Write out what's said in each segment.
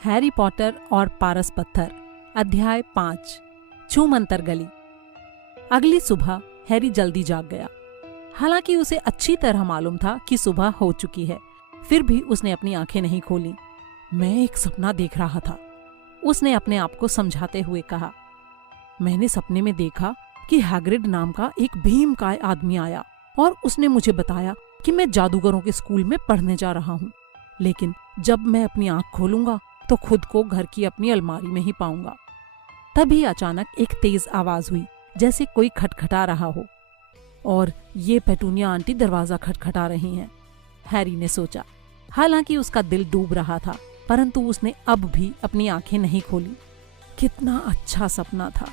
Harry Potter और पारस पत्थर अध्याय 5 छूमंतर गली। अगली सुबह हैरी जल्दी जाग गया। हालांकि उसे अच्छी तरह मालूम था कि सुबह हो चुकी है, फिर भी उसने अपनी आंखें नहीं खोली। मैं एक सपना देख रहा था, उसने अपने आप को समझाते हुए कहा। मैंने सपने में देखा कि हैग्रिड नाम का एक भीमकाय आदमी आया और उसने मुझे बताया कि मैं जादूगरों के स्कूल में पढ़ने जा रहा हूँ, लेकिन जब मैं अपनी आंख खोलूंगा तो खुद को घर की अपनी अलमारी में ही पाऊंगा। तभी अचानक एक तेज आवाज हुई, जैसे कोई खटखटा रहा हो, और ये पेटूनिया आंटी दरवाजा खटखटा रही हैं। हैरी ने सोचा। हालांकि उसका दिल डूब रहा था, परंतु उसने अब भी अपनी आंखें नहीं खोली। कितना अच्छा सपना था।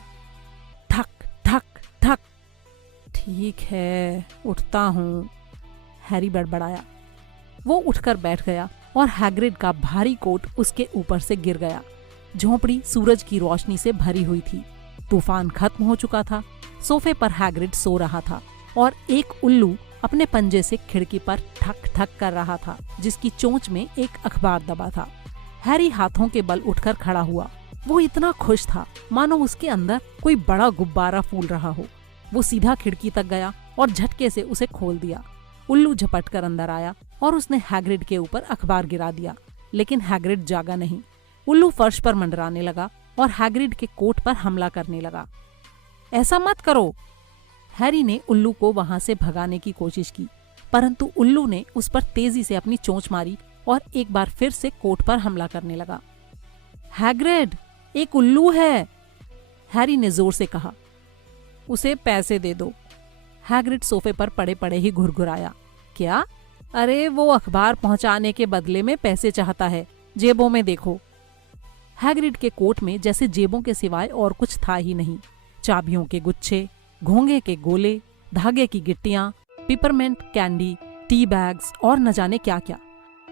ठक ठक ठक। ठीक है, उठता हूँ, हैरी बड़बड़ाया। वो उठकर बैठ गया और हैग्रिड का भारी कोट उसके ऊपर से गिर गया। झोंपड़ी सूरज की रोशनी से भरी हुई थी। तूफान खत्म हो चुका था। सोफे पर हैग्रिड सो रहा था और एक उल्लू अपने पंजे से खिड़की पर ठक ठक कर रहा था, जिसकी चोंच में एक अखबार दबा था। हैरी हाथों के बल उठकर खड़ा हुआ। वो इतना खुश था मानो उसके अंदर कोई बड़ा गुब्बारा फूल रहा हो। वो सीधा खिड़की तक गया और झटके से उसे खोल दिया। उल्लू झपट कर अंदर आया और उसने हैग्रिड के ऊपर अखबार गिरा दिया, लेकिन हैग्रिड जागा नहीं। उल्लू फर्श पर मंडराने लगा और हैग्रिड के कोट पर हमला करने लगा। ऐसा मत करो। हैरी ने उल्लू को वहां से भगाने की कोशिश की, परंतु उल्लू ने उस पर तेजी से अपनी चोंच मारी और एक बार फिर से कोट पर हमला करने लगा। हैग्रिड, एक उल्लू है, हैरी ने जोर से कहा। उसे पैसे दे दो। हैग्रिड सोफे पर पड़े पड़े ही घुरघुराया। क्या? अरे वो अखबार पहुंचाने के बदले में पैसे चाहता है। जेबों में देखो। हैग्रिड के कोट में जैसे जेबों के सिवाय और कुछ था ही नहीं। चाबियों के गुच्छे, घोंगे के गोले, धागे की गिट्टियां, पिपरमेंट कैंडी, टी बैग्स और न जाने क्या क्या।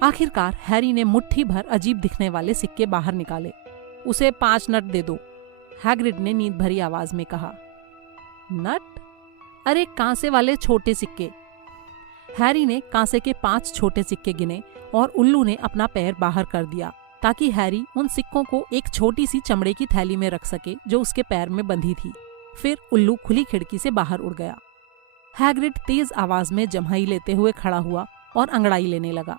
आखिरकार हैरी ने मुट्ठी भर अजीब दिखने वाले सिक्के बाहर निकाले। उसे 5 नट दे दो, हैग्रिड ने नींद भरी आवाज में कहा। नट? अरे कांसे वाले छोटे सिक्के। हैरी ने कांसे के 5 छोटे सिक्के गिने और उल्लू ने अपना पैर बाहर कर दिया ताकि हैरी उन सिक्कों को एक छोटी सी चमड़े की थैली में रख सके जो उसके पैर में बंधी थी। फिर उल्लू खुली खिड़की से बाहर उड़ गया। हैग्रिड तेज आवाज में जम्हाई लेते हुए खड़ा हुआ और अंगड़ाई लेने लगा।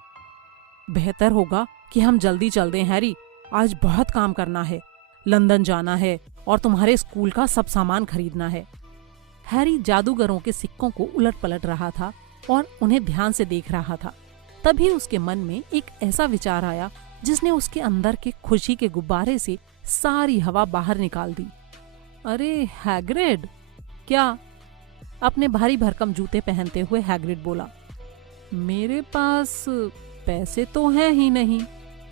बेहतर होगा कि हम जल्दी चल दें हैरी, आज बहुत काम करना है। लंदन जाना है और तुम्हारे स्कूल का सब सामान खरीदना है। हैरी जादूगरों के सिक्कों को उलट पलट रहा था और उन्हें ध्यान से देख रहा था। तभी उसके मन में एक ऐसा विचार आया जिसने उसके अंदर के खुशी के गुब्बारे से सारी हवा बाहर निकाल दी। अरे हैग्रिड! क्या? अपने भारी भरकम जूते पहनते हुए हैग्रिड बोला। मेरे पास पैसे तो हैं ही नहीं,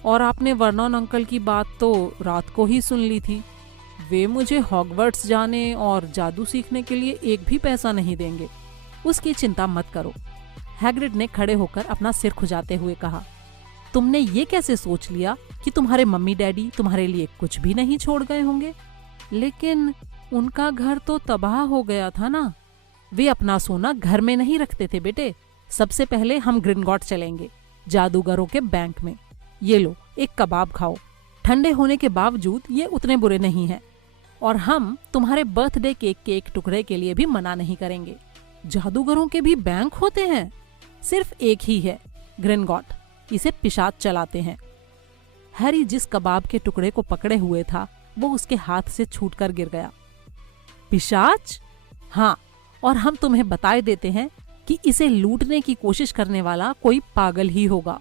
और आपने वर्नॉन अंकल की बात तो रात को ही सुन ली थी। वे मुझे हॉगवर्ट्स जाने और जादू सीखने के लिए एक भी पैसा नहीं देंगे। उसकी चिंता मत करो, हैग्रिड ने खड़े होकर अपना सिर खुजाते हुए कहा। तुमने ये कैसे सोच लिया कि तुम्हारे मम्मी डैडी तुम्हारे लिए कुछ भी नहीं छोड़ गए होंगे? लेकिन उनका घर तो तबाह हो गया था ना। वे अपना सोना घर में नहीं रखते थे बेटे। सबसे पहले हम ग्रिंगॉट चलेंगे, जादूगरों के बैंक में। ये लो, एक कबाब खाओ। ठंडे होने के बावजूद ये उतने बुरे नहीं हैं। और हम तुम्हारे बर्थडे केक के एक टुकड़े के लिए भी मना नहीं करेंगे। जादूगरों के भी बैंक होते हैं? सिर्फ एक ही है, ग्रिंगॉट। इसे पिशाच चलाते हैं। हैरी जिस कबाब के टुकड़े को पकड़े हुए था वो उसके हाथ से छूटकर गिर गया। पिशाच? हाँ, और हम तुम्हें बताए देते हैं कि इसे लूटने की कोशिश करने वाला कोई पागल ही होगा।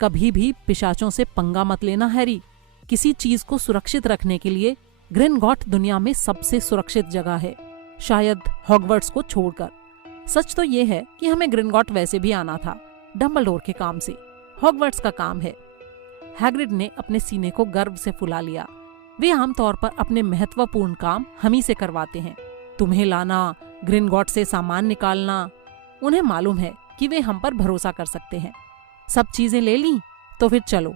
कभी भी पिशाचों से पंगा मत लेना हैरी। किसी चीज को सुरक्षित रखने के लिए ग्रिंगॉट दुनिया में सबसे सुरक्षित जगह है, शायद हॉगवर्ट्स को छोड़कर। सच तो ये है कि हमें ग्रिंगॉट वैसे भी आना था, डंबलडोर के काम से। हॉगवर्ट्स का काम है। हैग्रिड ने अपने सीने को गर्व से फुला लिया। वे आमतौर पर अपने महत्वपूर्ण काम हम ही से करवाते हैं। तुम्हें लाना, ग्रिंगॉट से सामान निकालना, उन्हें मालूम है कि वे हम पर भरोसा कर सकते हैं। सब चीजें ले ली तो फिर चलो।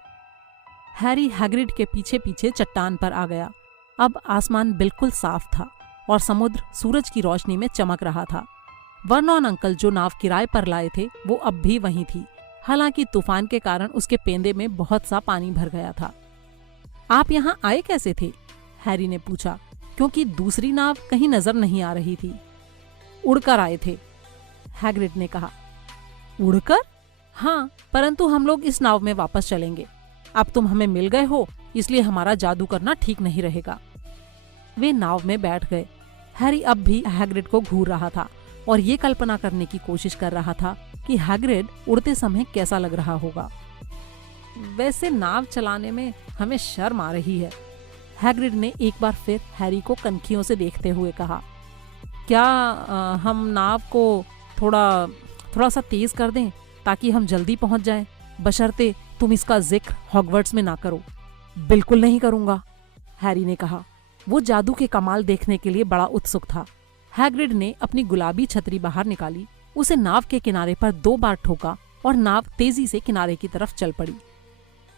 हैरी हैग्रिड के पीछे पीछे चट्टान पर आ गया। अब आसमान बिल्कुल साफ था और समुद्र सूरज की रोशनी में चमक रहा था। वर्नॉन अंकल जो नाव किराए पर लाए थे वो अब भी वहीं थी। हालांकि तूफान के कारण उसके पेंदे में बहुत सा पानी भर गया था। आप यहाँ आए कैसे थे? हैरी ने पूछा, क्योंकि दूसरी नाव कहीं नजर नहीं आ रही थी। उड़कर आए थे, हैग्रिड ने कहा। उड़कर? हाँ, परंतु हम लोग इस नाव में वापस चलेंगे। अब तुम हमें मिल गए हो, इसलिए हमारा जादू करना ठीक नहीं रहेगा। वे नाव में बैठ गए। हैरी अब भी हैग्रिड को घूर रहा था और ये कल्पना करने की कोशिश कर रहा था कि हैग्रिड उड़ते समय कैसा लग रहा होगा। वैसे नाव चलाने में हमें शर्म आ रही है, हैग्रिड ने एक बार फिर हैरी को कनखियों से देखते हुए कहा। क्या हम नाव को थोड़ा सा तेज कर दें ताकि हम जल्दी पहुंच जाएं, बशर्ते तुम इसका जिक्र हॉगवर्ट्स में ना करो। बिल्कुल नहीं करूंगा, हैरी ने कहा। वो जादू के कमाल देखने के लिए बड़ा उत्सुक था। हैग्रिड ने अपनी गुलाबी छतरी बाहर निकाली, उसे नाव के किनारे पर 2 बार ठोका और नाव तेजी से किनारे की तरफ चल पड़ी।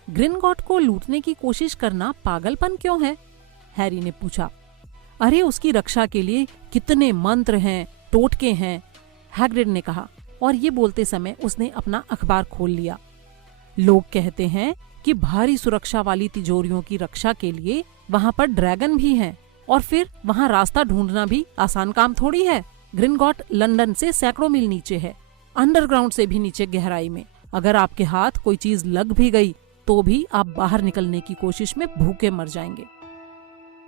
ग्रिंगॉट को लूटने की कोशिश करना पागलपन क्यों है? हैरी ने पूछा। अरे उसकी रक्षा के लिए कितने मंत्र हैं, टोटके हैं, हैग्रिड ने कहा, और ये बोलते समय उसने अपना अखबार खोल लिया। लोग कहते हैं कि भारी सुरक्षा वाली तिजोरियों की रक्षा के लिए वहाँ पर ड्रैगन भी हैं, और फिर वहाँ रास्ता ढूंढना भी आसान काम थोड़ी है। ग्रिंगॉट लंदन से सैकड़ों मील नीचे है, अंडरग्राउंड से भी नीचे गहराई में। अगर आपके हाथ कोई चीज लग भी गई तो भी आप बाहर निकलने की कोशिश में भूखे मर जाएंगे।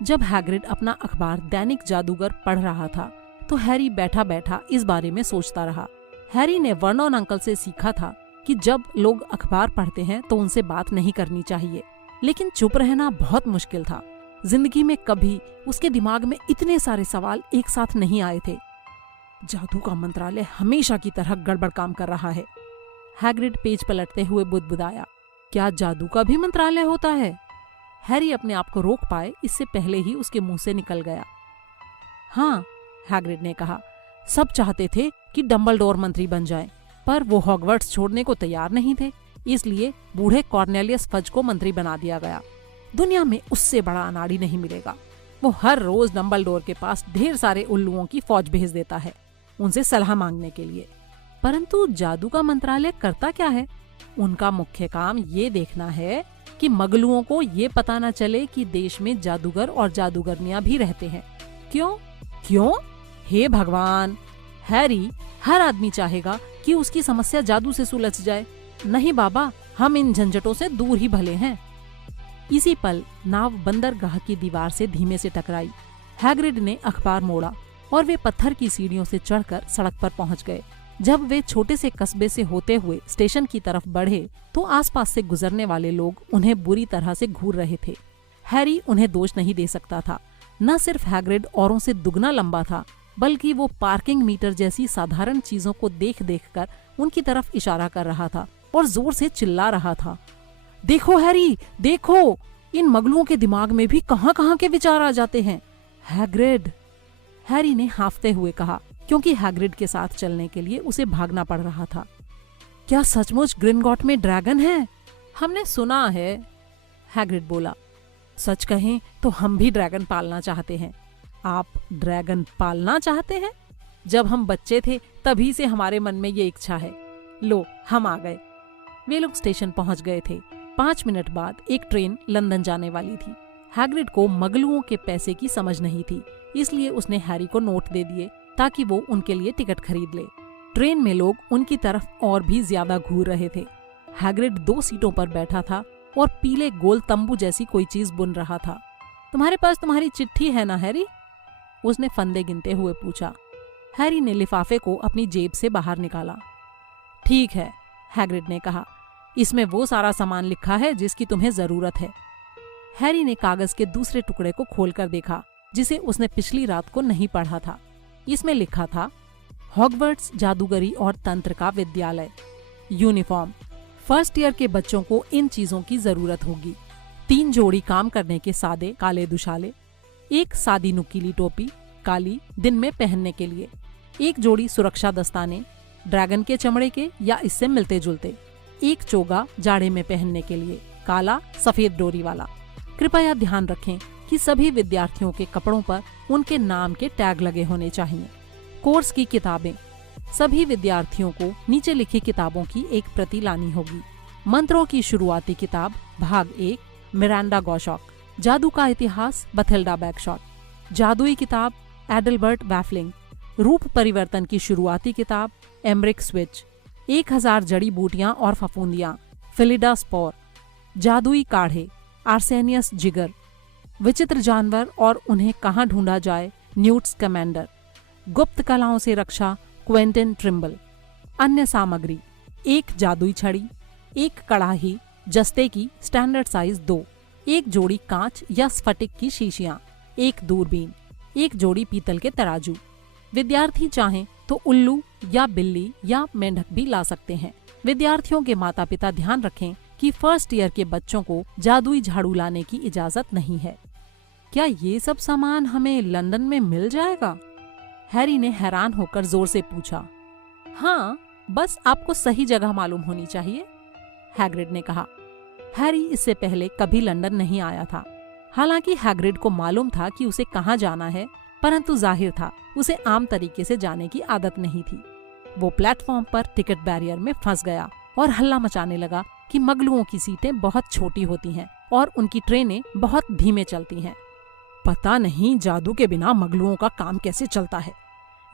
जब हैग्रिड अपना अखबार दैनिक जादूगर पढ़ रहा था तो हैरी बैठा बैठा इस बारे में सोचता रहा। हैरी ने वर्नोन अंकल से सीखा था कि जब लोग अखबार पढ़ते हैं तो उनसे बात नहीं करनी चाहिए, लेकिन चुप रहना बहुत मुश्किल था। जिंदगी में कभी उसके दिमाग में इतने सारे सवाल एक साथ नहीं आए थे। जादू का मंत्रालय हमेशा की तरह गड़बड़ काम कर रहा है। हैग्रिड पेज पलटते हुए बुदबुदाया, क्या जादू का भी मंत्रालय होता है? हैरी अपने आप को रोक पाए इससे पहले ही उसके मुंह से निकल गया। हाँ, हैग्रिड ने कहा, सब चाहते थे कि डंबलडोर मंत्री बन जाए, पर वो हॉगवर्ट्स छोड़ने को तैयार नहीं थे, इसलिए बूढ़े कॉर्नेलियस फज को मंत्री बना दिया गया। दुनिया में उससे बड़ा अनाड़ी नहीं मिलेगा। वो हर रोज डंबलडोर के पास ढेर सारे उल्लुओं की फौज भेज देता है उनसे सलाह मांगने के लिए। परंतु जादू का मंत्रालय करता क्या है? उनका मुख्य काम ये देखना है कि मगलुओं को ये पता न चले कि देश में जादूगर और जादूगरनियां भी रहते हैं। क्यों? हे भगवान! हैरी, हर आदमी चाहेगा कि उसकी समस्या जादू से सुलझ जाए। नहीं बाबा, हम इन झंझटों से दूर ही भले हैं। इसी पल नाव बंदरगाह की दीवार से धीमे से टकराई। हैग्रिड ने अखबार मोड़ा और वे पत्थर की सीढ़ियों से चढ़कर सड़क पर पहुंच गए। जब वे छोटे से कस्बे से होते हुए स्टेशन की तरफ बढ़े तो आसपास से गुजरने वाले लोग उन्हें बुरी तरह से घूर रहे थे। हैरी उन्हें दोष नहीं दे सकता था। न सिर्फ हैग्रिड औरों से दुगना लंबा था, बल्कि वो पार्किंग मीटर जैसी साधारण चीजों को देख देख कर उनकी तरफ इशारा कर रहा था और जोर से चिल्ला रहा था, देखो हैरी, देखो, इन मगलुओं के दिमाग में भी कहां-कहां के विचार आ जाते हैं। हैग्रिड, हैरी ने हांफते हुए कहा, क्योंकि हैग्रिड के साथ चलने के लिए उसे भागना पड़ रहा था। क्या सचमुच ग्रिंगॉट में ड्रैगन है? हमने सुना है, हैग्रिड बोला। सच कहें तो हम भी ड्रैगन पालना चाहते हैं। आप ड्रैगन पालना चाहते हैं? जब हम बच्चे थे तभी से हमारे मन में ये इच्छा है। लो, हम आ गए। वे लोग स्टेशन पहुंच गए थे। 5 मिनट बाद एक ट्रेन लंदन जाने वाली थी। हैग्रिड को मगलुओं के पैसे की समझ नहीं थी, इसलिए उसने हैरी को नोट दे दिए ताकि वो उनके लिए टिकट खरीद ले। ट्रेन में लोग उनकी तरफ और भी ज्यादा घूर रहे थे। हैग्रिड 2 सीटों पर बैठा था और पीले गोल तंबू जैसी कोई चीज बुन रहा था। तुम्हारे पास तुम्हारी चिट्ठी है ना हैरी? उसने फंदे गिनते हुए पूछा। हैरी ने लिफाफे को अपनी जेब से बाहर निकाला। ठीक है, हैग्रिड ने कहा, इसमें वो सारा सामान लिखा है जिसकी तुम्हें जरूरत है। हैरी ने कागज के दूसरे टुकड़े को खोलकर देखा, जिसे उसने पिछली रात को नहीं पढ़ा था। इसमें लिखा था, हॉगवर्ट्स जादूगरी और तंत्र का विद्यालय, यूनिफॉर्म। फर्स्ट ईयर के बच्चों को इन चीजों की जरूरत होगी। 3 जोड़ी काम करने के सादे काले दुशाले, 1 सादी नुकीली टोपी काली दिन में पहनने के लिए, 1 जोड़ी सुरक्षा दस्ताने ड्रैगन के चमड़े के या इससे मिलते जुलते, 1 चोगा जाड़े में पहनने के लिए काला सफेद डोरी वाला। कृपया ध्यान रखें कि सभी विद्यार्थियों के कपड़ों पर उनके नाम के टैग लगे होने चाहिए। कोर्स की किताबें, सभी विद्यार्थियों को नीचे लिखी किताबों की एक प्रति लानी होगी। मंत्रों की शुरुआती किताब भाग 1 मिरांडा गॉशॉक, जादू का इतिहास बथेल्डा बैगशॉट, जादुई किताब एडलबर्ट वैफलिंग, रूप परिवर्तन की शुरुआती किताब एमरिक स्विच, 1000 जड़ी बूटियां और फफूंदियां फिलिडा स्पोर, जादुई काढ़े आर्सेनियस जिगर, विचित्र जानवर और उन्हें कहाँ ढूंढा जाए न्यूट स्कैमेंडर, गुप्त कलाओं से रक्षा क्वेंटिन ट्रिम्बल। अन्य सामग्री: एक जादुई छड़ी, एक कड़ाही जस्ते की स्टैंडर्ड साइज 2, एक जोड़ी कांच या स्फटिक की शीशियां, एक दूरबीन, एक जोड़ी पीतल के तराजू। विद्यार्थी चाहें तो उल्लू या बिल्ली या मेंढक भी ला सकते हैं। विद्यार्थियों के माता पिता ध्यान रखें कि फर्स्ट ईयर के बच्चों को जादुई झाड़ू लाने की इजाजत नहीं है। क्या ये सब सामान हमें लंदन में मिल जाएगा? हैरी ने हैरान होकर जोर से पूछा। हाँ, बस आपको सही जगह मालूम होनी चाहिए, हैग्रिड ने कहा। हैरी इससे पहले कभी लंदन नहीं आया था। हालांकि हैग्रिड को मालूम था कि उसे कहाँ जाना है, परंतु जाहिर था उसे आम तरीके से जाने की आदत नहीं थी। वो प्लेटफॉर्म पर टिकट बैरियर में फंस गया और हल्ला मचाने लगा कि मगलुओं की सीटें बहुत छोटी होती हैं और उनकी ट्रेनें बहुत धीमे चलती हैं। पता नहीं जादू के बिना मगलुओं का काम कैसे चलता है,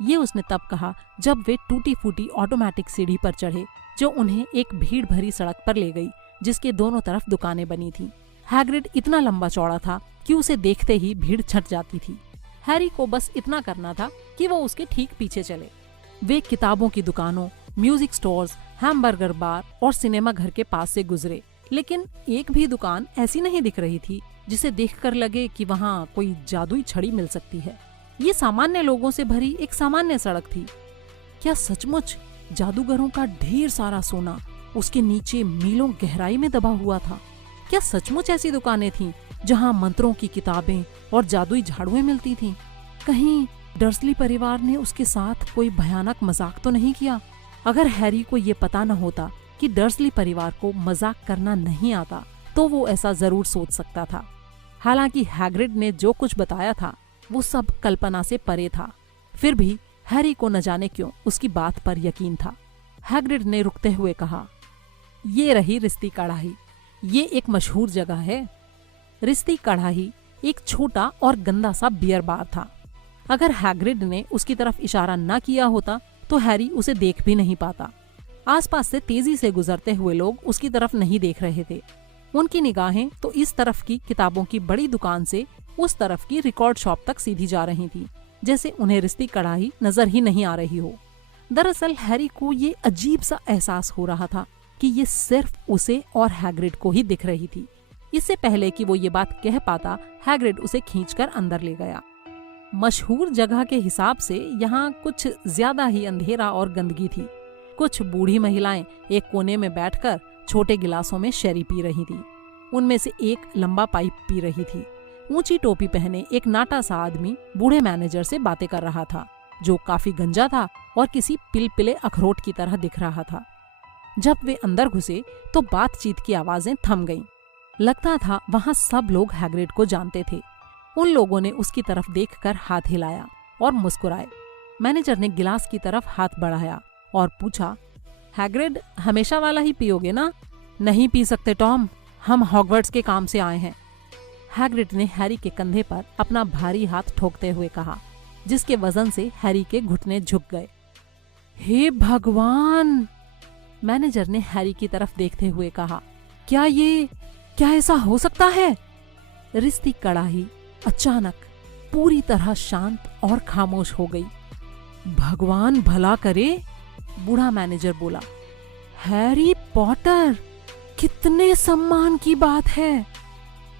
ये उसने तब कहा जब वे टूटी फूटी ऑटोमेटिक सीढ़ी पर चढ़े जो उन्हें एक भीड़ भरी सड़क पर ले गई जिसके दोनों तरफ दुकानें बनी थीं। हैग्रिड इतना लंबा चौड़ा था कि उसे देखते ही भीड़ छट जाती थी। हैरी को बस इतना करना था कि वो उसके ठीक पीछे चले। वे किताबों की दुकानों, म्यूजिक स्टोर्स, हैमबर्गर बार और सिनेमा घर के पास से गुजरे, लेकिन एक भी दुकान ऐसी नहीं दिख रही थी जिसे देखकर लगे कि वहाँ कोई जादुई छड़ी मिल सकती है। ये सामान्य लोगों से भरी एक सामान्य सड़क थी। क्या सचमुच जादूगरों का ढेर सारा सोना उसके नीचे मीलों गहराई में दबा हुआ था? क्या सचमुच ऐसी दुकानें थीं जहां मंत्रों की किताबें और जादुई झाड़ुएं मिलती थीं? कहीं डर्सली परिवार ने उसके साथ कोई भयानक मजाक तो नहीं किया? अगर हैरी को ये पता न होता कि डर्सली परिवार को मजाक करना नहीं आता, तो वो ऐसा जरूर सोच सकता था। हालांकि हैग्रिड ने जो कुछ बताया था वो सब कल्पना से परे था, फिर भी हैरी को न जाने क्यों उसकी बात पर यकीन था। हैग्रिड ने रुकते हुए कहा, ये रही रिश्ती कढ़ाई। ये एक मशहूर जगह है। रिश्ती कढ़ाई एक छोटा और गंदा सा बियर बार था। अगर हैग्रिड ने उसकी तरफ इशारा न किया होता तो हैरी उसे देख भी नहीं पाता। आसपास से तेजी से गुजरते हुए लोग उसकी तरफ नहीं देख रहे थे। उनकी निगाहें तो इस तरफ की किताबों की बड़ी दुकान से उस तरफ की रिकॉर्ड शॉप तक सीधी जा रही थी, जैसे उन्हें रिश्ती कढ़ाई नजर ही नहीं आ रही हो। दरअसल हैरी को ये अजीब सा एहसास हो रहा था कि ये सिर्फ उसे और हैग्रिड को ही दिख रही थी। इससे पहले कि वो ये बात कह पाता, हैग्रिड उसे खींचकर अंदर ले गया। मशहूर जगह के हिसाब से यहाँ कुछ ज्यादा ही अंधेरा और गंदगी थी। कुछ बूढ़ी महिलाएं एक कोने में बैठकर छोटे गिलासों में शैरी पी रही थी। उनमें से एक लंबा पाइप पी रही थी। ऊंची टोपी पहने एक नाटा सा आदमी बूढ़े मैनेजर से बातें कर रहा था, जो काफी गंजा था और किसी पिलपिले अखरोट की तरह दिख रहा था। जब वे अंदर घुसे तो बातचीत की आवाजें थम गईं। लगता था वहां सब लोग हैग्रिड को जानते थे। उन लोगों ने उसकी तरफ देखकर हाथ हिलाया और मुस्कुराए। मैनेजर ने गिलास की तरफ हाथ बढ़ाया और पूछा, हैग्रिड, हमेशा वाला ही पियोगे ना? नहीं पी सकते टॉम, हम हॉगवर्ट्स के काम से आए हैं। हैग्रिड ने हैरी के कंधे पर अपना भारी हाथ ठोकते हुए कहा, जिसके वजन से हैरी के घुटने झुक गए। हे भगवान! मैनेजर ने हैरी की तरफ देखते हुए कहा, क्या ऐसा हो सकता है? रिश्ती कढ़ाई अचानक पूरी तरह शांत और खामोश हो गई। भगवान भला करे, बूढ़ा मैनेजर बोला। हैरी पॉटर, कितने सम्मान की बात है।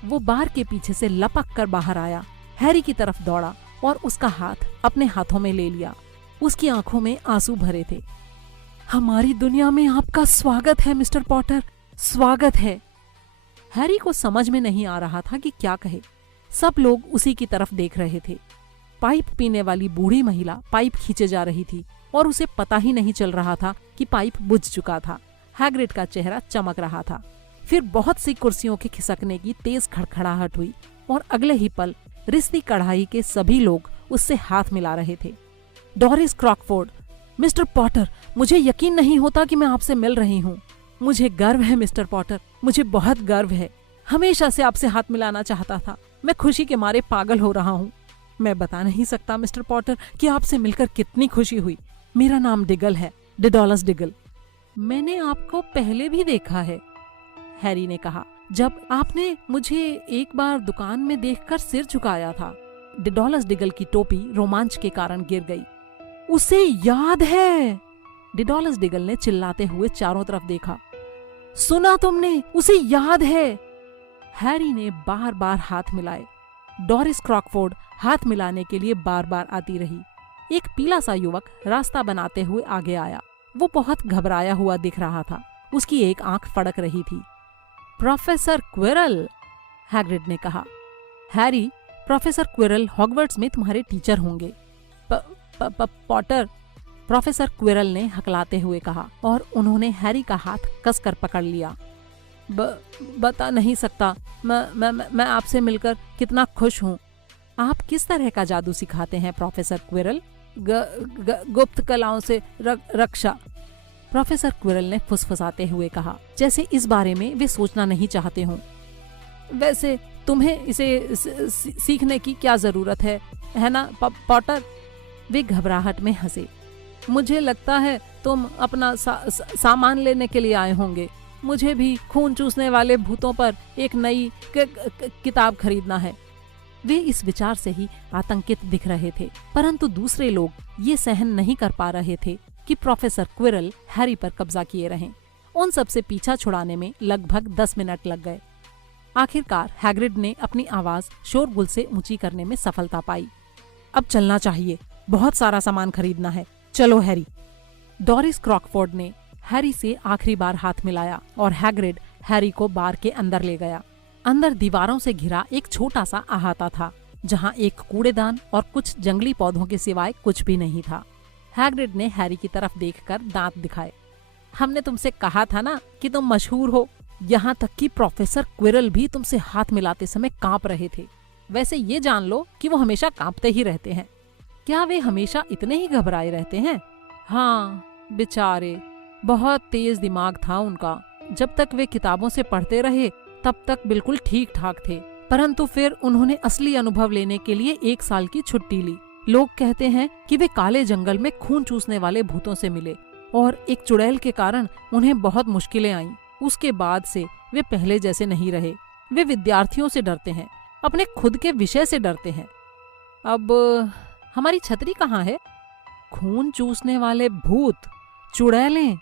वो बार के पीछे से लपक कर बाहर आया, हैरी की तरफ दौड़ा और उसका हाथ अपने हाथों में ले लिया। उसकी आंखों में आंसू भरे थे। हमारी दुनिया में आपका स्वागत है मिस्टर पॉटर, स्वागत है। हैरी को समझ में नहीं आ रहा था कि क्या कहे। सब लोग उसी की तरफ देख रहे थे। पाइप पीने वाली बूढ़ी महिला पाइप खींचे जा रही थी और उसे पता ही नहीं चल रहा था कि पाइप बुझ चुका था। हैग्रिड का चेहरा चमक रहा था। फिर बहुत सी कुर्सियों के खिसकने की तेज खड़खड़ाहट हुई और अगले ही पल रिश्ती कढ़ाई के सभी लोग उससे हाथ मिला रहे थे। डोरिस क्रॉकफोर्ड, मिस्टर पॉटर, मुझे यकीन नहीं होता कि मैं आपसे मिल रही हूँ। मुझे गर्व है मिस्टर पॉटर, मुझे बहुत गर्व है। हमेशा से आपसे हाथ मिलाना चाहता था। मैं खुशी के मारे पागल हो रहा हूँ। मैं बता नहीं सकता मिस्टर पॉटर कि आपसे मिलकर कितनी खुशी हुई। मेरा नाम डिगल है, डिडोलस डिगल। मैंने आपको पहले भी देखा है, हैरी ने कहा, जब आपने मुझे एक बार दुकान में देखकर सिर झुकाया था। डिडोलस डिगल की टोपी रोमांच के कारण गिर गई। उसे याद है, डिडोलस डिगल ने चिल्लाते हुए चारों तरफ देखा। सुना तुमने, उसे याद है। हैरी ने बार बार हाथ मिलाए। डोरिस क्रॉकफोर्ड हाथ मिलाने के लिए बार बार आती रही। एक पीला सा युवक रास्ता बनाते हुए आगे आया। वो बहुत घबराया हुआ दिख रहा था। उसकी एक आंख फड़क रही थी। प्रोफेसर क्विरल, हैग्रिड ने कहा। हैरी, प्रोफेसर क्विरल हॉगवर्ट्स में तुम्हारे टीचर होंगे। पॉटर, प्रोफेसर क्विरल ने हकलाते हुए कहा और उन्होंने हैरी का हाथ कसकर पकड़ लिया। बता नहीं सकता मैं आपसे मिलकर कितना खुश हूँ। आप किस तरह का जादू सिखाते हैं प्रोफेसर क्विरल? गुप्त कलाओं से रक्षा, प्रोफेसर क्विरल ने फुसफुसाते हुए कहा, जैसे इस बारे में वे सोचना नहीं चाहते हों। वैसे तुम्हें इसे सीखने की क्या जरूरत है ना पॉटर? वे घबराहट में हंसे। मुझे लगता है तुम अपना सामान लेने के लिए आए होंगे। मुझे भी खून चूसने वाले भूतों पर एक नई किताब खरीदना है। वे इस विचार से ही आतंकित दिख रहे थे, परंतु दूसरे लोग ये सहन नहीं कर पा रहे थे कि प्रोफेसर क्विरल हैरी पर कब्जा किए रहें। उन सब से पीछा छुड़ाने में लगभग 10 मिनट लग गए। आखिरकार हैग्रिड ने अपनी आवाज शोरगुल से ऊंची करने में सफलता पाई। अब चलना चाहिए, बहुत सारा सामान खरीदना है। चलो हैरी। डोरिस क्रॉकफोर्ड ने हैरी से आखिरी बार हाथ मिलाया और हैग्रिड हैरी को बार के अंदर ले गया। अंदर दीवारों से घिरा एक छोटा सा अहाता था, जहां एक कूड़ेदान और कुछ जंगली पौधों के सिवाय कुछ भी नहीं था। हैग्रिड ने हैरी की तरफ देखकर दांत दिखाए। हमने तुमसे कहा था ना कि तुम मशहूर हो। यहाँ तक कि प्रोफेसर क्विरल भी तुमसे हाथ मिलाते समय कांप रहे थे। वैसे ये जान लो कि वो हमेशा कांपते ही रहते हैं। क्या वे हमेशा इतने ही घबराए रहते हैं? हाँ, बेचारे, बहुत तेज दिमाग था उनका। जब तक वे किताबों से पढ़ते रहे तब तक बिल्कुल ठीक ठाक थे, परंतु फिर उन्होंने असली अनुभव लेने के लिए 1 साल की छुट्टी ली। लोग कहते हैं कि वे काले जंगल में खून चूसने वाले भूतों से मिले और एक चुड़ैल के कारण उन्हें बहुत मुश्किलें आईं। उसके बाद से वे पहले जैसे नहीं रहे। वे विद्यार्थियों से डरते हैं, अपने खुद के विषय से डरते हैं। अब हमारी छतरी कहाँ है? खून चूसने वाले भूत, चुड़ैलें।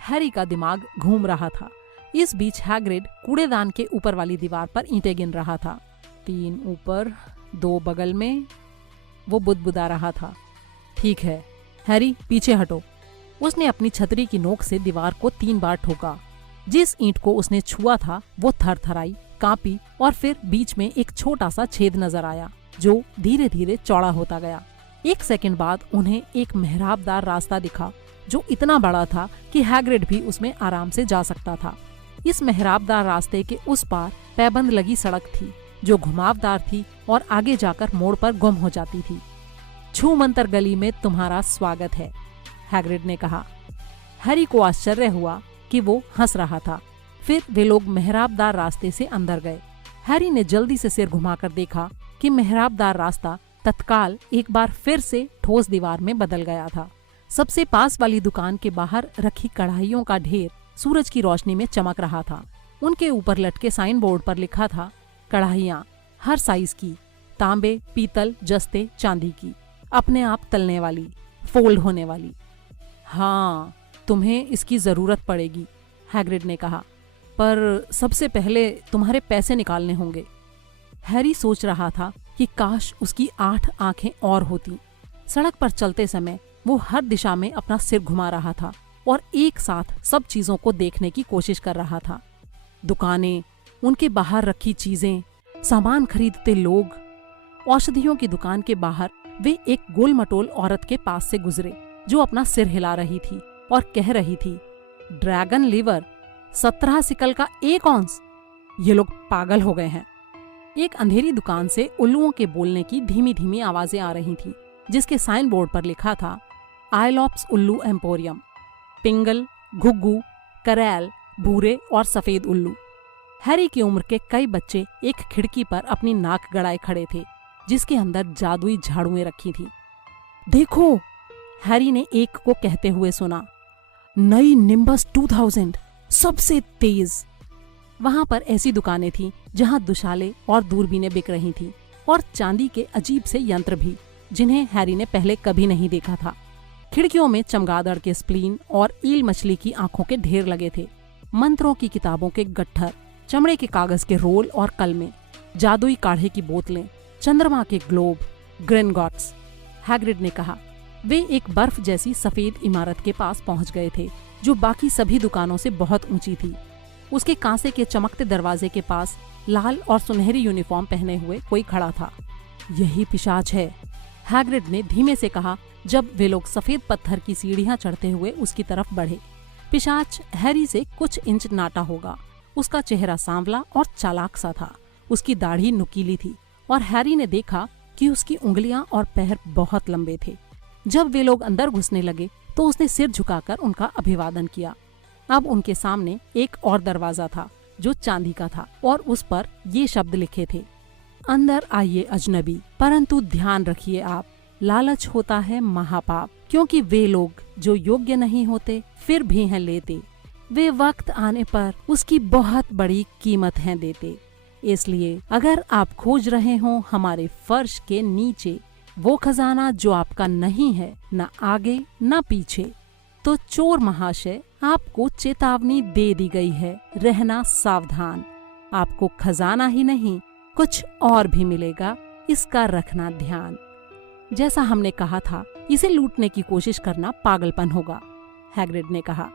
हैरी का दिमाग घूम रहा था। इस बीच हैग्रिड कूड़ेदान के ऊपर वाली दीवार पर ईंटें गिन रहा था। 3 ऊपर, 2 बगल में। वो बुदबुदा रहा था। ठीक है हैरी, पीछे हटो। उसने अपनी छतरी की नोक से दीवार को 3 बार ठोका। जिस ईंट को उसने छुआ था वो थरथराई, कांपी और फिर बीच में एक छोटा सा छेद नजर आया जो धीरे धीरे चौड़ा होता गया। 1 सेकंड बाद उन्हें एक मेहराबदार रास्ता दिखा जो इतना बड़ा था कि हैग्रिड भी उसमें आराम से जा सकता था। इस मेहराबदार रास्ते के उस पार पैबंद लगी सड़क थी जो घुमावदार थी और आगे जाकर मोड़ पर गुम हो जाती थी। छूमंतर गली में तुम्हारा स्वागत है, हैग्रिड ने कहा। हैरी को आश्चर्य हुआ कि वो हंस रहा था। फिर वे लोग मेहराबदार रास्ते से अंदर गए। हैरी ने जल्दी से सिर घुमाकर देखा कि मेहराबदार रास्ता तत्काल एक बार फिर से ठोस दीवार में बदल गया था। सबसे पास वाली दुकान के बाहर रखी कढ़ाइयों का ढेर सूरज की रोशनी में चमक रहा था। उनके ऊपर लटके साइन बोर्ड पर लिखा था, कढ़ाइयाँ हर साइज की, तांबे, पीतल, जस्ते, चांदी की, अपने आप तलने वाली, फोल्ड होने वाली। हाँ, तुम्हें इसकी जरूरत पड़ेगी, हैग्रिड ने कहा, पर सबसे पहले तुम्हारे पैसे निकालने होंगे। हैरी सोच रहा था कि काश उसकी 8 आंखें और होती। सड़क पर चलते समय वो हर दिशा में अपना सिर घुमा रहा था और एक साथ सब चीजों को देखने की कोशिश कर रहा था। दुकानें, उनके बाहर रखी चीजें, सामान खरीदते लोग। औषधियों की दुकान के बाहर वे एक गोल-मटोल औरत के पास से गुजरे जो अपना सिर हिला रही थी और कह रही थी, ड्रैगन लीवर, 17 सिकल का 1 औंस। ये लोग पागल हो गए हैं। एक अंधेरी दुकान से उल्लुओं के बोलने की धीमी धीमी आवाजें आ रही थीं, जिसके साइन बोर्ड पर लिखा था, आइलॉप्स उल्लू एम्पोरियम, पिंगल, घुग्गू, करैल, भूरे और सफेद उल्लू। हैरी की उम्र के कई बच्चे एक खिड़की पर अपनी नाक गड़ाए खड़े थे, जिसके अंदर जादुई झाड़ुएं रखी थी। देखो, हैरी ने एक को कहते हुए सुना, नई निम्बस 2000 सबसे तेज। वहां पर ऐसी दुकानें थीं जहां दुशाले और दूरबीनें बिक रही थीं और चांदी के अजीब से यंत्र भी, जिन्हें हैरी ने पहले कभी नहीं देखा था। खिड़कियों में चमगादड़ के स्प्लीन और ईल मछली की आंखों के ढेर लगे थे। मंत्रों की किताबों के गट्ठर, चमड़े के कागज के रोल और कलमें, जादुई काढ़े की बोतलें, चंद्रमा के ग्लोब, ग्रेनगॉट्स। हैग्रिड ने कहा। वे एक बर्फ जैसी सफेद इमारत के पास पहुंच गए थे, जो बाकी सभी दुकानों से बहुत ऊंची थी। उसके कांसे के चमकते दरवाजे के पास लाल और सुनहरी यूनिफॉर्म पहने हुए कोई खड़ा था। यही पिशाच है, हैग्रिड ने धीमे से कहा जब वे लोग सफेद पत्थर की सीढ़ियां चढ़ते हुए उसकी तरफ बढ़े। पिशाच हैरी से कुछ इंच नाटा होगा। उसका चेहरा सांवला और चालाक सा था। उसकी दाढ़ी नुकीली थी और हैरी ने देखा कि उसकी उंगलियां और पैर बहुत लंबे थे। जब वे लोग अंदर घुसने लगे तो उसने सिर झुकाकर उनका अभिवादन किया। अब उनके सामने एक और दरवाजा था जो चांदी का था और उस पर ये शब्द लिखे थे, अंदर आइए अजनबी, परंतु ध्यान रखिए आप, लालच होता है महापाप, क्योंकि वे लोग जो योग्य नहीं होते फिर भी हैं लेते, वे वक्त आने पर उसकी बहुत बड़ी कीमत है देते। इसलिए अगर आप खोज रहे हो हमारे फर्श के नीचे वो खजाना जो आपका नहीं है, न आगे न पीछे, तो चोर महाशय आपको चेतावनी दे दी गई है, रहना सावधान। आपको खजाना ही नहीं कुछ और भी मिलेगा, इसका रखना ध्यान। जैसा हमने कहा था, इसे लूटने की कोशिश करना पागलपन होगा, हैग्रिड ने कहा।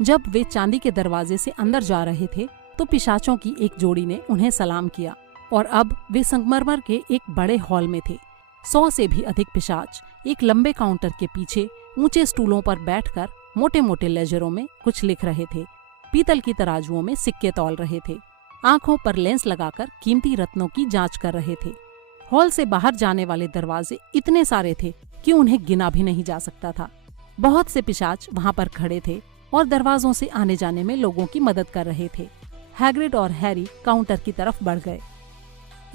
जब वे चांदी के दरवाजे से अंदर जा रहे थे तो पिशाचों की एक जोड़ी ने उन्हें सलाम किया और अब वे संगमरमर के एक बड़े हॉल में थे। 100 से भी अधिक पिशाच एक लंबे काउंटर के पीछे ऊंचे स्टूलों पर बैठकर मोटे मोटे लेजरों में कुछ लिख रहे थे। पीतल की तराजुओं में सिक्के तौल रहे थे। आंखों पर लेंस लगाकर कीमती रत्नों की जांच कर रहे थे। हॉल से बाहर जाने वाले दरवाजे इतने सारे थे कि उन्हें गिना भी नहीं जा सकता था। बहुत से पिशाच वहां पर खड़े थे और दरवाजों से आने जाने में लोगों की मदद कर रहे थे। हैग्रिड और हैरी काउंटर की तरफ बढ़ गए।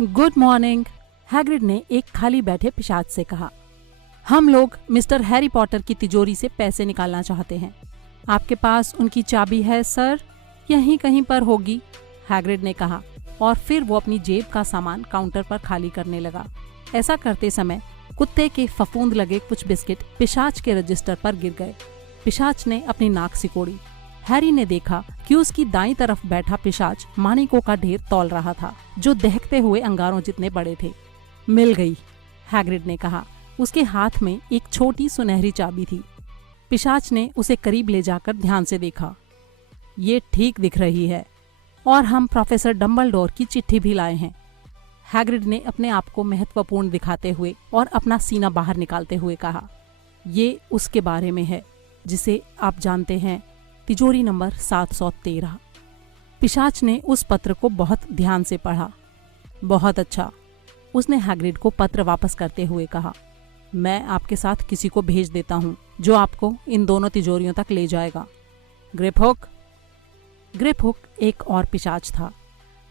गुड मॉर्निंग, हैग्रिड ने एक खाली बैठे पिशाच से कहा। हम लोग मिस्टर हैरी पॉटर की तिजोरी से पैसे निकालना चाहते हैं। आपके पास उनकी चाबी है सर? यहीं कहीं पर होगी, हैग्रिड ने कहा और फिर वो अपनी जेब का सामान काउंटर पर खाली करने लगा। ऐसा करते समय कुत्ते के फफूंद लगे कुछ बिस्किट पिशाच के रजिस्टर पर गिर गए। पिशाच ने अपनी नाक सिकोड़ी। हैरी ने देखा कि उसकी दाईं तरफ बैठा पिशाच मानिकों का ढेर तौल रहा था, जो दहकते हुए अंगारों जितने बड़े थे। मिल गई, हैग्रिड ने कहा। उसके हाथ में एक छोटी सुनहरी चाबी थी। पिशाच ने उसे करीब ले जाकर ध्यान से देखा। ये ठीक दिख रही है और हम प्रोफेसर डम्बलडोर की चिट्ठी भी लाए हैं, हैग्रिड ने अपने आप को महत्वपूर्ण दिखाते हुए और अपना सीना बाहर निकालते हुए कहा। ये उसके बारे में है जिसे आप जानते हैं, तिजोरी नंबर 713। पिशाच ने उस पत्र को बहुत ध्यान से पढ़ा। बहुत अच्छा, उसने हैग्रिड को पत्र वापस करते हुए कहा। मैं आपके साथ किसी को भेज देता हूँ जो आपको इन दोनों तिजोरियों तक ले जाएगा। ग्रिपहुक। ग्रिपहुक एक और पिशाच था।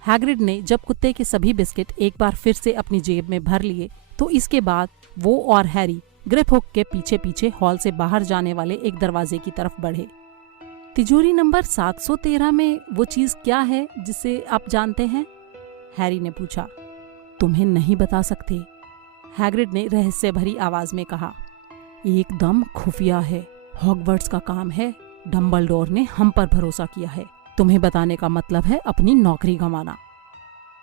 हैग्रिड ने जब कुत्ते के सभी बिस्किट एक बार फिर से अपनी जेब में भर लिए तो इसके बाद वो और हैरी ग्रिपहुक के पीछे पीछे हॉल से बाहर जाने वाले एक दरवाजे की तरफ बढ़े। तिजोरी नंबर 713 में वो चीज क्या है जिसे आप जानते हैं? हैरी ने पूछा। तुम्हें नहीं बता सकते, हैग्रिड ने रहस्य भरी आवाज में कहा। एकदम खुफिया है, हॉगवर्ट्स का काम है। डम्बलडोर ने हम पर भरोसा किया है। तुम्हें बताने का मतलब है अपनी नौकरी गंवाना।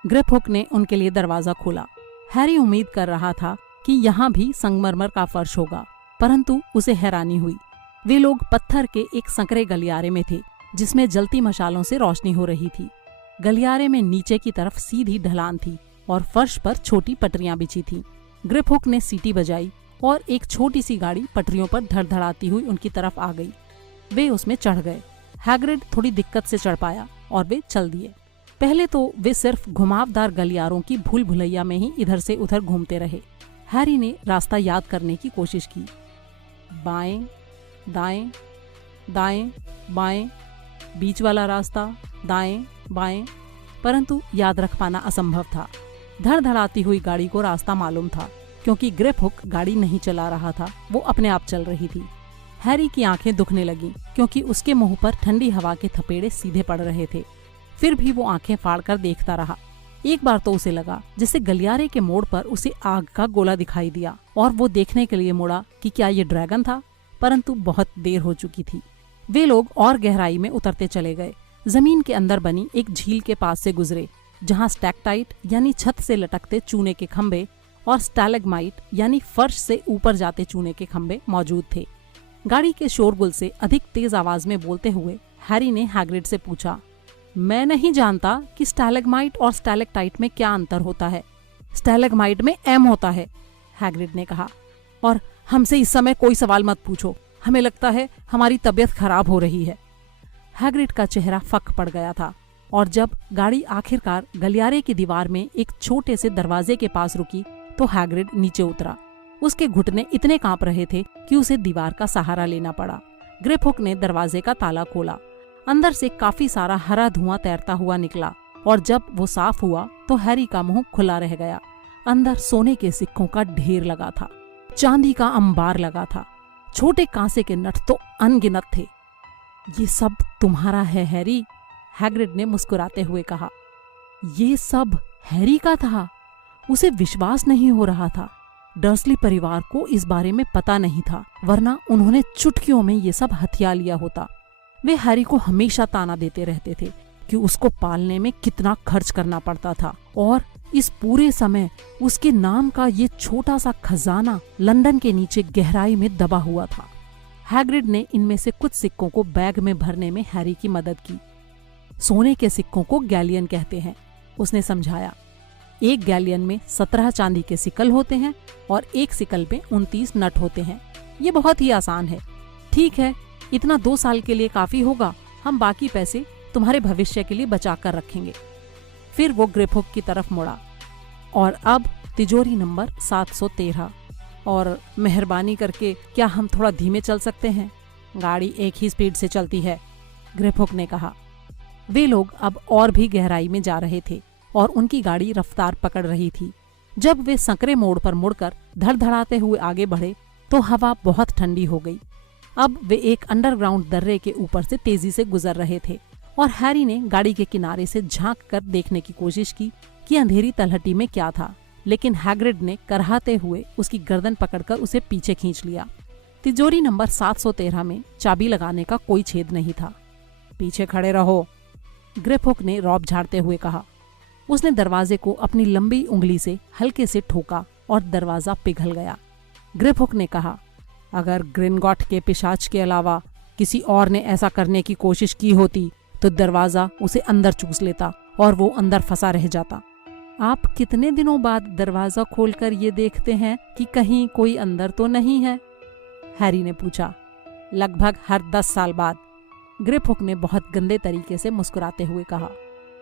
ग्रिपहुक ने उनके लिए दरवाजा खोला। हैरी उम्मीद कर रहा था कि यहाँ भी संगमरमर का फर्श होगा, परंतु उसे हैरानी हुई। वे लोग पत्थर के एक संकरे गलियारे में थे जिसमें जलती मशालों से रोशनी हो रही थी। गलियारे में नीचे की तरफ सीधी ढलान थी और फर्श पर छोटी पटरियां बिछी थीं। ग्रिपहुक ने सीटी बजाई और एक छोटी सी गाड़ी पटरियों पर धड़धड़ाती हुई उनकी तरफ आ गई। वे उसमें चढ़ गए। हैग्रिड थोड़ी दिक्कत से चढ़ पाया और वे चल दिए। पहले तो वे सिर्फ घुमावदार गलियारों की भूल भुलैया में ही इधर से उधर घूमते रहे। हैरी ने रास्ता याद करने की कोशिश की। बाएं, दाएं, दाएं, बाएं, बीच वाला रास्ता, दाएं, बाएं, परंतु याद रख पाना असंभव था। धड़धड़ाती हुई गाड़ी को रास्ता मालूम था, क्योंकि ग्रेपहुक गाड़ी नहीं चला रहा था, वो अपने आप चल रही थी। हैरी की आंखें दुखने लगीं, क्योंकि उसके मुंह पर ठंडी हवा के थपेड़े सीधे पड़ रहे थे। फिर भी वो आंखें फाड़कर देखता रहा। एक बार तो उसे लगा जैसे गलियारे के मोड़ पर उसे आग का गोला दिखाई दिया, और वो देखने के लिए मुड़ा कि क्या ये ड्रैगन था, परंतु बहुत देर हो चुकी थी। वे लोग और गहराई में उतरते चले गए। जमीन के अंदर बनी एक झील के पास से गुजरे, जहाँ स्टैलेक्टाइट यानी छत से लटकते चूने के खंभे और स्टैलेग्माइट यानी फर्श से ऊपर जाते चूने के खंभे मौजूद थे। गाड़ी के शोरगुल से अधिक तेज आवाज में बोलते हुए हैरी ने हैग्रिड से पूछा, मैं नहीं जानता कि स्टैलेग्माइट और स्टैलेक्टाइट में क्या अंतर होता है। स्टैलेग्माइट में एम होता है, हैग्रिड ने कहा, और हमसे इस समय कोई सवाल मत पूछो, हमें लगता है हमारी तबीयत खराब हो रही है। हैग्रिड का चेहरा फक पड़ गया था, और जब गाड़ी आखिरकार गलियारे की दीवार में एक छोटे से दरवाजे के पास रुकी तो हैग्रिड नीचे उतरा। उसके घुटने इतने कांप रहे थे कि उसे दीवार का सहारा लेना पड़ा। ग्रेपहुक ने दरवाजे का ताला खोला। अंदर से काफी सारा हरा धुआं तैरता हुआ निकला, और जब वो साफ हुआ तो हैरी का मुंह खुला रह गया। अंदर सोने के सिक्कों का ढेर लगा था, चांदी का अंबार लगा था, छोटे कांसे के नट तो अनगिनत थे। ये सब तुम्हारा है हैरी, हैग्रिड ने मुस्कुराते हुए कहा। ये सब हैरी का था? उसे विश्वास नहीं हो रहा था। डर्सली परिवार को इस बारे में पता नहीं था, वरना उन्होंने चुटकियों में ये सब हथिया लिया होता। वे हैरी को हमेशा ताना देते रहते थे कि उसको पालने में कितना खर्च करना पड़ता था, और इस पूरे समय उसके नाम का ये छोटा सा खजाना लंदन के नीचे गहराई में दबा हुआ था। हैग्रिड ने इनमें से कुछ सिक्कों को बैग में भरने में हैरी की मदद की। सोने के सिक्कों को गैलियन कहते हैं, उसने समझाया। एक गैलियन में 17 चांदी के सिक्कल होते हैं और एक सिक्कल में 29 नट होते हैं। ये बहुत ही आसान है। ठीक है, इतना 2 साल के लिए काफी होगा, हम बाकी पैसे तुम्हारे भविष्य के लिए बचा कर रखेंगे। फिर वो ग्रेपहुक की तरफ मुड़ा। और अब तिजोरी नंबर 713, और मेहरबानी करके क्या हम थोड़ा धीमे चल सकते हैं? गाड़ी एक ही स्पीड से चलती है, ग्रेपहुक ने कहा। वे लोग अब और भी गहराई में जा रहे थे और उनकी गाड़ी रफ्तार पकड़ रही थी। जब वे संकरे मोड़ पर मुड़कर धड़धड़ाते हुए आगे बढ़े तो हवा बहुत ठंडी हो गई। अब वे एक अंडरग्राउंड दर्रे के ऊपर से तेजी से गुजर रहे थे, और हैरी ने गाड़ी के किनारे से झांक कर देखने की कोशिश की कि अंधेरी तलहटी में क्या था, लेकिन हैग्रिड ने करहाते हुए उसकी गर्दन पकड़कर उसे पीछे खींच लिया। तिजोरी नंबर 713 में चाबी लगाने का कोई छेद नहीं था। पीछे खड़े रहो, ग्रेपहुक ने रौब झाड़ते हुए कहा। उसने दरवाजे को अपनी लंबी उंगली से हल्के से ठोका और दरवाजा पिघल गया। ग्रेपहुक ने कहा, अगर ग्रिनगॉट के पिशाच के अलावा किसी और ने ऐसा करने की कोशिश की होती तो दरवाजा उसे अंदर चूस लेता और वो अंदर फंसा रह जाता। आप कितने दिनों बाद दरवाजा खोलकर ये देखते हैं कि कहीं कोई अंदर तो नहीं है? हैरी ने पूछा। लगभग हर 10 साल बाद, ग्रेपहुक ने बहुत गंदे तरीके से मुस्कुराते हुए कहा।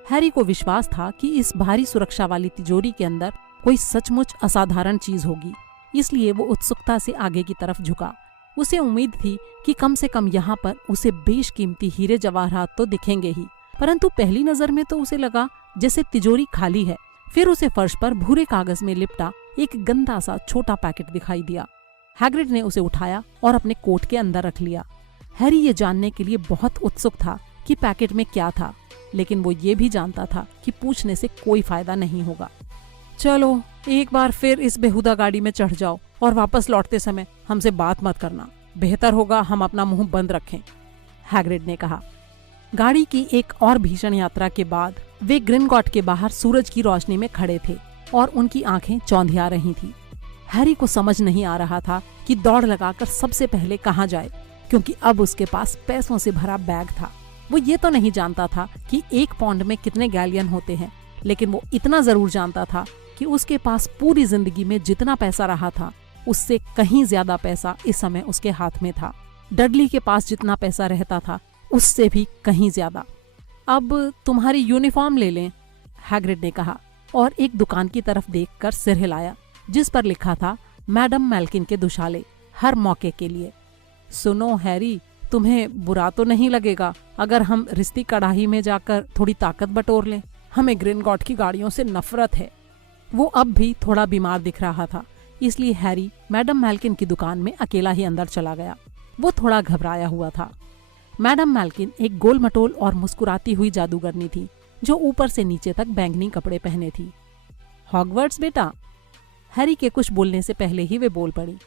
हैरी को विश्वास था कि इस भारी सुरक्षा वाली तिजोरी के अंदर कोई सचमुच असाधारण चीज होगी, इसलिए वो उत्सुकता से आगे की तरफ झुका। उसे उम्मीद थी कि कम से कम यहाँ पर उसे बेशकीमती हीरे जवाहरात तो दिखेंगे ही, परंतु पहली नजर में तो उसे लगा जैसे तिजोरी खाली है। फिर उसे फर्श पर भूरे कागज में लिपटा एक गंदा सा छोटा पैकेट दिखाई दिया। हैग्रिड ने उसे उठाया और अपने कोट के अंदर रख लिया। हैरी ये जानने के लिए बहुत उत्सुक था कि पैकेट में क्या था, लेकिन वो ये भी जानता था कि पूछने से कोई फायदा नहीं होगा। चलो एक बार फिर इस बेहुदा गाड़ी में चढ़ जाओ और वापस लौटते समय हमसे बात मत करना, बेहतर होगा हम अपना मुंह बंद रखें, हैग्रिड ने कहा। गाड़ी की एक और भीषण यात्रा के बाद वे ग्रिनगॉट के बाहर सूरज की रोशनी में खड़े थे और उनकी आंखें चौंधिया रही थी। हैरी को समझ नहीं आ रहा था कि दौड़ लगाकर सबसे पहले कहाँ जाए, क्योंकि अब उसके पास पैसों से भरा बैग था। वो ये तो नहीं जानता था कि 1 पौंड में कितने गैलियन होते हैं, लेकिन वो इतना जरूर जानता था कि उसके पास पूरी जिंदगी में जितना पैसा रहा था उससे कहीं ज्यादा पैसा इस समय उसके हाथ में था। डडली के पास जितना पैसा रहता था उससे भी कहीं ज्यादा। अब तुम्हारी यूनिफॉर्म ले लें, हैग्रिड ने कहा, और एक दुकान की तरफ देखकर सिर हिलाया जिस पर लिखा था मैडम मेल्किन के दुशाले, हर मौके के लिए। सुनो हैरी, तुम्हें बुरा तो नहीं लगेगा अगर हम रिश्ती कढ़ाई में जाकर थोड़ी ताकत बटोर लें? हमें ग्रिंगॉट की गाड़ियों से नफरत है। वो अब भी थोड़ा बीमार दिख रहा था, इसलिए हैरी मैडम मैल्किन की दुकान में अकेला ही अंदर चला गया। वो थोड़ा घबराया हुआ था। मैडम मैल्किन एक गोल मटोल और मुस्कुराती हुई जादूगरनी थी जो ऊपर से नीचे तक बैंगनी कपड़े पहने थी। हॉगवर्ट्स बेटा, हैरी के कुछ बोलने से पहले ही वे बोल पड़ी।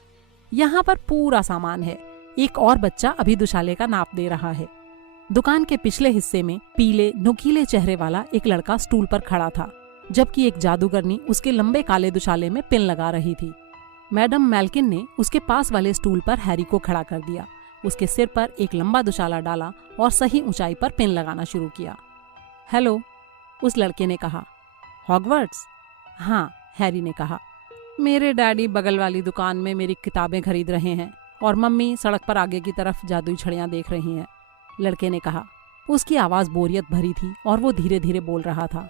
यहाँ पर पूरा सामान है, एक और बच्चा अभी दुशाले का नाप दे रहा है। दुकान के पिछले हिस्से में पीले नुकीले चेहरे वाला एक लड़का स्टूल पर खड़ा था, जबकि एक जादूगरनी उसके लंबे काले दुशाले में पिन लगा रही थी। मैडम मैल्किन ने उसके पास वाले स्टूल पर हैरी को खड़ा कर दिया, उसके सिर पर एक लंबा दुशाला डाला और सही ऊंचाई पर पिन लगाना शुरू किया। हेलो, उस लड़के ने कहा। हॉगवर्ट्स? हाँ, हैरी ने कहा। मेरे डैडी बगल वाली दुकान में मेरी किताबें खरीद रहे हैं और मम्मी सड़क पर आगे की तरफ जादुई छड़ियाँ देख रही हैं, लड़के ने कहा। उसकी आवाज़ बोरियत भरी थी और वो धीरे धीरे बोल रहा था।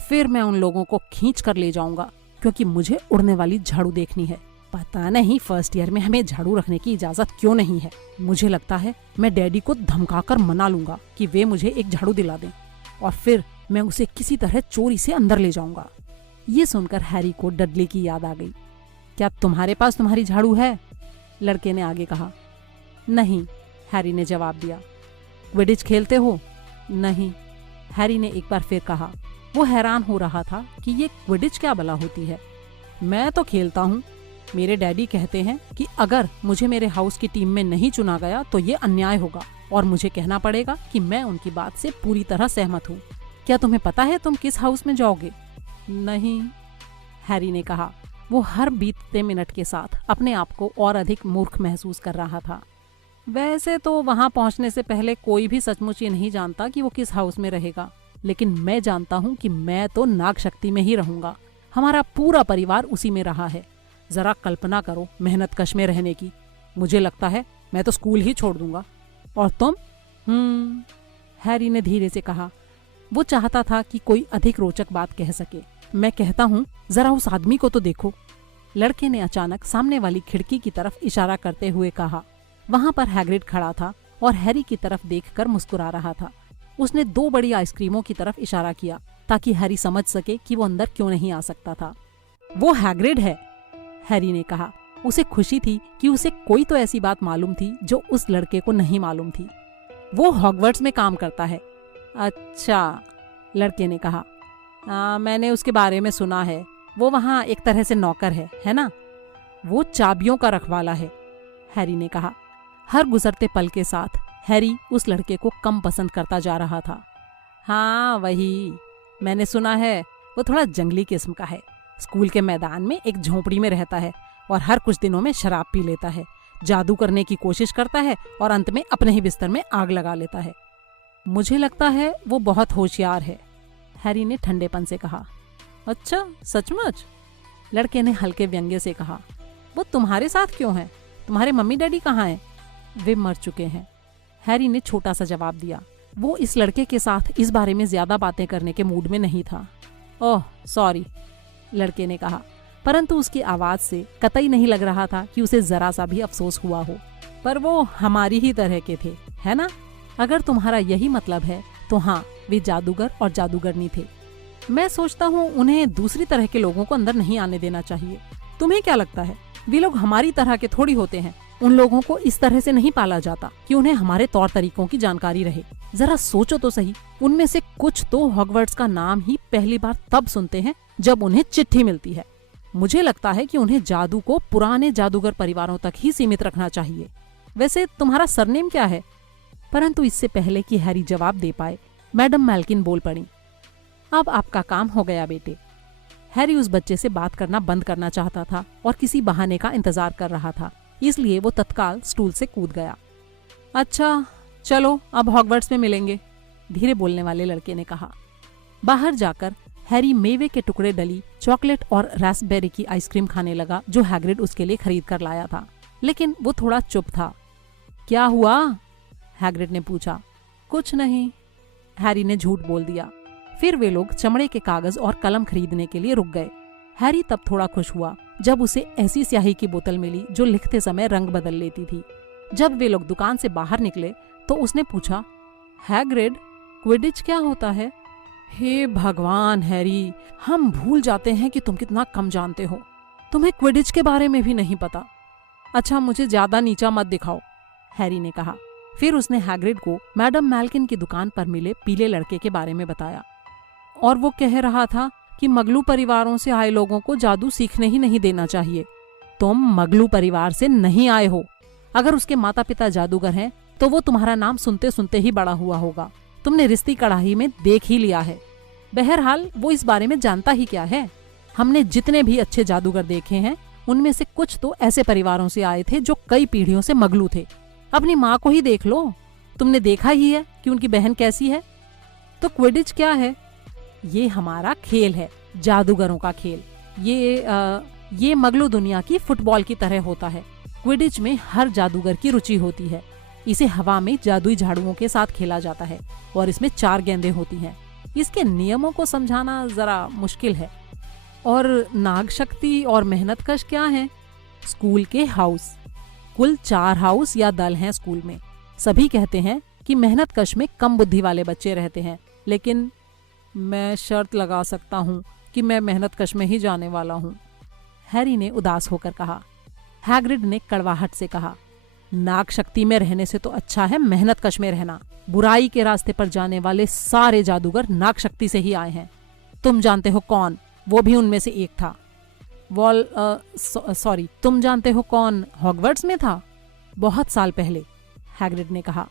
फिर मैं उन लोगों को खींच कर ले जाऊंगा क्योंकि मुझे उड़ने वाली झाड़ू देखनी है। पता नहीं फर्स्ट ईयर में हमें झाड़ू रखने की इजाजत क्यों नहीं है। मुझे लगता है मैं डैडी को धमकाकर मना लूंगा कि वे मुझे एक झाड़ू दिला दें और फिर मैं उसे किसी तरह चोरी से अंदर ले जाऊंगा। ये सुनकर हैरी को डडली की याद आ गई। क्या तुम्हारे पास तुम्हारी झाड़ू है? लड़के ने आगे कहा। नहीं, हैरी ने जवाब दिया। क्विडिच खेलते हो? नहीं, हैरी ने एक बार फिर कहा। वो हैरान हो रहा था कि ये क्विडिच क्या भला होती है। मैं तो खेलता हूँ। मेरे डैडी कहते हैं कि अगर मुझे मेरे हाउस की टीम में नहीं चुना गया तो ये अन्याय होगा और मुझे कहना पड़ेगा कि मैं उनकी बात से पूरी तरह सहमत हूँ। क्या तुम्हें पता है तुम किस हाउस में जाओगे? नहीं, हैरी ने कहा। वो हर बीतते मिनट के साथ अपने आप को और अधिक मूर्ख महसूस कर रहा था। वैसे तो वहां पहुंचने से पहले कोई भी सचमुच ये नहीं जानता कि वो किस हाउस में रहेगा, लेकिन मैं जानता हूँ कि मैं तो नाग शक्ति में ही रहूंगा। हमारा पूरा परिवार उसी में रहा है। जरा कल्पना करो मेहनत कश में रहने की। मुझे लगता है मैं तो स्कूल ही छोड़ दूंगा। और तुम? हैरी ने धीरे से कहा। वो चाहता था कि कोई अधिक रोचक बात कह सके। मैं कहता हूँ जरा उस आदमी को तो देखो, लड़के ने अचानक सामने वाली खिड़की की तरफ इशारा करते हुए कहा। वहां पर हैग्रिड खड़ा था और हैरी की तरफ देखकर मुस्कुरा रहा था। उसने 2 बड़ी आइसक्रीमों की तरफ इशारा किया ताकि हैरी समझ सके कि वो अंदर क्यों नहीं आ सकता था। वो हैग्रिड है, हैरी ने कहा। उसे खुशी थी कि उसे कोई तो ऐसी बात मालूम थी जो उस लड़के को नहीं मालूम थी। वो हॉगवर्ट्स में काम करता है। अच्छा, लड़के ने कहा। मैंने उसके बारे में सुना है। वो वहाँ एक तरह से नौकर है ना? वो चाबियों का रखवाला है, हैरी ने कहा। हर गुजरते पल के साथ हैरी उस लड़के को कम पसंद करता जा रहा था। हाँ वही, मैंने सुना है। वो थोड़ा जंगली किस्म का है। स्कूल के मैदान में एक झोंपड़ी में रहता है और हर कुछ दिनों में शराब पी लेता है, जादू करने की कोशिश करता है और अंत में अपने ही बिस्तर में आग लगा लेता है। मुझे लगता है वो बहुत होशियार है, हैरी ने ठंडेपन से कहा। अच्छा, सचमुच? लड़के ने हल्के व्यंग्य से कहा। वो तुम्हारे साथ क्यों है? तुम्हारे मम्मी डैडी कहाँ हैं? वे मर चुके हैं, हैरी ने छोटा सा जवाब दिया। वो इस लड़के के साथ इस बारे में ज्यादा बातें करने के मूड में नहीं था। ओह सॉरी, लड़के ने कहा, परंतु उसकी आवाज से कतई नहीं लग रहा था कि उसे जरा सा भी अफसोस हुआ हो। पर वो हमारी ही तरह के थे, है ना? अगर तुम्हारा यही मतलब है तो हाँ, वे जादूगर और जादूगरनी थे। मैं सोचता हूँ उन्हें दूसरी तरह के लोगों को अंदर नहीं आने देना चाहिए। तुम्हें क्या लगता है? वे लोग हमारी तरह के थोड़ी होते हैं। उन लोगों को इस तरह से नहीं पाला जाता कि उन्हें हमारे तौर तरीकों की जानकारी रहे। जरा सोचो तो सही, उनमें से कुछ तो हॉगवर्ट्स का नाम ही पहली बार तब सुनते हैं जब उन्हें चिट्ठी मिलती है। मुझे लगता है कि उन्हें जादू को पुराने जादूगर परिवारों तक ही सीमित रखना चाहिए। वैसे तुम्हारा सरनेम क्या है? परंतु इससे पहले कि हैरी जवाब दे पाए, मैडम मैल्किन बोल पड़ी। अब आपका काम हो गया बेटे। हैरी उस बच्चे से बात करना बंद करना चाहता था और किसी बहाने का इंतजार कर रहा था, इसलिए वो तत्काल स्टूल से कूद गया। अच्छा चलो, अब हॉगवर्ट्स में मिलेंगे, धीरे बोलने वाले लड़के ने कहा। बाहर जाकर हैरी मेवे के टुकड़े डली चॉकलेट और रास्पबेरी की आइसक्रीम खाने लगा जो हैग्रिड उसके लिए खरीद कर लाया था, लेकिन वो थोड़ा चुप था। क्या हुआ? हैग्रिड ने पूछा। कुछ नहीं, हैरी ने झूठ बोल दिया। फिर वे लोग चमड़े के कागज और कलम खरीदने के लिए रुक गए। हैरी तब थोड़ा खुश हुआ जब उसे ऐसी स्याही की बोतल मिली जो लिखते समय रंग बदल लेती थी। जब वे लोग दुकान से बाहर निकले तो उसने पूछा, हैग्रिड, क्विडिच क्या होता है? हे भगवान हैरी, हम भूल जाते हैं कि तुम कितना कम जानते हो। तुम्हें क्विडिच के बारे में भी नहीं पता। अच्छा, मुझे ज्यादा नीचा मत दिखाओ, हैरी ने कहा। फिर उसने हैग्रिड को मैडम मैल्किन की दुकान पर मिले पीले लड़के के बारे में बताया, और वो कह रहा था कि मगलू परिवारों से आए लोगों को जादू सीखने ही नहीं देना चाहिए। तुम मगलू परिवार से नहीं आए हो। अगर उसके माता पिता जादूगर हैं तो वो तुम्हारा नाम सुनते सुनते ही बड़ा हुआ होगा। तुमने रिश्ती कढ़ाई में देख ही लिया है। बहरहाल वो इस बारे में जानता ही क्या है। हमने जितने भी अच्छे जादूगर देखे हैं उनमें से कुछ तो ऐसे परिवारों से आए थे जो कई पीढ़ियों से मगलू थे। अपनी माँ को ही देख लो, तुमने देखा ही है कि उनकी बहन कैसी है। तो क्विडिच क्या है? ये हमारा खेल है, जादूगरों का खेल। ये मगलू दुनिया की फुटबॉल की तरह होता है। क्विडिच में हर जादूगर की रुचि होती है। इसे हवा में जादुई झाड़ुओं के साथ खेला जाता है और इसमें 4 गेंदें होती हैं। इसके नियमों को समझाना जरा मुश्किल है। और नाग शक्ति और मेहनतकश क्या है? स्कूल के हाउस। कुल 4 हाउस या दल हैं स्कूल में। सभी कहते हैं कि मेहनतकश में कम बुद्धि वाले बच्चे रहते हैं, लेकिन मैं शर्त लगा सकता हूँ कि मैं मेहनतकश में ही जाने वाला हूँ, हैरी ने उदास होकर कहा। हैग्रिड ने कड़वाहट से कहा, नाग शक्ति में रहने से तो अच्छा है मेहनतकश में रहना। बुराई के रास्ते पर जाने वाले सारे जादूगर नाग शक्ति से ही आए हैं। तुम जानते हो कौन? वो भी उनमें से एक था। तुम जानते हो कौन हॉगवर्ट्स में था? बहुत साल पहले, हैग्रिड ने कहा।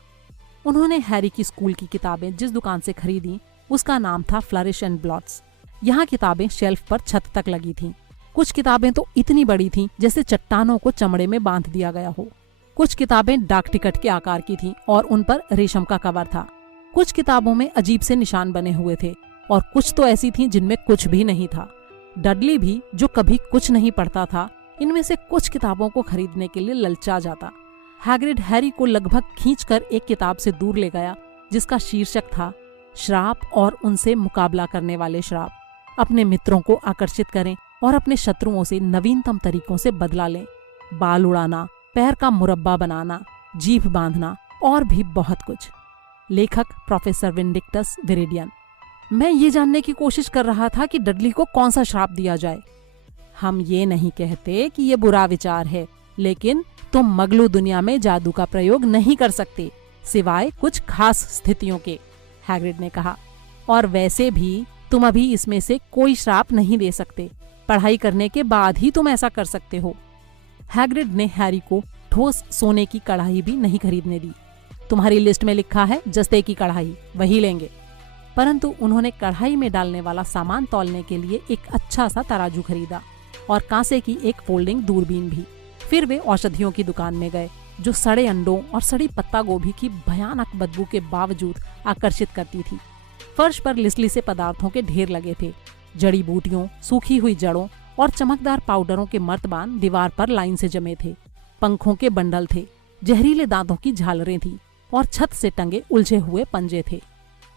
उन्होंने हैरी की स्कूल की किताबें जिस दुकान से खरीदी उसका नाम था फ्लरिश एंड ब्लॉट्स। यहाँ किताबें शेल्फ पर छत तक लगी थीं। कुछ किताबें तो इतनी बड़ी थीं जैसे चट्टानों को चमड़े में बांध दिया गया हो। कुछ किताबें डाक टिकट के आकार की थीं और उन पर रेशम का कवर था। कुछ किताबों में अजीब से निशान बने हुए थे और कुछ तो ऐसी थीं जिनमें कुछ भी नहीं था। डडली भी, जो कभी कुछ नहीं पढ़ता था, इनमें से कुछ किताबों को खरीदने के लिए ललचा जाता। हैग्रिड हैरी को लगभग खींचकर एक किताब से दूर ले गया जिसका शीर्षक था श्राप और उनसे मुकाबला करने वाले श्राप। अपने मित्रों को आकर्षित करें और अपने शत्रुओं से नवीनतम तरीकों से बदला लें। बाल उड़ाना, पैर का मुरब्बा बनाना, जीभ बांधना और भी बहुत कुछ। लेखक प्रोफेसर विंडिक्टस विरिडियन। मैं ये जानने की कोशिश कर रहा था कि डडली को कौन सा श्राप दिया जाए। हम ये नहीं कहते कि ये बुरा विचार है, लेकिन तुम मगलू दुनिया में जादू का प्रयोग नहीं कर सकते सिवाय कुछ खास स्थितियों के, हैग्रिड ने कहा। और वैसे भी तुम अभी इसमें से कोई श्राप नहीं दे सकते। पढ़ाई करने के बाद ही तुम ऐसा कर सकते हो। हैग्रिड ने हैरी को ठोस सोने की कढ़ाई भी नहीं खरीदने दी। तुम्हारी लिस्ट में लिखा है जस्ते की कढ़ाई, वही लेंगे। परंतु उन्होंने कढ़ाई में डालने वाला सामान तौलने के लिए एक अच्छा सा तराजू खरीदा और कांसे की एक फोल्डिंग दूरबीन भी। फिर वे औषधियों की दुकान में गए जो सड़े अंडों और सड़ी पत्ता गोभी की भयानक बदबू के बावजूद आकर्षित करती थी। फर्श पर लिसली से पदार्थों के ढेर लगे थे। जड़ी बूटियों, सूखी हुई जड़ों और चमकदार पाउडरों के मर्तबान दीवार पर लाइन से जमे थे। पंखों के बंडल थे, जहरीले दांतों की झालरें थी और छत से टंगे उलझे हुए पंजे थे।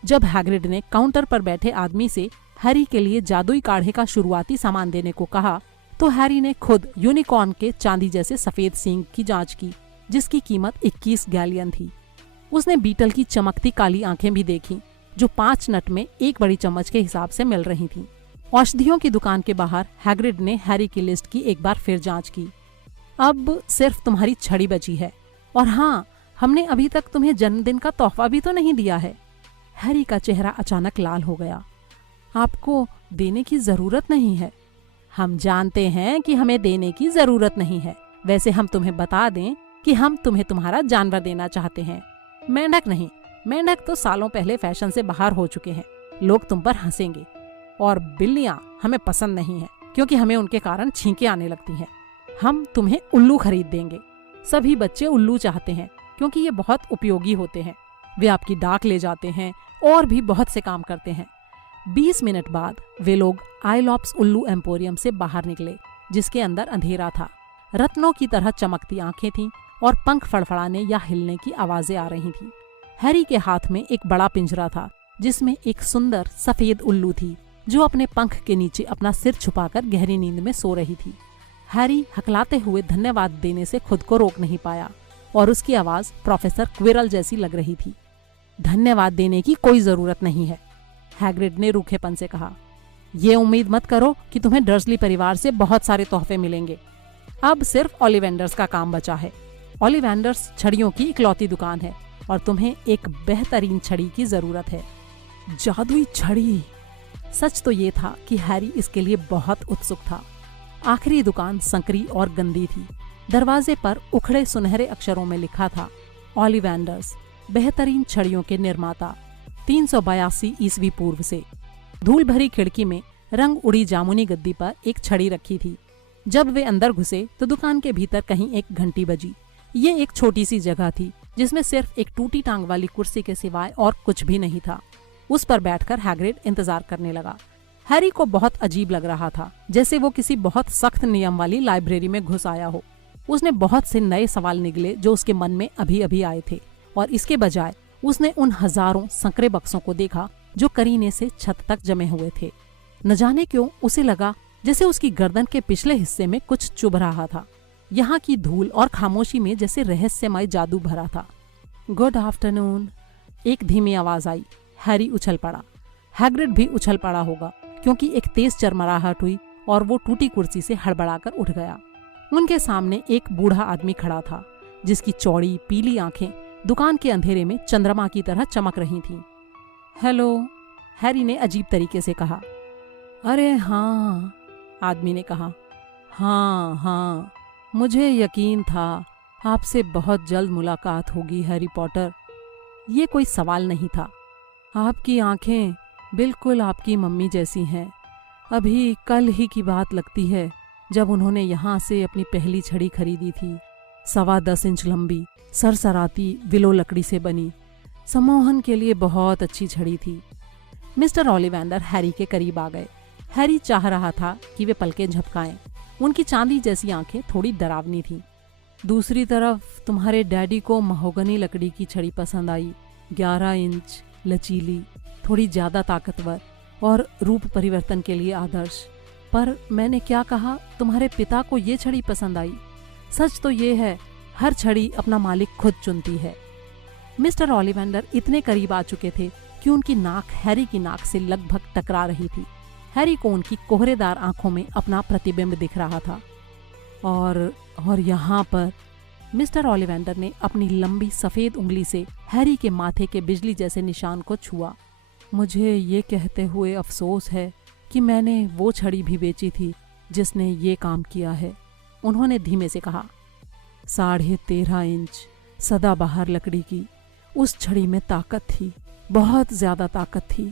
जब हैग्रिड ने काउंटर पर बैठे आदमी से हैरी के लिए जादुई काढ़े का शुरुआती सामान देने को कहा, तो हैरी ने खुद यूनिकॉर्न के चांदी जैसे सफेद सींग की जांच की, जिसकी कीमत 21 गैलियन थी। उसने बीटल की चमकती काली आंखें भी देखी, जो 5 नट में 1 बड़ी चम्मच के हिसाब से मिल रही थीं। औषधियों की दुकान के बाहर हैग्रिड ने हैरी की लिस्ट की एक बार फिर जांच की। अब सिर्फ तुम्हारी छड़ी बची है, और हाँ, हमने अभी तक तुम्हें जन्मदिन का तोहफा भी तो नहीं दिया है। हैरी का चेहरा अचानक लाल हो गया। आपको देने की जरूरत नहीं है। हम जानते हैं कि हमें देने की जरूरत नहीं है। वैसे हम तुम्हें बता दें कि हम तुम्हें तुम्हारा जानवर देना चाहते हैं, मेंढक नहीं। मेंढक तो सालों पहले फैशन से बाहर हो चुके हैं, लोग तुम पर हंसेंगे। और बिल्लियां हमें पसंद नहीं है क्योंकि हमें उनके कारण छींकें आने लगती हैं। हम तुम्हें उल्लू खरीद देंगे। सभी बच्चे उल्लू चाहते हैं क्योंकि ये बहुत उपयोगी होते हैं। वे आपकी डाक ले जाते हैं और भी बहुत से काम करते हैं। 20 मिनट बाद वे लोग आइलॉप्स उल्लू एम्पोरियम से बाहर निकले, जिसके अंदर अंधेरा था। रत्नों की तरह चमकती आंखें थीं और पंख फड़फड़ाने या हिलने की आवाजें आ रही थीं। हैरी के हाथ में एक बड़ा पिंजरा था जिसमें एक सुंदर सफेद उल्लू थी जो अपने पंख के नीचे अपना सिर छुपाकर गहरी नींद में सो रही थी। हैरी हकलाते हुए धन्यवाद देने से खुद को रोक नहीं पाया और उसकी आवाज प्रोफेसर क्विरल जैसी लग रही थी। धन्यवाद देने की कोई जरूरत नहीं है, हैग्रिड ने रूखेपन से कहा। ये उम्मीद मत करो कि तुम्हें डर्सली परिवार से बहुत सारे तोहफे मिलेंगे। अब सिर्फ ओलिवेंडर्स का काम बचा है। ओलिवेंडर्स छड़ियों की इकलौती दुकान है और तुम्हें एक बेहतरीन छड़ी की जरूरत है। जादुई छड़ी। सच तो ये था कि हैरी इसके लिए बहुत उत्सुक था। आखिरी दुकान संकरी और गंदी थी। दरवाजे पर उखड़े सुनहरे अक्षरों में लिखा था, ओलिवेंडर्स, बेहतरीन छड़ियों के निर्माता, 382 ईस्वी पूर्व से। धूल भरी खिड़की में रंग उड़ी जामुनी गद्दी पर एक छड़ी रखी थी। जब वे अंदर घुसे तो दुकान के भीतर कहीं एक घंटी बजी। ये एक छोटी सी जगह थी जिसमें सिर्फ एक टूटी टांग वाली कुर्सी के सिवाय और कुछ भी नहीं था। उस पर बैठकर हैग्रिड इंतजार करने लगा। हैरी को बहुत अजीब लग रहा था, जैसे वो किसी बहुत सख्त नियम वाली लाइब्रेरी में घुस आया हो। उसने बहुत से नए सवाल निगले जो उसके मन में अभी अभी आए थे, और इसके बजाय उसने उन हजारों संकरे बक्सों को देखा जो करीने से छत तक जमे हुए थे। न जाने क्यों उसे लगा जैसे उसकी गर्दन के पिछले हिस्से में कुछ चुभ रहा था। यहाँ की धूल और खामोशी में जैसे रहस्यमय जादू भरा था। गुड आफ्टरनून, एक धीमी आवाज आई। हैरी उछल पड़ा। हैग्रिड भी उछल पड़ा होगा, क्योंकि एक तेज चरमराहट हुई और वो टूटी कुर्सी से हड़बड़ाकर उठ गया। उनके सामने एक बूढ़ा आदमी खड़ा था, जिसकी चौड़ी पीली आंखें दुकान के अंधेरे में चंद्रमा की तरह चमक रही थीं। हेलो, हैरी ने अजीब तरीके से कहा। अरे हाँ, आदमी ने कहा। हाँ, मुझे यकीन था आपसे बहुत जल्द मुलाकात होगी हैरी पॉटर। ये कोई सवाल नहीं था। आपकी आंखें बिल्कुल आपकी मम्मी जैसी हैं। अभी कल ही की बात लगती है जब उन्होंने यहाँ से अपनी पहली छड़ी खरीदी थी। 10.25 इंच लंबी, सरसराती विलो लकड़ी से बनी, सम्मोहन के लिए बहुत अच्छी छड़ी थी। मिस्टर ओलिवेंडर हैरी के करीब आ गए। हैरी चाह रहा था कि वे पलकें झपकाएं। उनकी चांदी जैसी आंखें थोड़ी डरावनी थीं। दूसरी तरफ तुम्हारे डैडी को महोगनी लकड़ी की छड़ी पसंद आई, 11 इंच, लचीली, थोड़ी ज्यादा ताकतवर और रूप परिवर्तन के लिए आदर्श। पर मैंने क्या कहा, तुम्हारे पिता को ये छड़ी पसंद आई। सच तो ये है, हर छड़ी अपना मालिक खुद चुनती है। मिस्टर ओलिवेंडर इतने करीब आ चुके थे कि उनकी नाक हैरी की नाक से लगभग टकरा रही थी। हैरी को उनकी कोहरेदार आंखों में अपना प्रतिबिंब दिख रहा था। और यहाँ पर मिस्टर ओलिवेंडर ने अपनी लंबी सफेद उंगली से हैरी के माथे के बिजली जैसे निशान को छुआ। मुझे ये कहते हुए अफसोस है कि मैंने वो छड़ी भी बेची थी जिसने ये काम किया है, उन्होंने धीमे से कहा। 13.5 इंच सदाबहार लकड़ी की उस छड़ी में ताकत थी, बहुत ज्यादा ताकत थी,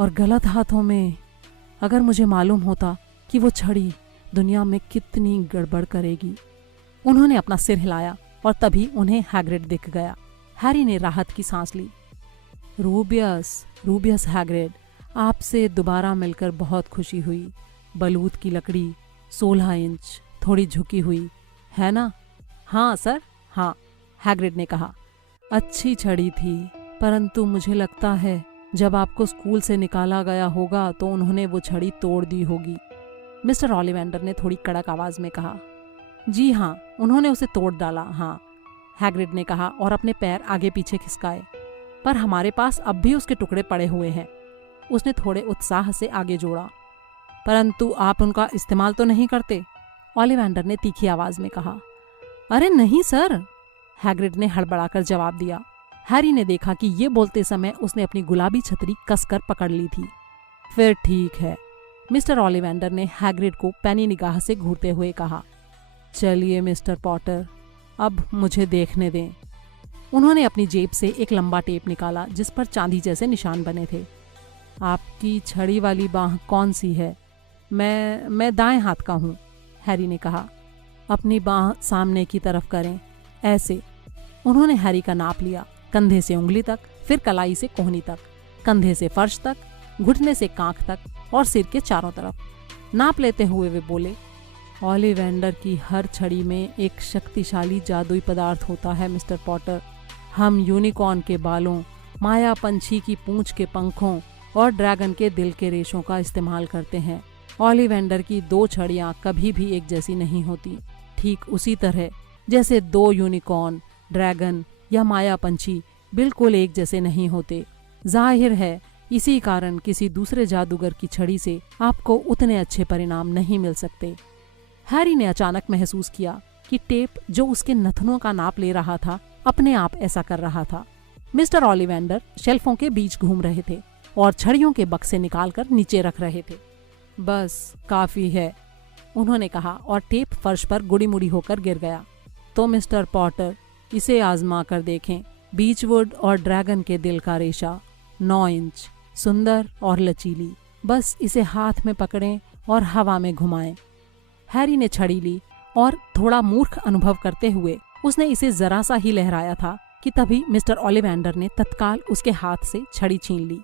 और गलत हाथों में अगर मुझे मालूम होता कि वो छड़ी दुनिया में कितनी गड़बड़ करेगी। उन्होंने अपना सिर हिलाया और तभी उन्हें हैग्रिड दिख गया। हैरी ने राहत की सांस ली। रूबियस हैग्रिड, आपसे दोबारा मिलकर बहुत खुशी हुई। बलूत की लकड़ी, 16 इंच, थोड़ी झुकी हुई, है ना? हाँ सर, हाँ, हैग्रिड ने कहा। अच्छी छड़ी थी, परंतु मुझे लगता है जब आपको स्कूल से निकाला गया होगा तो उन्होंने वो छड़ी तोड़ दी होगी। मिस्टर ओलिवेंडर ने थोड़ी कड़क आवाज में कहा। जी हाँ, उन्होंने उसे तोड़ डाला, हाँ, हैग्रिड ने कहा और अपने पैर आगे पीछे खिसकाए। पर हमारे पास अब भी उसके टुकड़े पड़े हुए हैं, उसने थोड़े उत्साह से आगे जोड़ा। परंतु आप उनका इस्तेमाल तो नहीं करते, ओलिवेंडर ने तीखी आवाज में कहा। अरे नहीं सर, हैग्रिड ने हड़बड़ाकर जवाब दिया। हैरी ने देखा कि ये बोलते समय उसने अपनी गुलाबी छतरी कसकर पकड़ ली थी। फिर ठीक है, मिस्टर ओलिवेंडर ने हैग्रिड को पैनी निगाह से घूरते हुए कहा। चलिए मिस्टर पॉटर, अब मुझे देखने दें। उन्होंने अपनी जेब से एक लंबा टेप निकाला जिस पर चांदी जैसे निशान बने थे। आपकी छड़ी वाली बाह कौन सी है? मैं दाएं हाथ का हूँ, हैरी ने कहा। अपनी बाह सामने की तरफ करें, ऐसे। उन्होंने हैरी का नाप लिया, कंधे से उंगली तक, फिर कलाई से कोहनी तक, कंधे से फर्श तक, घुटने से कांख तक और सिर के चारों तरफ। नाप लेते हुए वे बोले, ओलिवेंडर की हर छड़ी में एक शक्तिशाली जादुई पदार्थ होता है मिस्टर पॉटर। हम यूनिकॉर्न के बालों, माया पंछी की पूंछ के पंखों और ड्रैगन के दिल के रेशों का इस्तेमाल करते हैं। ओलिवेंडर की 2 छड़ियाँ कभी भी एक जैसी नहीं होती, ठीक उसी तरह जैसे 2 यूनिकॉर्न, ड्रैगन या माया पंछी बिल्कुल एक जैसे नहीं होते। जाहिर है इसी कारण किसी दूसरे जादूगर की छड़ी से आपको उतने अच्छे परिणाम नहीं मिल सकते। हैरी ने अचानक महसूस किया कि टेप जो उसके नथनों का नाप ले रहा था अपने आप ऐसा कर रहा था। मिस्टर ओलिवेंडर शेल्फों के बीच घूम रहे थे और छड़ियों के बक्से निकालकर नीचे रख रहे थे। बस काफी है, उन्होंने कहा और टेप फर्श पर गुड़ी मुड़ी होकर गिर गया। तो मिस्टर पॉटर, इसे आजमा कर देखें। बीचवुड और ड्रैगन के दिल का रेशा, 9 इंच, सुंदर और लचीली। बस इसे हाथ में पकड़ें और हवा में घुमाएं। हैरी ने छड़ी ली और थोड़ा मूर्ख अनुभव करते हुए उसने इसे जरा सा ही लहराया था कि तभी मिस्टर ओलिवेंडर ने तत्काल उसके हाथ से छड़ी छीन ली।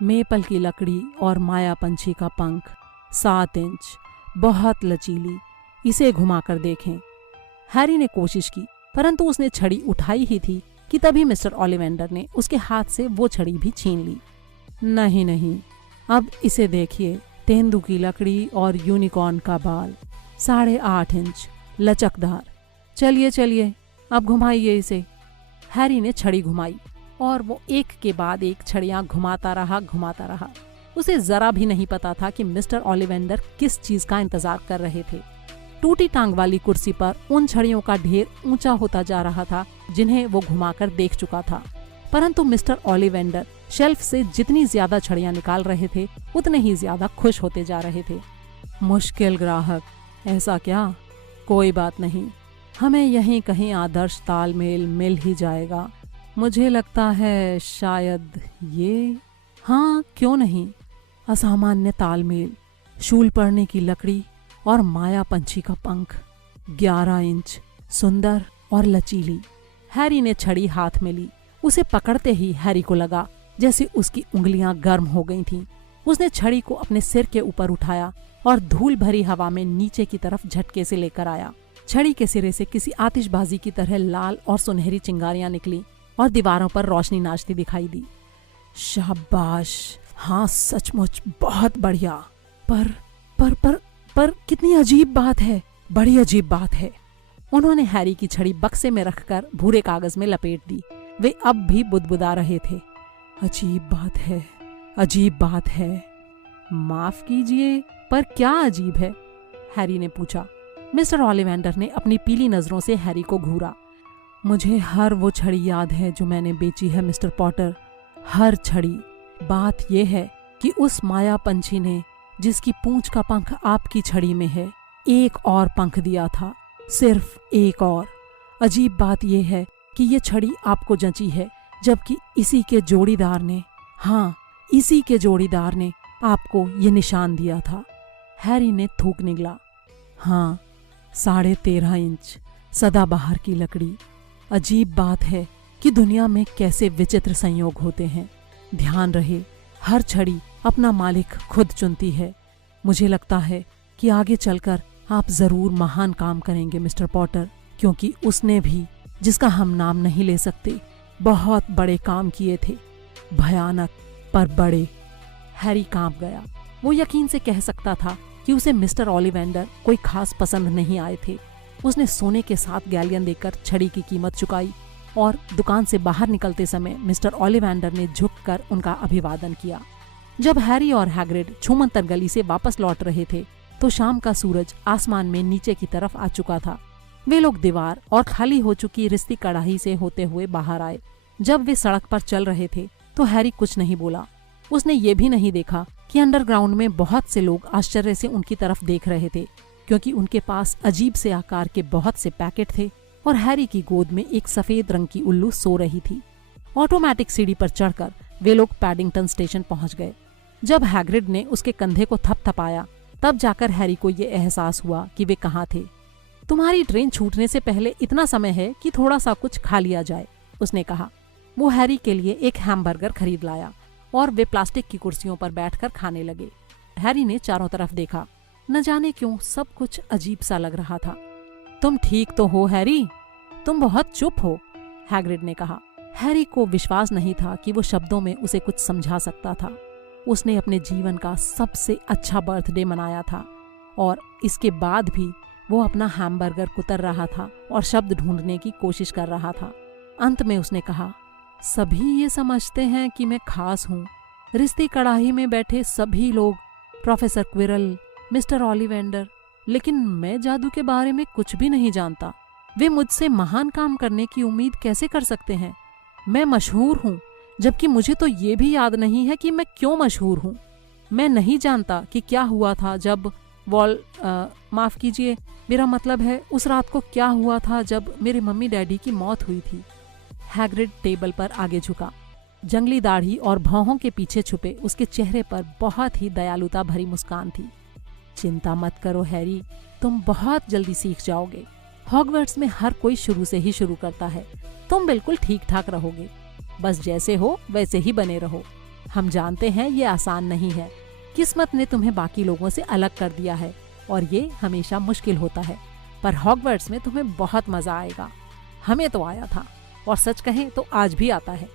मेपल की लकड़ी और माया पंछी का पंख, 7 इंच, बहुत लचीली। इसे घुमाकर देखें। हैरी ने कोशिश की, परंतु उसने छड़ी उठाई ही थी कि तभी मिस्टर ओलिवेंडर ने उसके हाथ से वो छड़ी भी छीन ली। नहीं नहीं, अब इसे देखिए। तेंदू की लकड़ी और यूनिकॉर्न का बाल, 8.5 इंच, लचकदार। चलिए चलिए, अब घुमाइए इसे। हैरी ने छड़ी घुमाई और वो एक के बाद एक छड़ियां घुमाता रहा। उसे जरा भी नहीं पता था कि मिस्टर ओलिवेंडर किस चीज का इंतजार कर रहे थे। टूटी टांग वाली कुर्सी पर उन छड़ियों का ढेर ऊंचा होता जा रहा था जिन्हें वो घुमाकर देख चुका था, परंतु मिस्टर ओलिवेंडर शेल्फ से जितनी ज्यादा छड़ियां निकाल रहे थे उतने ही ज्यादा खुश होते जा रहे थे। मुश्किल ग्राहक, ऐसा क्या? कोई बात नहीं, हमें यहीं कहीं आदर्श तालमेल मिल ही जाएगा। मुझे लगता है शायद ये, हाँ क्यों नहीं, असामान्य तालमेल, शूल पड़ने की लकड़ी और माया पंछी का पंख, 11 इंच, सुंदर और लचीली। हैरी ने छड़ी हाथ में ली। उसे पकड़ते ही हैरी को लगा जैसे उसकी उंगलियां गर्म हो गई थीं। उसने छड़ी को अपने सिर के ऊपर उठाया और धूल भरी हवा में नीचे की तरफ झटके से लेकर आया। छड़ी के सिरे से किसी आतिशबाजी की तरह लाल और सुनहरी चिंगारियां निकली और दीवारों पर रोशनी नाचती दिखाई दी। शाबाश, हाँ सचमुच बहुत बढ़िया। पर पर पर पर कितनी अजीब बात है, बड़ी अजीब बात है। उन्होंने हैरी की छड़ी बक्से में रखकर भूरे कागज में लपेट दी। वे अब भी बुदबुदा रहे थे। अजीब बात है, अजीब बात है। माफ कीजिए, पर क्या अजीब है? हैरी ने पूछा। मिस्टर ओलिवेंडर ने अपनी पीली नजरों से हैरी को घूरा। मुझे हर वो छड़ी याद है जो मैंने बेची है मिस्टर पॉटर, हर छड़ी। बात यह है कि उस माया पंछी ने, जिसकी पूंछ का पंख आपकी छड़ी में है, एक और पंख दिया था, सिर्फ एक और। अजीब बात यह है कि ये छड़ी आपको जंची है, जबकि इसी के जोड़ीदार ने, हाँ इसी के जोड़ीदार ने आपको ये निशान दिया था। हैरी ने थूक निगला। हाँ, 13.5 इंच, सदाबहार की लकड़ी। अजीब बात है कि दुनिया में कैसे विचित्र संयोग होते हैं। ध्यान रहे, हर छड़ी अपना मालिक खुद चुनती है। मुझे लगता है कि आगे चलकर आप जरूर महान काम करेंगे मिस्टर पॉटर, क्योंकि उसने भी, जिसका हम नाम नहीं ले सकते, बहुत बड़े काम किए थे। भयानक पर बड़े। हैरी कांप गया। वो यकीन से कह सकता था कि उसे मिस्टर ओलिवेंडर कोई खास पसंद नहीं आए थे। उसने सोने के 7 गैलियन देकर छड़ी की कीमत चुकाई और दुकान से बाहर निकलते समय मिस्टर ओलिवेंडर ने झुककर उनका अभिवादन किया। जब हैरी और हैग्रिड छूमंतर गली से वापस लौट रहे थे तो शाम का सूरज आसमान में नीचे की तरफ आ चुका था। वे लोग दीवार और खाली हो चुकी रिश्ती कढ़ाई से होते हुए बाहर आए। जब वे सड़क पर चल रहे थे तो हैरी कुछ नहीं बोला। उसने ये भी नहीं देखा कि अंडरग्राउंड में बहुत से लोग आश्चर्य से उनकी तरफ देख रहे थे, क्योंकि उनके पास अजीब से आकार के बहुत से पैकेट थे और हैरी की गोद में एक सफेद रंग की उल्लू सो रही थी। ऑटोमेटिक सीढ़ी पर चढ़कर वे लोग पैडिंगटन स्टेशन पहुंच गए। जब हैग्रिड ने उसके कंधे को थपथपाया तब जाकर हैरी को ये एहसास हुआ कि वे कहाँ थे। तुम्हारी ट्रेन छूटने से पहले इतना समय है कि थोड़ा सा कुछ खा लिया जाए, उसने कहा। वो हैरी के लिए एक हैमबर्गर खरीद लाया और वे प्लास्टिक की कुर्सियों पर बैठकर खाने लगे। हैरी ने चारों तरफ देखा। न जाने क्यों सब कुछ अजीब सा लग रहा था। तुम ठीक तो हो हैरी? तुम बहुत चुप हो, हैग्रिड ने कहा। हैरी को विश्वास नहीं था कि वो शब्दों में उसे कुछ समझा सकता था। उसने अपने जीवन का सबसे अच्छा बर्थडे मनाया था और इसके बाद भी वो अपना हैमबर्गर कुतर रहा था और शब्द ढूंढने की कोशिश कर रहा था। अंत में उसने कहा, सभी ये समझते हैं कि मैं खास हूँ, रिश्ते कड़ाही में बैठे सभी लोग, प्रोफेसर क्विरल, मिस्टर ओलिवेंडर, लेकिन मैं जादू के बारे में कुछ भी नहीं जानता। वे मुझसे महान काम करने की उम्मीद कैसे कर सकते हैं? मैं मशहूर हूँ, जबकि मुझे तो ये भी याद नहीं है कि मैं क्यों मशहूर हूँ। मैं नहीं जानता कि क्या हुआ था जब माफ कीजिए, मेरा मतलब है उस रात को क्या हुआ था जब मेरे मम्मी डैडी की मौत हुई थी। हैग्रिड टेबल पर आगे झुका। जंगली दाढ़ी और भौहों के पीछे छुपे उसके चेहरे पर बहुत ही दयालुता भरी मुस्कान थी। चिंता मत करो हैरी, तुम बहुत जल्दी सीख जाओगे। हॉगवर्ट्स में हर कोई शुरू से ही शुरू करता है। तुम बिल्कुल ठीक ठाक रहोगे। बस जैसे हो वैसे ही बने रहो। हम जानते हैं ये आसान नहीं है। किस्मत ने तुम्हें बाकी लोगों से अलग कर दिया है और ये हमेशा मुश्किल होता है, पर हॉगवर्ट्स में तुम्हें बहुत मजा आएगा। हमें तो आया था, और सच कहें तो आज भी आता है।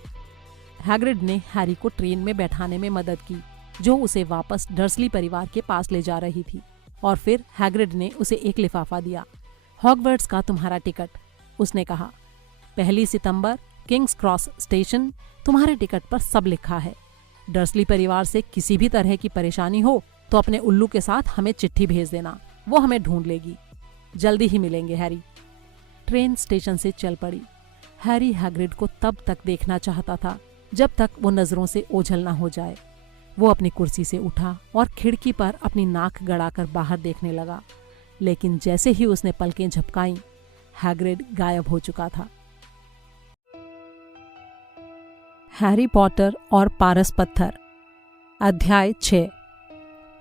हैग्रिड ने हैरी को ट्रेन में बैठाने में मदद की, जो उसे वापस डर्सली परिवार के पास ले जा रही थी, और फिर हैग्रिड ने उसे एक लिफाफा दिया। हॉगवर्ट्स का तुम्हारा टिकट, उसने कहा। 1 सितंबर, किंग्स क्रॉस स्टेशन। तुम्हारे टिकट पर सब लिखा है। डर्सली परिवार से किसी भी तरह की परेशानी हो तो अपने उल्लू के साथ हमें चिट्ठी भेज देना, वो हमें ढूंढ लेगी। जल्दी ही मिलेंगे हैरी। ट्रेन स्टेशन से चल पड़ी। हैरी हैग्रिड को तब तक देखना चाहता था जब तक वो नजरों से ओझल ना हो जाए। वो अपनी कुर्सी से उठा और खिड़की पर अपनी नाक गड़ाकर बाहर देखने लगा, लेकिन जैसे ही उसने पलकें झपकाईं, हैग्रिड गायब हो चुका था। हैरी पॉटर और पारस पत्थर, अध्याय 6।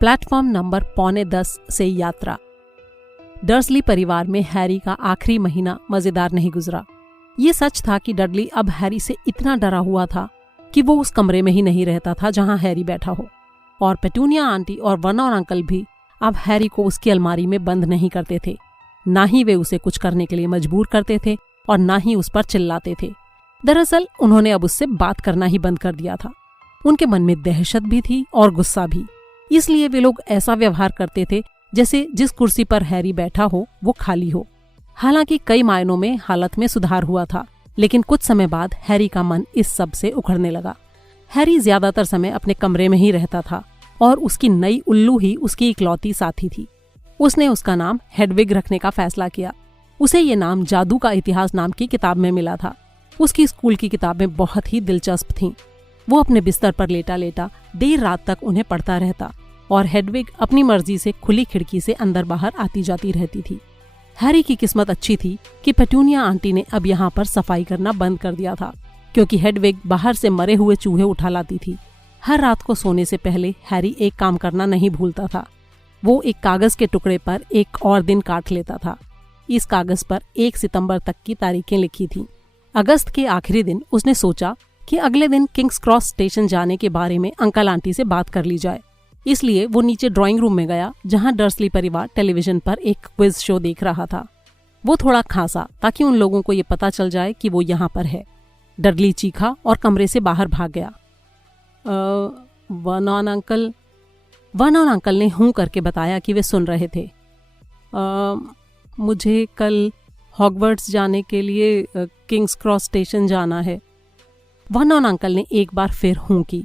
प्लेटफॉर्म नंबर 9:45 से यात्रा। डर्सली परिवार में हैरी का आखिरी महीना मजेदार नहीं गुजरा। ये सच था कि डडली अब हैरी से इतना डरा हुआ था कि वो उस कमरे में ही नहीं रहता था जहां हैरी बैठा हो, और पेटूनिया आंटी और वर्नॉन अंकल भी अब हैरी को उसकी अलमारी में बंद नहीं करते थे। ना ही वे उसे कुछ करने के लिए मजबूर करते थे और ना ही उस पर चिल्लाते थे। दरअसल उन्होंने अब उससे बात करना ही बंद कर दिया था। उनके मन में दहशत भी थी और गुस्सा भी, इसलिए वे लोग ऐसा व्यवहार करते थे जैसे जिस कुर्सी पर हैरी बैठा हो वो खाली हो। हालांकि कई मायनों में हालत में सुधार हुआ था, लेकिन कुछ समय बाद हैरी का मन इस सब से उखड़ने लगा। हैरी ज्यादातर समय अपने कमरे में ही रहता था और उसकी नई उल्लू ही उसकी इकलौती साथी थी। उसने उसका नाम हेडविग रखने का फैसला किया। उसे ये नाम जादू का इतिहास नाम की किताब में मिला था। उसकी स्कूल की किताबें बहुत ही दिलचस्प थीं। वो अपने बिस्तर पर लेटा लेटा देर रात तक उन्हें पढ़ता रहता और हेडविग अपनी मर्जी से खुली खिड़की से अंदर बाहर आती जाती रहती थी। हैरी की किस्मत अच्छी थी कि पेटूनिया आंटी ने अब यहाँ पर सफाई करना बंद कर दिया था, क्योंकि हेडविग बाहर से मरे हुए चूहे उठा लाती थी। हर रात को सोने से पहले हैरी एक काम करना नहीं भूलता था। वो एक कागज के टुकड़े पर एक और दिन काट लेता था। इस कागज पर 1 सितंबर तक की तारीखें लिखी थीं। अगस्त के आखिरी दिन उसने सोचा कि अगले दिन किंग्स क्रॉस स्टेशन जाने के बारे में अंकल आंटी से बात कर ली जाए। इसलिए वो नीचे ड्राइंग रूम में गया, जहां डर्सली परिवार टेलीविजन पर एक क्विज शो देख रहा था। वो थोड़ा खांसा ताकि उन लोगों को ये पता चल जाए कि वो यहाँ पर है। डडली चीखा और कमरे से बाहर भाग गया। वर्नॉन अंकल ने हूं करके बताया कि वे सुन रहे थे। मुझे कल हॉगवर्ट्स जाने के लिए किंग्स क्रॉस स्टेशन जाना है। वर्नॉन अंकल ने एक बार फिर हूं की।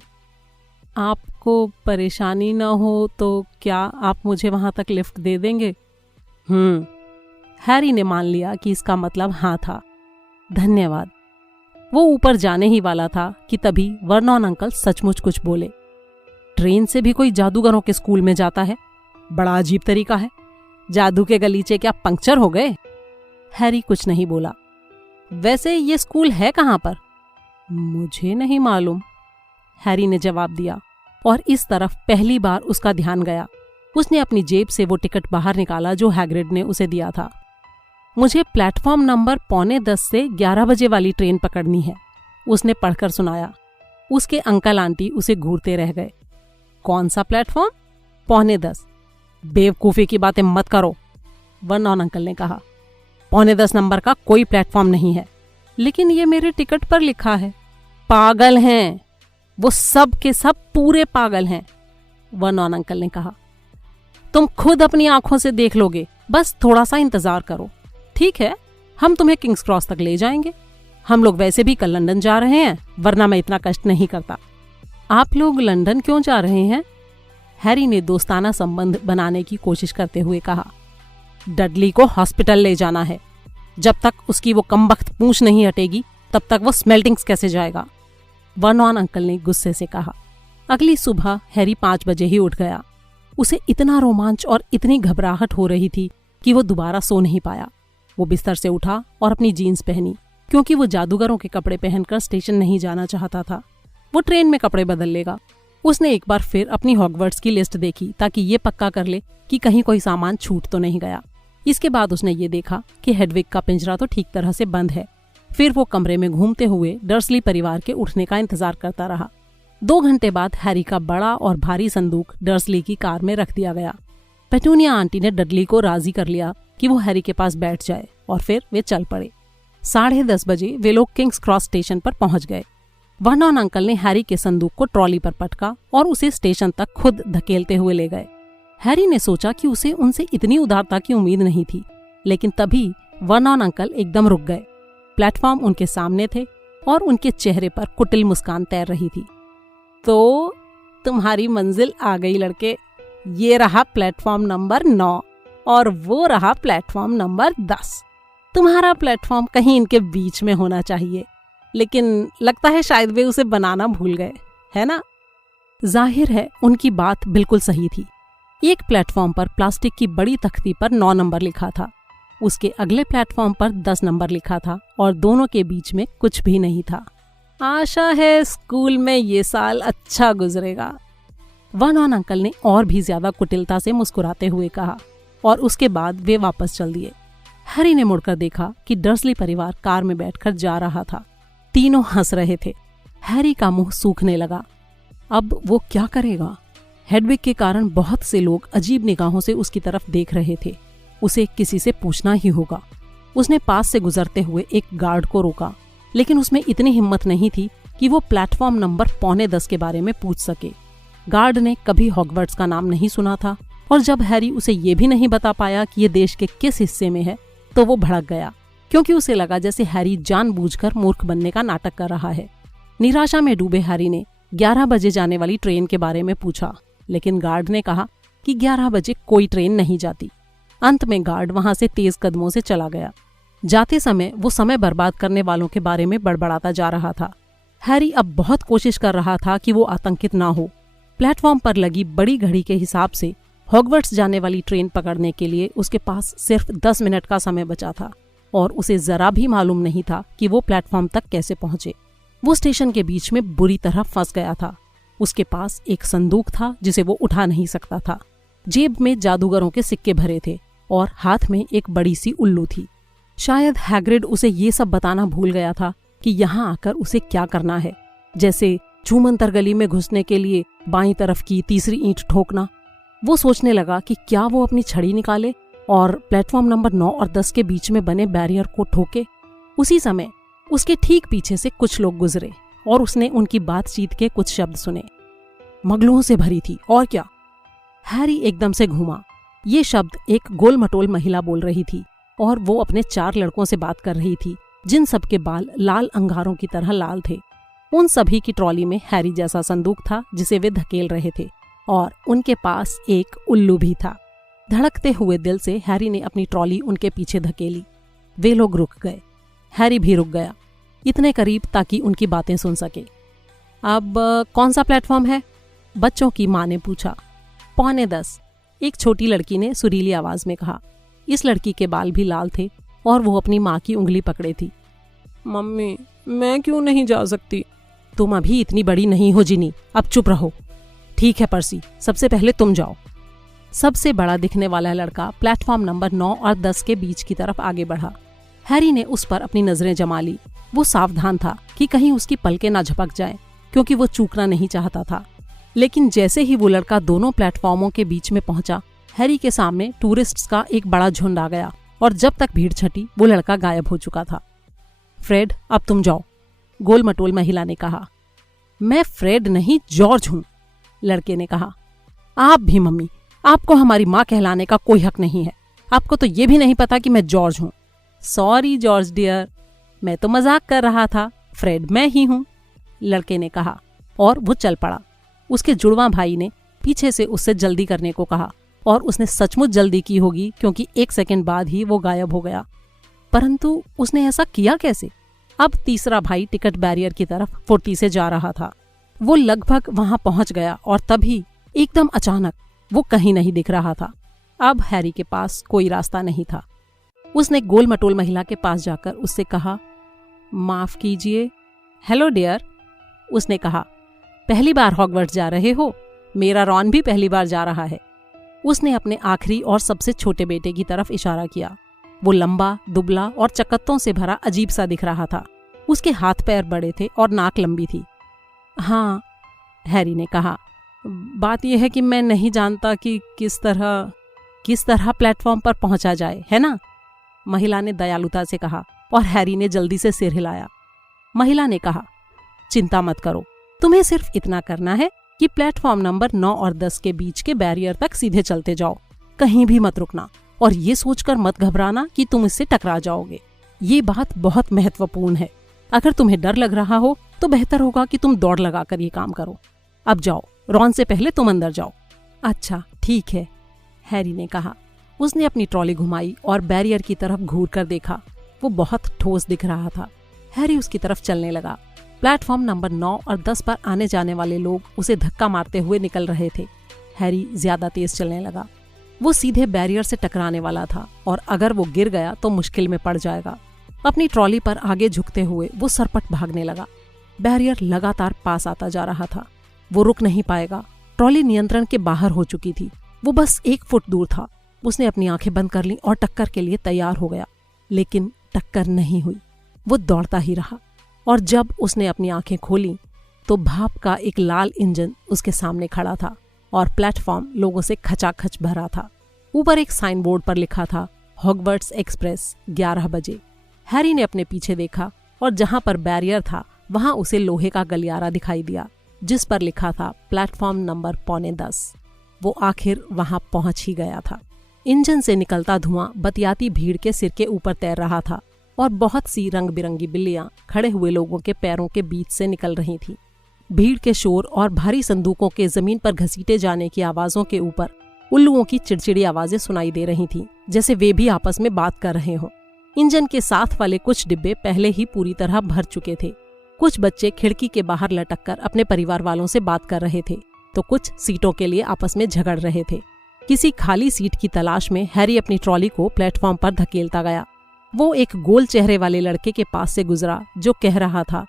आपको परेशानी ना हो तो क्या आप मुझे वहां तक लिफ्ट दे देंगे? हैरी ने मान लिया कि इसका मतलब हाँ था। धन्यवाद। वो ऊपर जाने ही वाला था कि तभी वर्नॉन अंकल सचमुच कुछ बोले। ट्रेन से भी कोई जादूगरों के स्कूल में जाता है? बड़ा अजीब तरीका है। जादू के गलीचे क्या पंक्चर हो गए? हैरी कुछ नहीं बोला। वैसे ये स्कूल है कहाँ पर? मुझे नहीं मालूम, हैरी ने जवाब दिया, और इस तरफ पहली बार उसका ध्यान गया। उसने अपनी जेब से वो टिकट बाहर निकाला जो हैग्रिड ने उसे दिया था। मुझे प्लेटफॉर्म नंबर 9:45 से 11 बजे वाली ट्रेन पकड़नी है, उसने पढ़कर सुनाया। उसके अंकल आंटी उसे घूरते रह गए। कौन सा प्लेटफॉर्म? 9:45। बेवकूफी की बातें मत करो, वर्नॉन अंकल ने कहा। 9:45 नंबर का कोई प्लेटफॉर्म नहीं है। लेकिन ये मेरे टिकट पर लिखा है। पागल हैं वो, सब के सब पूरे पागल हैं, वर्नॉन अंकल ने कहा। तुम खुद अपनी आंखों से देख लोगे, बस थोड़ा सा इंतजार करो। ठीक है, हम तुम्हें किंग्स क्रॉस तक ले जाएंगे। हम लोग वैसे भी कल लंदन जा रहे हैं, वरना मैं इतना कष्ट नहीं करता। आप लोग लंदन क्यों जा रहे हैं? हैरी ने दोस्ताना संबंध बनाने की कोशिश करते हुए कहा। डडली को हॉस्पिटल ले जाना है। जब तक उसकी वो कमबख्त पूंछ नहीं हटेगी तब तक वो स्मेल्टिंग्स कैसे जाएगा? वर्नॉन अंकल ने गुस्से से कहा। अगली सुबह हैरी 5 बजे ही उठ गया। उसे इतना रोमांच और इतनी घबराहट हो रही थी कि वो दोबारा सो नहीं पाया। वो बिस्तर से उठा और अपनी जीन्स पहनी, क्योंकि वो जादूगरों के कपड़े पहनकर स्टेशन नहीं जाना चाहता था। वो ट्रेन में कपड़े बदल लेगा। उसने एक बार फिर अपनी हॉगवर्ट्स की लिस्ट देखी ताकि ये पक्का कर ले कि कहीं कोई सामान छूट तो नहीं गया। इसके बाद उसने ये देखा कि हेडविग का पिंजरा तो ठीक तरह से बंद है। फिर वो कमरे में घूमते हुए डर्सली परिवार के उठने का इंतजार करता रहा। 2 घंटे बाद हैरी का बड़ा और भारी संदूक डर्सली की कार में रख दिया गया। पेटूनिया आंटी ने डडली को राजी कर लिया कि वो हैरी के पास बैठ जाए और फिर वे चल पड़े। 10:30 बजे वे लोग किंग्स क्रॉस स्टेशन पर पहुंच गए। वर्नॉन अंकल ने हैरी के संदूक को ट्रॉली पर पटका और उसे स्टेशन तक खुद धकेलते हुए ले गए। हैरी ने सोचा कि उसे उनसे इतनी उदारता की उम्मीद नहीं थी, लेकिन तभी वर्नॉन अंकल एकदम रुक गए। प्लेटफॉर्म उनके सामने थे और उनके चेहरे पर कुटिल मुस्कान तैर रही थी। तो तुम्हारी मंजिल आ गई लड़के। ये रहा प्लेटफॉर्म नंबर 9 और वो रहा प्लेटफॉर्म नंबर 10। तुम्हारा प्लेटफॉर्म कहीं इनके बीच में होना चाहिए, लेकिन लगता है शायद वे उसे बनाना भूल गए, है ना? जाहिर है उनकी बात बिल्कुल सही थी। एक प्लेटफॉर्म पर प्लास्टिक की बड़ी तख्ती पर 9 नंबर लिखा था। उसके अगले प्लेटफॉर्म पर 10 नंबर लिखा था और दोनों के बीच में कुछ भी नहीं था। आशा है स्कूल में ये साल अच्छा गुजरेगा, वर्नॉन अंकल ने और भी ज्यादा कुटिलता से मुस्कुराते हुए कहा, और उसके बाद वे वापस चल दिए। हैरी ने मुड़कर देखा कि डर्सली परिवार कार में बैठकर जा रहा था। तीनों हंस रहे थे। हैरी का मुंह सूखने लगा। अब वो क्या करेगा? हेडविग के कारण बहुत से लोग अजीब निगाहों से उसकी तरफ देख रहे थे। उसे किसी से पूछना ही होगा। उसने पास से गुजरते हुए एक गार्ड को रोका, लेकिन उसमें इतनी हिम्मत नहीं थी कि वो प्लेटफॉर्म नंबर 9:45 के बारे में पूछ सके। गार्ड ने कभी हॉगवर्ट्स का नाम नहीं सुना था, और जब हैरी उसे ये भी नहीं बता पाया कि ये देश के किस हिस्से में है, तो वो भड़क गया, क्योंकि उसे लगा जैसे हैरी जानबूझकर मूर्ख बनने का नाटक कर रहा है। निराशा में डूबे हैरी ने 11 बजे जाने वाली ट्रेन के बारे में पूछा, लेकिन गार्ड ने कहा कि 11 बजे कोई ट्रेन नहीं जाती। अंत में गार्ड वहां से तेज कदमों से चला गया। जाते समय वो समय बर्बाद करने वालों के बारे में बड़बड़ाता जा रहा था। हैरी अब बहुत कोशिश कर रहा था कि वो आतंकित ना हो। प्लेटफॉर्म पर लगी बड़ी घड़ी के हिसाब से हॉगवर्ट्स जाने वाली ट्रेन पकड़ने के लिए उसके पास सिर्फ 10 मिनट का समय बचा था, और उसे जरा भी मालूम नहीं था कि वो प्लेटफॉर्म तक कैसे पहुंचे। वो स्टेशन के बीच में बुरी तरह फंस गया था। उसके पास एक संदूक था जिसे वो उठा नहीं सकता था। जेब में जादूगरों के सिक्के भरे थे और हाथ में एक बड़ी सी उल्लू थी। शायद हैग्रिड उसे ये सब बताना भूल गया था कि यहाँ आकर उसे क्या करना है, जैसे छूमंतर गली में घुसने के लिए बाईं तरफ की तीसरी ईंट ठोकना। वो सोचने लगा कि क्या वो अपनी छड़ी निकाले और प्लेटफॉर्म नंबर 9 और 10 के बीच में बने बैरियर को ठोके। उसी समय उसके ठीक पीछे से कुछ लोग गुजरे और उसने उनकी बातचीत के कुछ शब्द सुने। मगलों से भरी थी और क्या। हैरी एकदम से घूमा। ये शब्द एक गोल मटोल महिला बोल रही थी और वो अपने 4 लड़कों से बात कर रही थी, जिन सबके बाल लाल अंगारों की तरह लाल थे। उन सभी की ट्रॉली में हैरी जैसा संदूक था जिसे वे धकेल रहे थे, और उनके पास एक उल्लू भी था। धड़कते हुए दिल से हैरी ने अपनी ट्रॉली उनके पीछे धकेली। वे लोग रुक गए। हैरी भी रुक गया, इतने करीब ताकि उनकी बातें सुन सके। अब कौन सा प्लेटफॉर्म है? बच्चों की माँ ने पूछा। 9:45, एक छोटी लड़की ने सुरीली आवाज में कहा। इस लड़की के बाल भी लाल थे और वो अपनी माँ की उंगली पकड़े थी। मम्मी, मैं क्यों नहीं जा सकती? तुम अभी इतनी बड़ी नहीं हो जिनी, अब चुप रहो। ठीक है पर्सी, सबसे पहले तुम जाओ। सबसे बड़ा दिखने वाला लड़का प्लेटफॉर्म नंबर 9 और 10 के बीच की तरफ आगे बढ़ा। हैरी ने उस पर अपनी नजरें जमा ली। वो सावधान था कि कहीं उसकी पलकें ना झपक जाएं, क्योंकि वो चूकना नहीं चाहता था। लेकिन जैसे ही वो लड़का दोनों प्लेटफॉर्मों के बीच में पहुंचा, हैरी के सामने टूरिस्ट्स का एक बड़ा झुंड आ गया, और जब तक भीड़ छटी वो लड़का गायब हो चुका था। फ्रेड, अब तुम जाओ, गोल मटोल महिला ने कहा। मैं फ्रेड नहीं, जॉर्ज हूं, लड़के ने कहा। आप भी मम्मी, आपको हमारी माँ कहलाने का कोई हक नहीं है। आपको तो ये भी नहीं पता कि मैं जॉर्ज हूं। सॉरी जॉर्ज डियर, मैं तो मजाक कर रहा था। फ्रेड मैं ही हूं, लड़के ने कहा। और वो चल पड़ा। उसके जुड़वां भाई ने पीछे से उससे जल्दी करने को कहा और उसने सचमुच जल्दी की होगी क्योंकि 1 सेकंड बाद ही वो गायब हो गया। परंतु उसने ऐसा किया कैसे? अब तीसरा भाई टिकट बैरियर की तरफ फुर्ती से जा रहा था। वो लगभग वहां पहुंच गया और तभी एकदम अचानक वो कहीं नहीं दिख रहा था। अब हैरी के पास कोई रास्ता नहीं था। उसने गोल मटोल महिला के पास जाकर उससे कहा, माफ कीजिए। हेलो डियर, उसने कहा, पहली बार हॉगवर्ट्स जा रहे हो? मेरा रॉन भी पहली बार जा रहा है। उसने अपने आखिरी और सबसे छोटे बेटे की तरफ इशारा किया। वो लंबा, दुबला और चकत्तों से भरा अजीब सा दिख रहा था। उसके हाथ पैर बड़े थे और नाक लंबी थी। हाँ, हैरी ने कहा, बात यह है कि मैं नहीं जानता कि किस तरह प्लेटफॉर्म पर पहुंचा जाए, है ना? महिला ने दयालुता से कहा और हैरी ने जल्दी से सिर हिलाया। महिला ने कहा, चिंता मत करो, तुम्हें सिर्फ इतना करना है कि प्लेटफॉर्म नंबर 9 और 10 के बीच के बैरियर तक सीधे चलते जाओ, कहीं भी मत रुकना और ये सोचकर मत घबराना कि तुम इससे टकरा जाओगे। ये बात बहुत महत्वपूर्ण है। अगर तुम्हें डर लग रहा हो तो बेहतर होगा कि तुम दौड़ लगाकर ये काम करो। अब जाओ, रॉन से पहले तुम अंदर जाओ। अच्छा, ठीक है, हैरी ने कहा। उसने अपनी ट्रॉली घुमाई और बैरियर की तरफ घूर कर देखा। वो बहुत ठोस दिख रहा था। हैरी उसकी तरफ चलने लगा। प्लेटफॉर्म नंबर 9 और 10 पर आने जाने वाले लोग उसे धक्का मारते हुए निकल रहे थे। हैरी ज्यादा तेज चलने लगा। वो सीधे बैरियर से टकराने वाला था और अगर वो गिर गया तो मुश्किल में पड़ जाएगा। अपनी ट्रॉली पर आगे झुकते हुए वो सरपट भागने लगा। बैरियर लगातार पास आता जा रहा था। वो रुक नहीं पाएगा। ट्रॉली नियंत्रण के बाहर हो चुकी थी। वो बस 1 फुट दूर था। उसने अपनी आंखें बंद कर ली और टक्कर के लिए तैयार हो गया, लेकिन टक्कर नहीं हुई। वो दौड़ता ही रहा और जब उसने अपनी आंखें खोली तो भाप का एक लाल इंजन उसके सामने खड़ा था और प्लेटफॉर्म लोगों से खचाखच भरा था। ऊपर एक साइन बोर्ड पर लिखा था, हॉगवर्ट्स एक्सप्रेस 11 बजे। हैरी ने अपने पीछे देखा और जहां पर बैरियर था वहां उसे लोहे का गलियारा दिखाई दिया जिस पर लिखा था प्लेटफॉर्म नंबर 9:15। वो आखिर वहां पहुंच ही गया था। इंजन से निकलता धुआं बतियाती भीड़ के सिर के ऊपर तैर रहा था और बहुत सी रंग बिरंगी बिल्लियां खड़े हुए लोगों के पैरों के बीच से निकल रही थीं। भीड़ के शोर और भारी संदूकों के जमीन पर घसीटे जाने की आवाजों के ऊपर उल्लुओं की चिड़चिड़ी आवाजें सुनाई दे रही थीं, जैसे वे भी आपस में बात कर रहे हों। इंजन के साथ वाले कुछ डिब्बे पहले ही पूरी तरह भर चुके थे। कुछ बच्चे खिड़की के बाहर लटक कर अपने परिवार वालों से बात कर रहे थे तो कुछ सीटों के लिए आपस में झगड़ रहे थे। किसी खाली सीट की तलाश में हैरी अपनी ट्रॉली को प्लेटफॉर्म पर धकेलता गया। वो एक गोल चेहरे वाले लड़के के पास से गुजरा जो कह रहा था,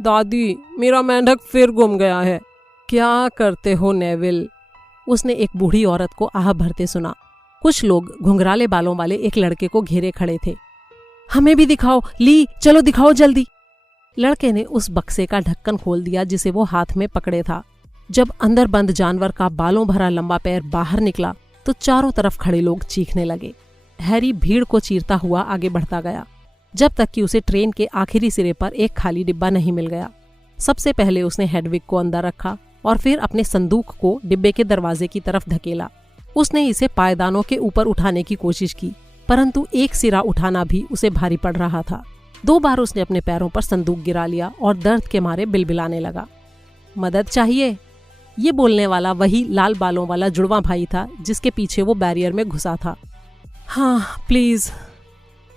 दादी, मेरा मेंढक फिर गुम गया है। क्या करते हो नेविल? उसने एक बूढ़ी औरत को आह भरते सुना। कुछ लोग घुंघराले बालों वाले एक लड़के को घेरे खड़े थे। हमें भी दिखाओ, ली, चलो दिखाओ जल्दी। लड़के ने उस बक्से का ढक्कन खोल दिया जिसे वो हाथ में पकड़े था। जब अंदर बंद जानवर का बालों भरा लंबा पैर बाहर निकला तो चारों तरफ खड़े लोग चीखने लगे। हैरी भीड़ को चीरता हुआ आगे बढ़ता गया जब तक कि उसे ट्रेन के आखिरी सिरे पर एक खाली डिब्बा नहीं मिल गया। सबसे पहले उसने हेडविग को अंदर रखा और फिर अपने संदूक को डिब्बे के दरवाजे की तरफ धकेला। उसने इसे पायदानों के ऊपर उठाने की कोशिश की, परंतु एक सिरा उठाना भी उसे भारी पड़ रहा था। 2 बार उसने अपने पैरों पर संदूक गिरा लिया और दर्द के मारे बिलबिलाने लगा। मदद चाहिए? ये बोलने वाला वही लाल बालों वाला जुड़वा भाई था जिसके पीछे वो बैरियर में घुसा था। हाँ, प्लीज,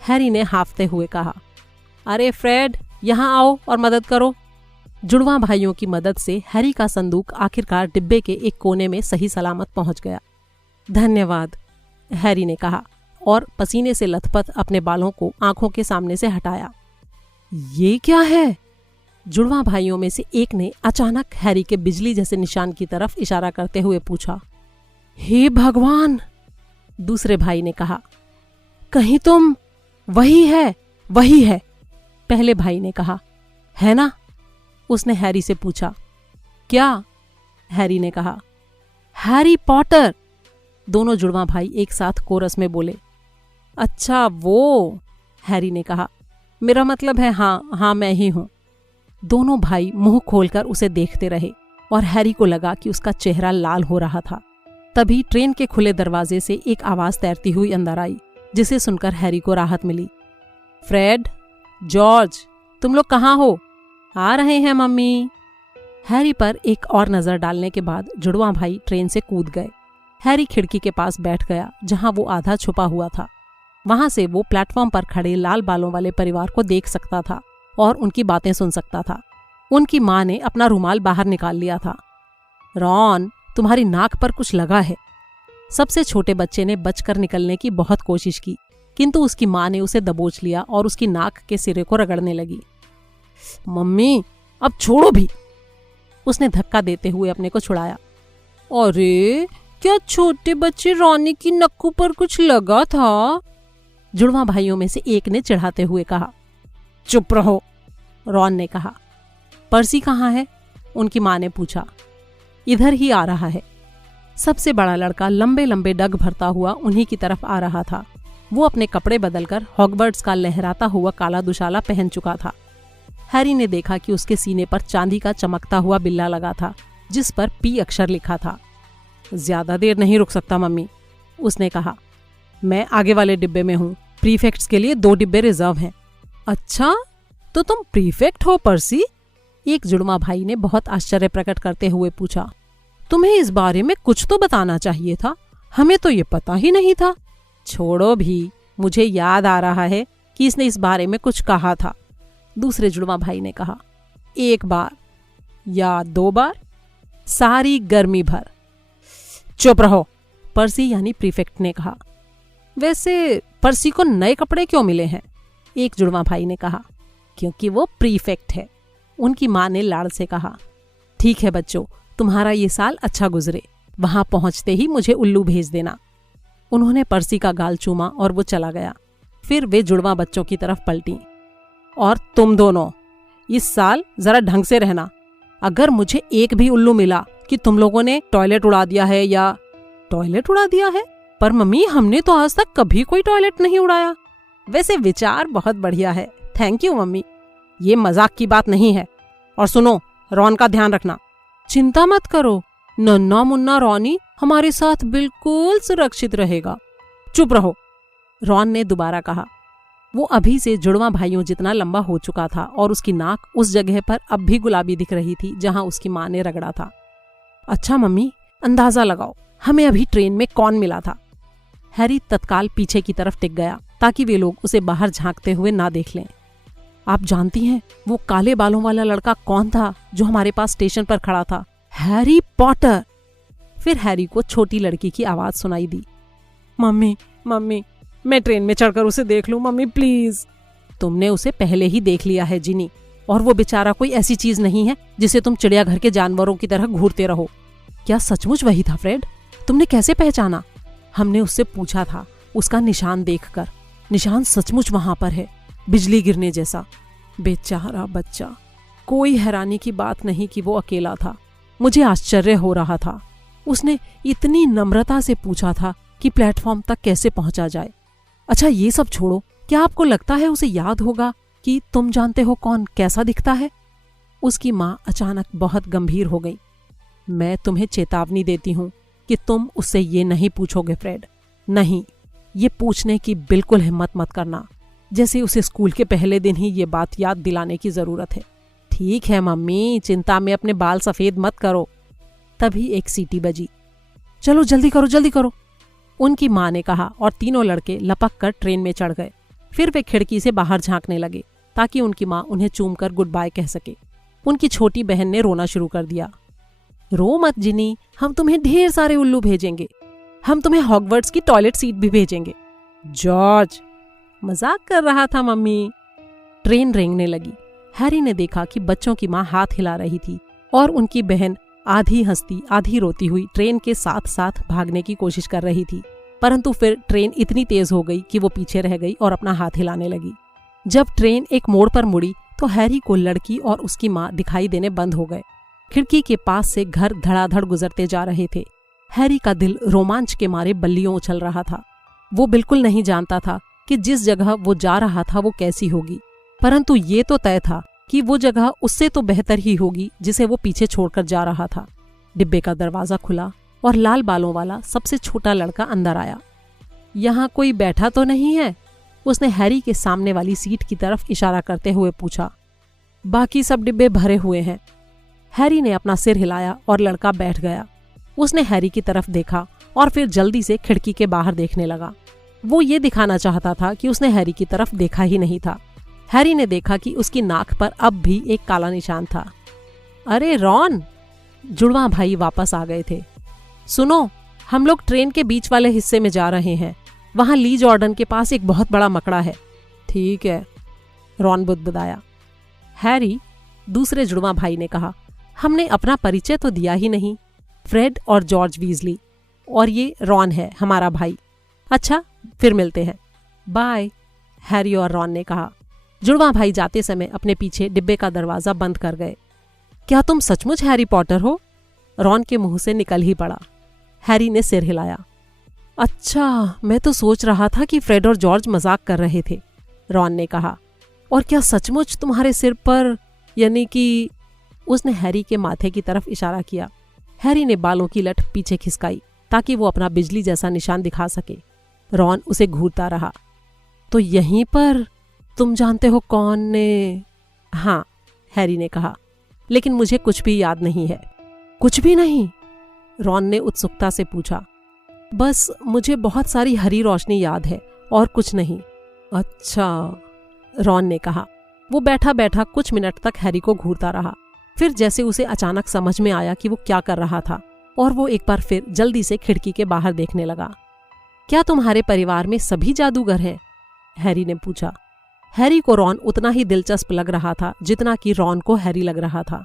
हैरी ने हाफते हुए कहा। अरे फ्रेड, यहाँ आओ और मदद करो। जुड़वा भाइयों की मदद से हैरी का संदूक आखिरकार डिब्बे के एक कोने में सही सलामत पहुंच गया। धन्यवाद, हैरी ने कहा और पसीने से लथपथ अपने बालों को आंखों के सामने से हटाया। ये क्या है? जुड़वा भाइयों में से एक ने अचानक हैरी के बिजली जैसे निशान की तरफ इशारा करते हुए पूछा। हे भगवान, दूसरे भाई ने कहा। कहीं तुम? वही है, वही है, पहले भाई ने कहा। है ना? उसने हैरी से पूछा। क्या? हैरी ने कहा। हैरी पॉटर, दोनों जुड़वा भाई एक साथ कोरस में बोले। अच्छा वो, हैरी ने कहा। मेरा मतलब है हाँ, मैं ही हूं। दोनों भाई मुंह खोलकर उसे देखते रहे और हैरी को लगा कि उसका चेहरा लाल हो रहा था। तभी ट्रेन के खुले दरवाजे से एक आवाज तैरती हुई अंदर आई जिसे सुनकर हैरी को राहत मिली। फ्रेड, जॉर्ज, तुम लोग कहाँ हो? आ रहे हैं मम्मी। हैरी पर एक और नजर डालने के बाद जुड़वा भाई ट्रेन से कूद गए। हैरी खिड़की के पास बैठ गया जहां वो आधा छुपा हुआ था। वहां से वो प्लेटफॉर्म पर खड़े लाल बालों वाले परिवार को देख सकता था और उनकी बातें सुन सकता था। उनकी माँ ने अपना रुमाल बाहर निकाल लिया था। रॉन, तुम्हारी नाक पर कुछ लगा है। सबसे छोटे बच्चे ने बचकर निकलने की बहुत कोशिश की, किंतु उसकी माँ ने उसे दबोच लिया और उसकी नाक के सिरे को रगड़ने लगी। मम्मी, अब छोड़ो भी। उसने धक्का देते हुए अपने को छुड़ाया। अरे, क्या छोटे बच्चे रॉनी की नक्कू पर कुछ लगा था? जुड़वा भाइयों में से एक ने चिढ़ाते हुए कहा। चुप रहो, रॉन ने कहा। पर्सी कहाँ है? उनकी माँ ने पूछा। इधर ही आ रहा है। सबसे बड़ा लड़का लंबे लंबे डग भरता हुआ उन्हीं की तरफ आ रहा था। वो अपने कपड़े बदलकर हॉगवर्ट्स का लहराता हुआ काला दुशाला पहन चुका था। हैरी ने देखा कि उसके सीने पर चांदी का चमकता हुआ बिल्ला लगा था जिस पर पी अक्षर लिखा था। ज्यादा देर नहीं रुक सकता मम्मी, उसने कहा। मैं आगे वाले डिब्बे में हूँ। प्रीफेक्ट्स के लिए 2 डिब्बे रिजर्व हैं। अच्छा, तो तुम प्रीफेक्ट हो पर्सी? एक जुड़वा भाई ने बहुत आश्चर्य प्रकट करते हुए पूछा। तुम्हें इस बारे में कुछ तो बताना चाहिए था, हमें तो ये पता ही नहीं था। छोड़ो भी, मुझे याद आ रहा है कि इसने इस बारे में कुछ कहा था, दूसरे जुड़वा भाई ने कहा। 1 बार या 2 बार? सारी गर्मी भर। चुप रहो, पर्सी यानी प्रीफेक्ट ने कहा। वैसे पर्सी को नए कपड़े क्यों मिले हैं? एक जुड़वा भाई ने कहा। क्योंकि वो प्रीफेक्ट है, उनकी माँ ने लाड़ से कहा। ठीक है बच्चों, तुम्हारा ये साल अच्छा गुजरे। वहां पहुंचते ही मुझे उल्लू भेज देना। उन्होंने पर्सी का गाल चूमा और वो चला गया। फिर वे जुड़वा बच्चों की तरफ पलटी। और तुम दोनों इस साल जरा ढंग से रहना। अगर मुझे एक भी उल्लू मिला कि तुम लोगों ने टॉयलेट उड़ा दिया है या टॉयलेट उड़ा दिया है? पर मम्मी, हमने तो आज तक कभी कोई टॉयलेट नहीं उड़ाया। वैसे विचार बहुत बढ़िया है, थैंक यू मम्मी। ये मजाक की बात नहीं है। और सुनो, रॉन का ध्यान रखना। चिंता मत करो, नन्ना मुन्ना रॉनी हमारे साथ बिल्कुल सुरक्षित रहेगा। चुप रहो, रॉन ने दोबारा कहा। वो अभी से जुड़वा भाइयों जितना लंबा हो चुका था और उसकी नाक उस जगह पर अब भी गुलाबी दिख रही थी जहां उसकी माँ ने रगड़ा था। अच्छा मम्मी, अंदाजा लगाओ हमें अभी ट्रेन में कौन मिला था? हैरी तत्काल पीछे की तरफ टिक गया ताकि वे लोग उसे बाहर झांकते हुए ना देख लें। आप जानती हैं वो काले बालों वाला लड़का कौन था जो हमारे पास स्टेशन पर खड़ा था? Harry Potter. फिर हैरी को छोटी लड़की की आवाज सुनाई दी। मम्मी, मम्मी, मैं ट्रेन में चढ़कर उसे देख लूं मम्मी, प्लीज। तुमने उसे पहले ही देख लिया है जिनी, और वो बेचारा कोई ऐसी चीज नहीं है जिसे तुम चिड़ियाघर के जानवरों की तरह घूरते रहो। क्या सचमुच वही था फ्रेड? तुमने कैसे पहचाना? हमने उससे पूछा था, उसका निशान देखकर। निशान सचमुच वहां पर है, बिजली गिरने जैसा। बेचारा बच्चा। कोई हैरानी की बात नहीं कि वो अकेला था। मुझे आश्चर्य हो रहा था। उसने इतनी नम्रता से पूछा था कि प्लेटफॉर्म तक कैसे पहुंचा जाए। अच्छा ये सब छोड़ो, क्या आपको लगता है उसे याद होगा कि तुम जानते हो कौन कैसा दिखता है? उसकी माँ अचानक बहुत गंभीर हो गई। मैं तुम्हें चेतावनी देती हूँ कि तुम उससे ये नहीं पूछोगे फ्रेड। नहीं, ये पूछने की बिल्कुल हिम्मत मत करना, जैसे उसे स्कूल के पहले दिन ही ये बात याद दिलाने की जरूरत है। ठीक है मम्मी, चिंता में अपने बाल सफेद मत करो। तभी एक सीटी बजी। चलो जल्दी करो, जल्दी करो, उनकी माँ ने कहा और तीनों लड़के लपक कर ट्रेन में चढ़ गए। फिर वे खिड़की से बाहर झांकने लगे ताकि उनकी माँ उन्हें चूमकर गुड बाय कह सके। उनकी छोटी बहन ने रोना शुरू कर दिया। रो मत जिनी, हम तुम्हें ढेर सारे उल्लू भेजेंगे। हम तुम्हें हॉगवर्ट्स की टॉयलेट सीट भी भेजेंगे। जॉर्ज, मजाक कर रहा था मम्मी। ट्रेन रेंगने लगी। हैरी ने देखा कि बच्चों की माँ हाथ हिला रही थी और उनकी बहन आधी हंसती आधी रोती हुई ट्रेन के साथ साथ भागने की कोशिश कर रही थी। परंतु फिर ट्रेन इतनी तेज हो गई कि वो पीछे रह गई और अपना हाथ हिलाने लगी। जब ट्रेन एक मोड़ पर मुड़ी तो हैरी को लड़की और उसकी माँ दिखाई देने बंद हो गए। खिड़की के पास से घर धड़ाधड़ गुजरते जा रहे थे। हैरी का दिल रोमांच के मारे बल्लियों उछल रहा था। वो बिल्कुल नहीं जानता था कि जिस जगह वो जा रहा था वो कैसी होगी, परंतु ये तो तय था कि वो जगह उससे तो बेहतर ही होगी जिसे वो पीछे छोड़कर जा रहा था। डिब्बे का दरवाजा खुला और लाल बालों वाला सबसे छोटा लड़का अंदर आया। यहाँ कोई बैठा तो नहीं है? उसने हैरी के सामने वाली सीट की तरफ इशारा करते हुए पूछा। बाकी सब डिब्बे भरे हुए हैं। हैरी ने अपना सिर हिलाया और लड़का बैठ गया। उसने हैरी की तरफ देखा और फिर जल्दी से खिड़की के बाहर देखने लगा। वो ये दिखाना चाहता था कि उसने हैरी की तरफ देखा ही नहीं था। हैरी ने देखा कि उसकी नाक पर अब भी एक काला निशान था। अरे रॉन, जुड़वा भाई वापस आ गए थे। सुनो, हम लोग ट्रेन के बीच वाले हिस्से में जा रहे हैं। वहां ली जॉर्डन के पास एक बहुत बड़ा मकड़ा है। ठीक है, रॉन बुदबुदाया। हैरी, दूसरे जुड़वा भाई ने कहा, हमने अपना परिचय तो दिया ही नहीं। फ्रेड और जॉर्ज वीजली, और ये रॉन है हमारा भाई। अच्छा, फिर मिलते हैं। बाय, हैरी और रॉन ने कहा। जुड़वा भाई जाते समय अपने पीछे डिब्बे का दरवाजा बंद कर गए। क्या तुम सचमुच हैरी पॉटर हो? रॉन के मुंह से निकल ही पड़ा। हैरी ने सिर हिलाया। अच्छा, मैं तो सोच रहा था कि फ्रेड और जॉर्ज मजाक कर रहे थे, रॉन ने कहा। और क्या सचमुच तुम्हारे सिर पर, यानी कि? उसने हैरी के माथे की तरफ इशारा किया। हैरी ने बालों की लट पीछे खिसकाई ताकि वो अपना बिजली जैसा निशान दिखा सके। रॉन उसे घूरता रहा। तो यहीं पर? तुम जानते हो कौन ने? हाँ, हैरी ने कहा, लेकिन मुझे कुछ भी याद नहीं है। कुछ भी नहीं? रॉन ने उत्सुकता से पूछा। बस मुझे बहुत सारी हरी रोशनी याद है और कुछ नहीं। अच्छा, रॉन ने कहा। वो बैठा बैठा कुछ मिनट तक हैरी को घूरता रहा। फिर जैसे उसे अचानक समझ में आया कि वो क्या कर रहा था, और वो एक बार फिर जल्दी से खिड़की के बाहर देखने लगा। क्या तुम्हारे परिवार में सभी जादूगर हैं? हैरी ने पूछा। हैरी को रॉन उतना ही दिलचस्प लग रहा था जितना कि रॉन को हैरी लग रहा था।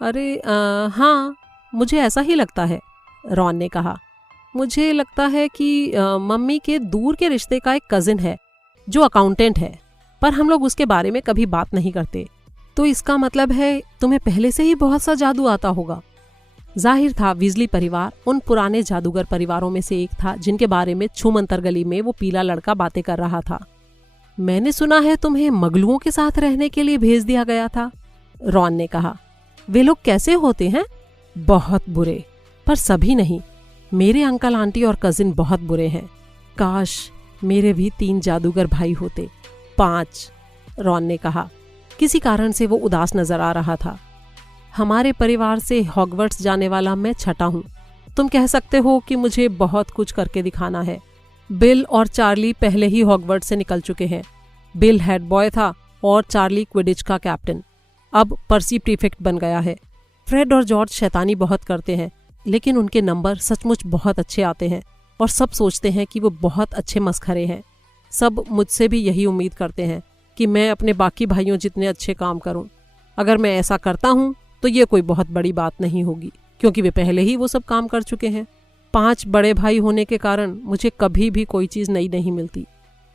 अरे हाँ, मुझे ऐसा ही लगता है, रॉन ने कहा। मुझे लगता है कि मम्मी के दूर के रिश्ते का एक कजिन है जो अकाउंटेंट है, पर हम लोग उसके बारे में कभी बात नहीं करते। तो इसका मतलब है तुम्हें पहले से ही बहुत सा जादू आता होगा। जाहिर था वीजली परिवार उन पुराने जादूगर परिवारों में से एक था जिनके बारे में छूमंतर गली में वो पीला लड़का बातें कर रहा था। मैंने सुना है तुम्हें मगलुओं के साथ रहने के लिए भेज दिया गया था, रॉन ने कहा। वे लोग कैसे होते हैं? बहुत बुरे, पर सभी नहीं। मेरे अंकल आंटी और कजिन बहुत बुरे हैं। काश मेरे भी 3 जादूगर भाई होते। 5, रॉन ने कहा। किसी कारण से वो उदास नजर आ रहा था। हमारे परिवार से हॉगवर्ट्स जाने वाला मैं छठा हूँ। तुम कह सकते हो कि मुझे बहुत कुछ करके दिखाना है। बिल और चार्ली पहले ही हॉगवर्ट्स से निकल चुके हैं। बिल हेड बॉय था और चार्ली क्विडिच का कैप्टन। अब पर्सी प्रीफेक्ट बन गया है। फ्रेड और जॉर्ज शैतानी बहुत करते हैं, लेकिन उनके नंबर सचमुच बहुत अच्छे आते हैं और सब सोचते हैं कि वो बहुत अच्छे मस्खरे हैं। सब मुझसे भी यही उम्मीद करते हैं कि मैं अपने बाकी भाइयों जितने अच्छे काम करूं। अगर मैं ऐसा करता हूं तो ये कोई बहुत बड़ी बात नहीं होगी, क्योंकि वे पहले ही वो सब काम कर चुके हैं। 5 बड़े भाई होने के कारण मुझे कभी भी कोई चीज़ नई नहीं मिलती।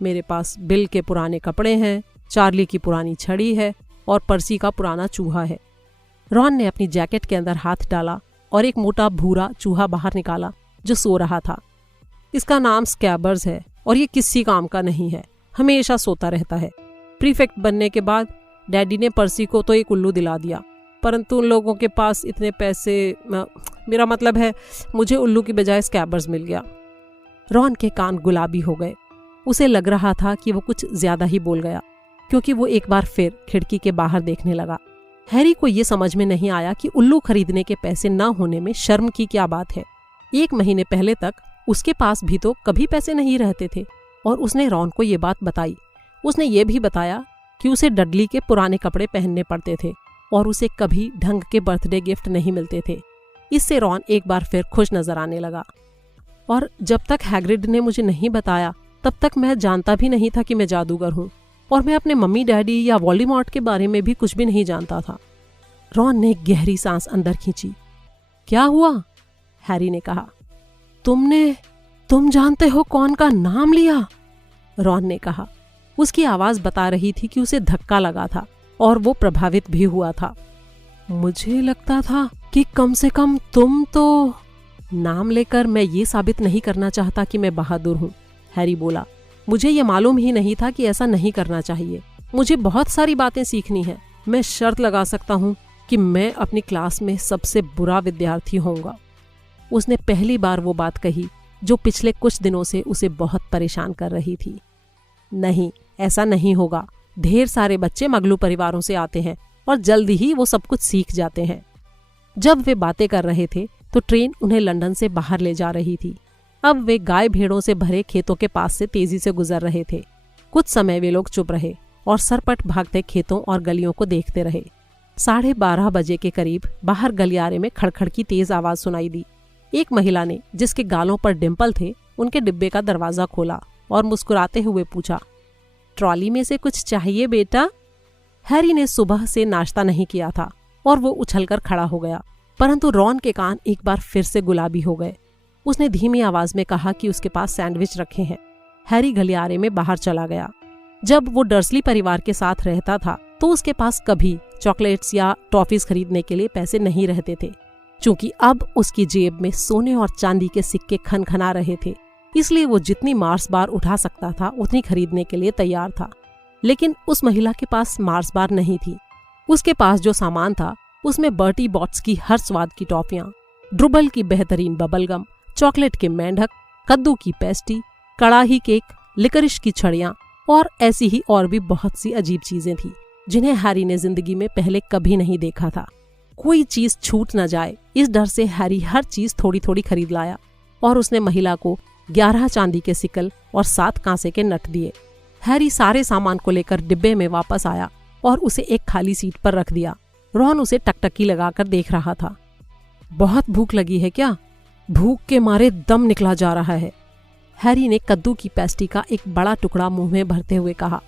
मेरे पास बिल के पुराने कपड़े हैं, चार्ली की पुरानी छड़ी है और पर्सी का पुराना चूहा है। रॉन ने अपनी जैकेट के अंदर हाथ डाला और एक मोटा भूरा चूहा बाहर निकाला जो सो रहा था। इसका नाम स्कैबर्स है और ये किसी काम का नहीं है, हमेशा सोता रहता है। प्रीफेक्ट बनने के बाद डैडी ने पर्सी को तो एक उल्लू दिला दिया, परंतु उन लोगों के पास इतने पैसे, मेरा मतलब है मुझे उल्लू की बजाय स्कैबर्स मिल गया। रॉन के कान गुलाबी हो गए। उसे लग रहा था कि वो कुछ ज्यादा ही बोल गया, क्योंकि वो एक बार फिर खिड़की के बाहर देखने लगा। हैरी को ये समझ में नहीं आया कि उल्लू खरीदने के पैसे न होने में शर्म की क्या बात है। 1 महीने पहले तक उसके पास भी तो कभी पैसे नहीं रहते थे और उसने रॉन को ये बात बताई। उसने ये भी बताया कि उसे डडली के पुराने कपड़े पहनने पड़ते थे और उसे कभी ढंग के बर्थडे गिफ्ट नहीं मिलते थे। इससे रॉन एक बार फिर खुश नजर आने लगा। और जब तक हैग्रिड ने मुझे नहीं बताया तब तक मैं जानता भी नहीं था कि मैं जादूगर हूँ, और मैं अपने मम्मी डैडी या वोल्डेमॉर्ट के बारे में भी कुछ भी नहीं जानता था। रॉन ने गहरी सांस अंदर खींची। क्या हुआ? हैरी ने कहा। तुम जानते हो कौन का नाम लिया? रॉन ने कहा। उसकी आवाज बता रही थी कि उसे धक्का लगा था और वो प्रभावित भी हुआ था। मुझे लगता था कि कम से कम तुम तो। नाम लेकर मैं ये साबित नहीं करना चाहता कि मैं बहादुर हूँ, हैरी बोला। मुझे ये मालूम ही नहीं था कि ऐसा नहीं करना चाहिए। मुझे बहुत सारी बातें सीखनी है। मैं शर्त लगा सकता हूँ कि मैं अपनी क्लास में सबसे बुरा विद्यार्थी होऊंगा। उसने पहली बार वो बात कही जो पिछले कुछ दिनों से उसे बहुत परेशान कर रही थी। नहीं, ऐसा नहीं होगा। ढेर सारे बच्चे मगलू परिवारों से आते हैं और जल्दी ही वो सब कुछ सीख जाते हैं। जब वे बातें कर रहे थे तो ट्रेन उन्हें लंदन से बाहर ले जा रही थी। अब वे गाय भेड़ों से भरे खेतों के पास से तेजी से गुजर रहे थे। कुछ समय वे लोग चुप रहे और सरपट भागते खेतों और गलियों को देखते रहे। 12:30 बजे के करीब बाहर गलियारे में खड़खड़ की तेज आवाज सुनाई दी। एक महिला ने, जिसके गालों पर डिंपल थे, उनके डिब्बे का दरवाजा खोला और मुस्कुराते हुए पूछा, ट्रॉली में से कुछ चाहिए बेटा? हैरी ने सुबह से नाश्ता नहीं किया था और वो उछलकर खड़ा हो गया, परंतु रॉन के कान एक बार फिर से गुलाबी हो गए। उसने धीमी आवाज में कहा कि उसके पास सैंडविच रखे हैं। हैरी गलियारे में बाहर चला गया। जब वो डर्सली परिवार के साथ रहता था तो उसके पास कभी चॉकलेट्स या टॉफीज खरीदने के लिए पैसे नहीं रहते थे। चूंकि अब उसकी जेब में सोने और चांदी के सिक्के खनखना रहे थे, इसलिए वो जितनी मार्स बार उठा सकता था उतनी खरीदने के लिए तैयार था। लेकिन उस महिला के पास मार्स बार नहीं थी। उसके पास जो सामान था उसमें बर्टी बॉट्स की हर स्वाद की टॉफियां, ड्रुबल की बेहतरीन बबलगम, चॉकलेट के मेंढक, कद्दू की पेस्ट्री, कड़ाही केक, लिकरिश की छड़ियां और ऐसी ही और भी बहुत सी अजीब चीजें थी जिन्हें हैरी ने जिंदगी में पहले कभी नहीं देखा था। कोई चीज छूट न जाए, इस डर से हैरी हर चीज थोड़ी थोड़ी खरीद लाया और उसने महिला को 11 चांदी के सिकल और 7 कांसे के नट दिए। हैरी सारे सामान को लेकर डिब्बे में वापस आया और उसे एक खाली सीट पर रख दिया। रॉन उसे टकटकी लगाकर देख रहा था। बहुत भूख लगी है क्या? भूख के मारे दम निकला जा रहा है। हैरी ने कद्दू की पेस्ट्री का एक बड़ा टुकड़ा मुंह में भरते हुए कहा।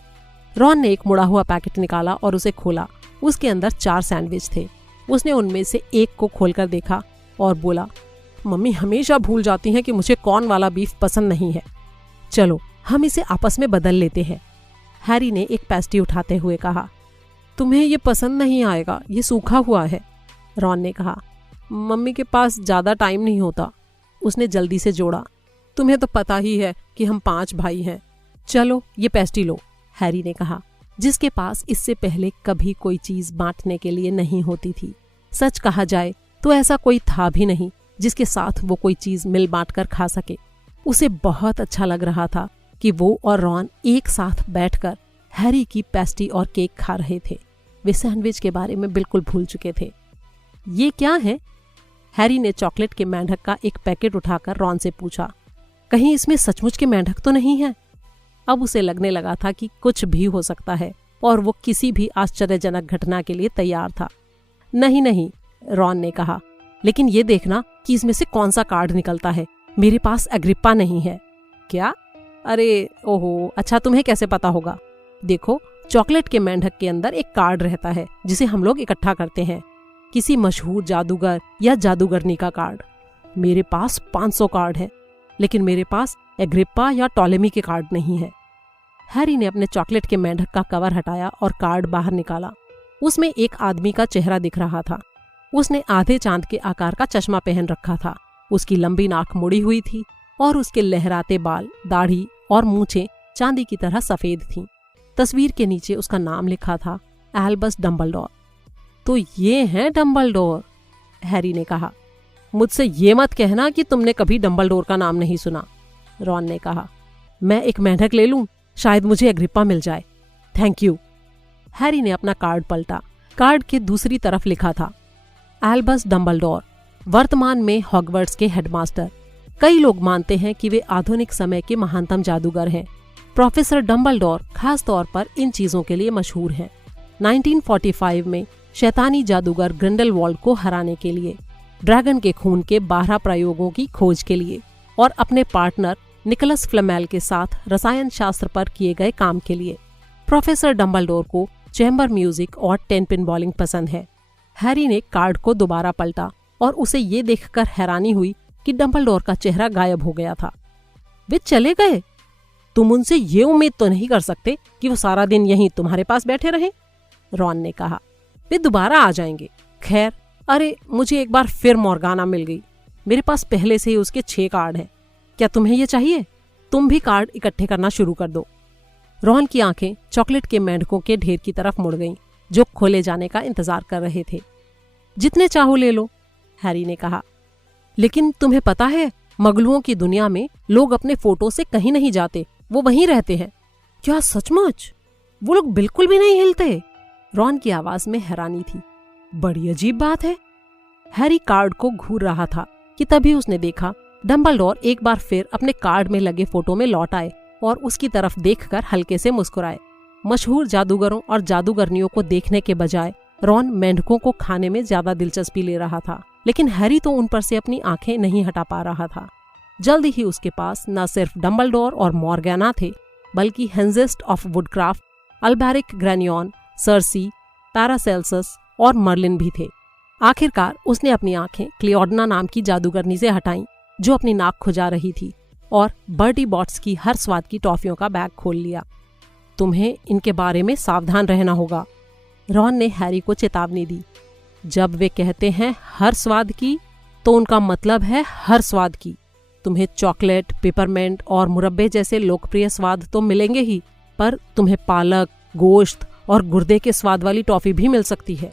रॉन ने एक मुड़ा हुआ पैकेट निकाला और उसे खोला। उसके अंदर 4 सैंडविच थे। उसने उनमें से एक को खोलकर देखा और बोला, मम्मी हमेशा भूल जाती हैं कि मुझे कॉर्न वाला बीफ पसंद नहीं है। चलो हम इसे आपस में बदल लेते हैं। हैरी ने एक पेस्ट्री उठाते हुए कहा। तुम्हें ये पसंद नहीं आएगा, ये सूखा हुआ है। रॉन ने कहा। मम्मी के पास ज्यादा टाइम नहीं होता, उसने जल्दी से जोड़ा। तुम्हें तो पता ही है कि हम 5 भाई हैं। चलो ये पेस्ट्री लो, हैरी ने कहा, जिसके पास इससे पहले कभी कोई चीज बांटने के लिए नहीं होती थी। सच कहा जाए तो ऐसा कोई था भी नहीं जिसके साथ वो कोई चीज मिल बांट कर खा सके। उसे बहुत अच्छा लग रहा था कि वो और रॉन एक साथ बैठकर हैरी की पेस्ट्री और केक खा रहे थे। वे सैंडविच के बारे में बिल्कुल भूल चुके थे। ये क्या है? हैरी ने चॉकलेट के मेंढक का एक पैकेट उठाकर रॉन से पूछा। कहीं इसमें सचमुच के मेंढक तो नहीं है? अब उसे लगने लगा था कि कुछ भी हो सकता है और वो किसी भी आश्चर्यजनक घटना के लिए तैयार था। नहीं नहीं, रॉन ने कहा, लेकिन ये देखना कि इसमें से कौन सा कार्ड निकलता है। मेरे पास अग्रिप्पा नहीं है। क्या? अरे ओहो, अच्छा तुम्हें कैसे पता होगा? देखो, चॉकलेट के मेंढक के अंदर एक कार्ड रहता है जिसे हम लोग इकट्ठा करते हैं, किसी मशहूर जादूगर या जादूगरनी का कार्ड। मेरे पास 500 कार्ड है, लेकिन मेरे पास एग्रिप्पा या टॉलेमी के कार्ड नहीं है। हैरी ने अपने चॉकलेट के मेंढक का कवर हटाया और कार्ड बाहर निकाला। उसमें एक आदमी का चेहरा दिख रहा था। उसने आधे चांद के आकार का चश्मा पहन रखा था। उसकी लंबी नाक मुड़ी हुई थी और उसके लहराते बाल, दाढ़ी और मूछें चांदी की तरह सफेद थीं। तस्वीर के नीचे उसका नाम लिखा था, एल्बस डम्बलडोर। तो ये हैं डम्बलडोर, हैरी ने कहा। मुझसे ये मत कहना कि तुमने कभी डम्बलडोर का नाम नहीं सुना, रॉन ने कहा। मैं एक मेंढक ले लूं, शायद मुझे अग्रिप्पा मिल जाए। Thank you. हैरी ने अपना कार्ड पलटा। कार्ड के दूसरी तरफ लिखा था, एल्बस डम्बलडोर, वर्तमान में हॉगवर्ट्स के हेडमास्टर। कई लोग मानते हैं कि वे आधुनिक समय के महानतम जादूगर हैं। प्रोफेसर डम्बलडोर खास तौर पर इन चीजों के लिए मशहूर हैं। 1945 में शैतानी जादूगर ग्रिंडेलवाल्ड को हराने के लिए, ड्रैगन के खून के 12 प्रयोगों की खोज के लिए और अपने पार्टनर निकोलस फ्लेमेल के साथ रसायन शास्त्र पर किए गए काम के लिए। प्रोफेसर डम्बलडोर को चैम्बर म्यूजिक और 10 पिन बॉलिंग पसंद है। हैरी ने कार्ड को दोबारा पलटा और उसे ये देखकर हैरानी हुई कि डम्बलडोर का चेहरा गायब हो गया था। वे चले गए? तुम उनसे ये उम्मीद तो नहीं कर सकते कि वो सारा दिन यहीं तुम्हारे पास बैठे रहे, रॉन ने कहा। वे दोबारा आ जाएंगे। खैर, अरे मुझे एक बार फिर मॉर्गाना मिल गई। मेरे पास पहले से ही उसके 6 कार्ड हैं। क्या तुम्हें ये चाहिए? तुम भी कार्ड इकट्ठे करना शुरू कर दो। रॉन की आंखें चॉकलेट के मेंढकों के ढेर की तरफ मुड़ गईं, जो खोले जाने का इंतजार कर रहे थे। जितने चाहो ले लो, हैरी ने कहा। लेकिन तुम्हें पता है, मगलुओं की दुनिया में लोग अपने फोटो से कहीं नहीं जाते, वो वहीं रहते हैं। क्या सचमुच? वो लोग बिल्कुल भी नहीं हिलते? रॉन की आवाज में हैरानी थी। बड़ी अजीब बात है। हैरी कार्ड को घूर रहा था कि तभी उसने देखा डम्बलडोर एक बार फिर अपने कार्ड में लगे फोटो में लौट आए और उसकी तरफ देखकर हल्के से मुस्कुराए। मशहूर जादूगरों और जादूगरनियों को देखने के बजाय रॉन मेंढकों को खाने में ज्यादा दिलचस्पी ले रहा था, लेकिन हैरी तो उन पर से अपनी आंखें नहीं हटा पा रहा था। जल्दी ही उसके पास न सिर्फ डम्बलडोर और मॉर्गैना थे, बल्कि हेंजेस्ट ऑफ वुडक्राफ्ट, अल्बेरिक ग्रैनियन, सर्सी, पैरासेल्सस और मर्लिन भी थे। आखिरकार उसने अपनी आंखें क्लियोडना नाम की जादूगरनी से हटाईं, जो अपनी नाक खुजा रही थी, और बर्टी बॉट्स की हर स्वाद की टॉफियों का बैग खोल लिया। तुम्हें इनके बारे में सावधान रहना होगा, रॉन ने हैरी को चेतावनी दी। जब वे कहते हैं हर स्वाद की, तो उनका मतलब है हर स्वाद की। तुम्हें चॉकलेट, पेपरमेंट और मुरब्बे जैसे लोकप्रिय स्वाद तो मिलेंगे ही, पर तुम्हें पालक, गोश्त और गुर्दे के स्वाद वाली टॉफी भी मिल सकती है।